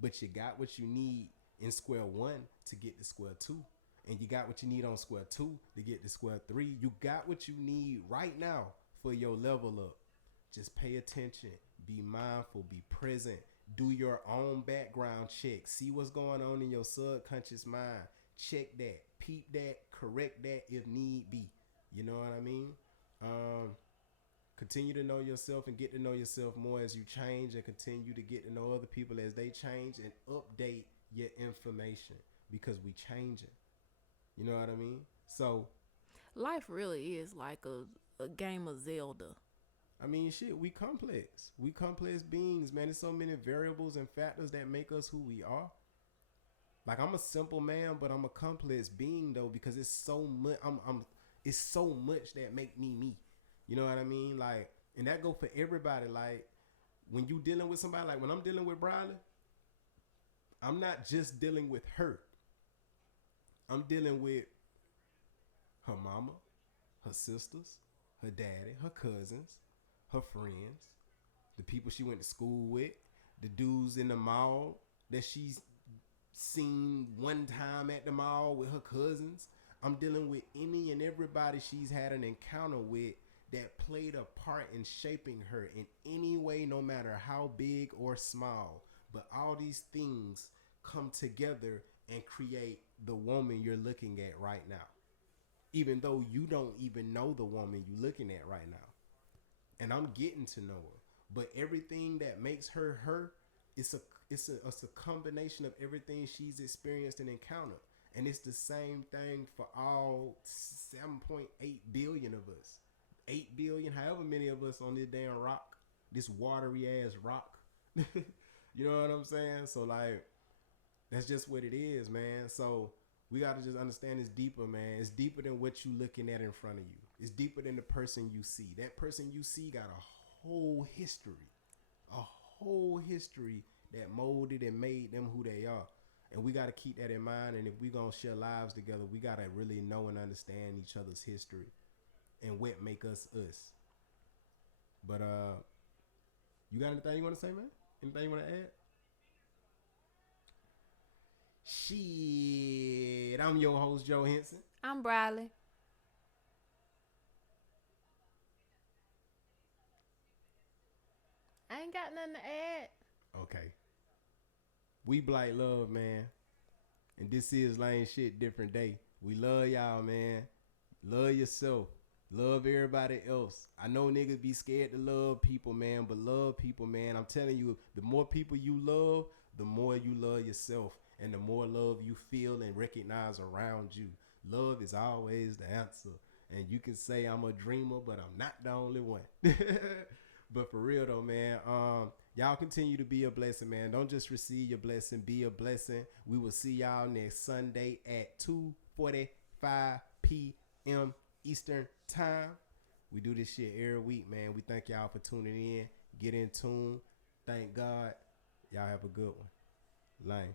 but you got what you need in square one to get to square two. And you got what you need on square two to get to square three. You got what you need right now for your level up. Just pay attention, be mindful, be present, do your own background check, see what's going on in your subconscious mind. Check that, peep that, correct that if need be. You know what I mean? Continue to know yourself and get to know yourself more as you change, and continue to get to know other people as they change, and update your information because we changing. You know what I mean? So, life really is like a game of Zelda. I mean, shit, we complex. We complex beings, man. There's so many variables and factors that make us who we are. Like I'm a simple man, but I'm a complex being though because it's so much. It's so much that make me me. You know what I mean? Like, and that go for everybody. Like when you dealing with somebody, like when I'm dealing with Briley, I'm not just dealing with her. I'm dealing with her mama, her sisters, her daddy, her cousins, her friends, the people she went to school with, the dudes in the mall that she's seen one time at the mall with her cousins. I'm dealing with any and everybody she's had an encounter with that played a part in shaping her in any way, no matter how big or small. But all these things come together and create the woman you're looking at right now. Even though you don't even know the woman you're looking at right now. And I'm getting to know her. But everything that makes her her, it's a it's a combination of everything she's experienced and encountered. And it's the same thing for all 7.8 billion of us. 8 billion, however many of us on this damn rock, this watery ass rock. You know what I'm saying? So like that's just what it is, man. So we gotta just understand it's deeper, man. It's deeper than what you looking at in front of you. It's deeper than the person you see. That person you see got a whole history. A whole history that molded and made them who they are. And we gotta keep that in mind. And if we gonna share lives together, we gotta really know and understand each other's history and what make us us. But you got anything you wanna say, man? Anything you wanna add? Shit, I'm your host, Joe Henson. I'm Briley. I ain't got nothing to add. Okay. We Blight Love, man. And this is Lane Shit Different Day. We love y'all, man. Love yourself. Love everybody else. I know niggas be scared to love people, man, but love people, man. I'm telling you, the more people you love, the more you love yourself. And the more love you feel and recognize around you. Love is always the answer. And you can say I'm a dreamer, but I'm not the only one. But for real though, man, y'all continue to be a blessing, man. Don't just receive your blessing, be a blessing. We will see y'all next Sunday at 2:45 p.m. Eastern time. We do this shit every week, man. We thank y'all for tuning in. Get in tune. Thank God. Y'all have a good one. Lane.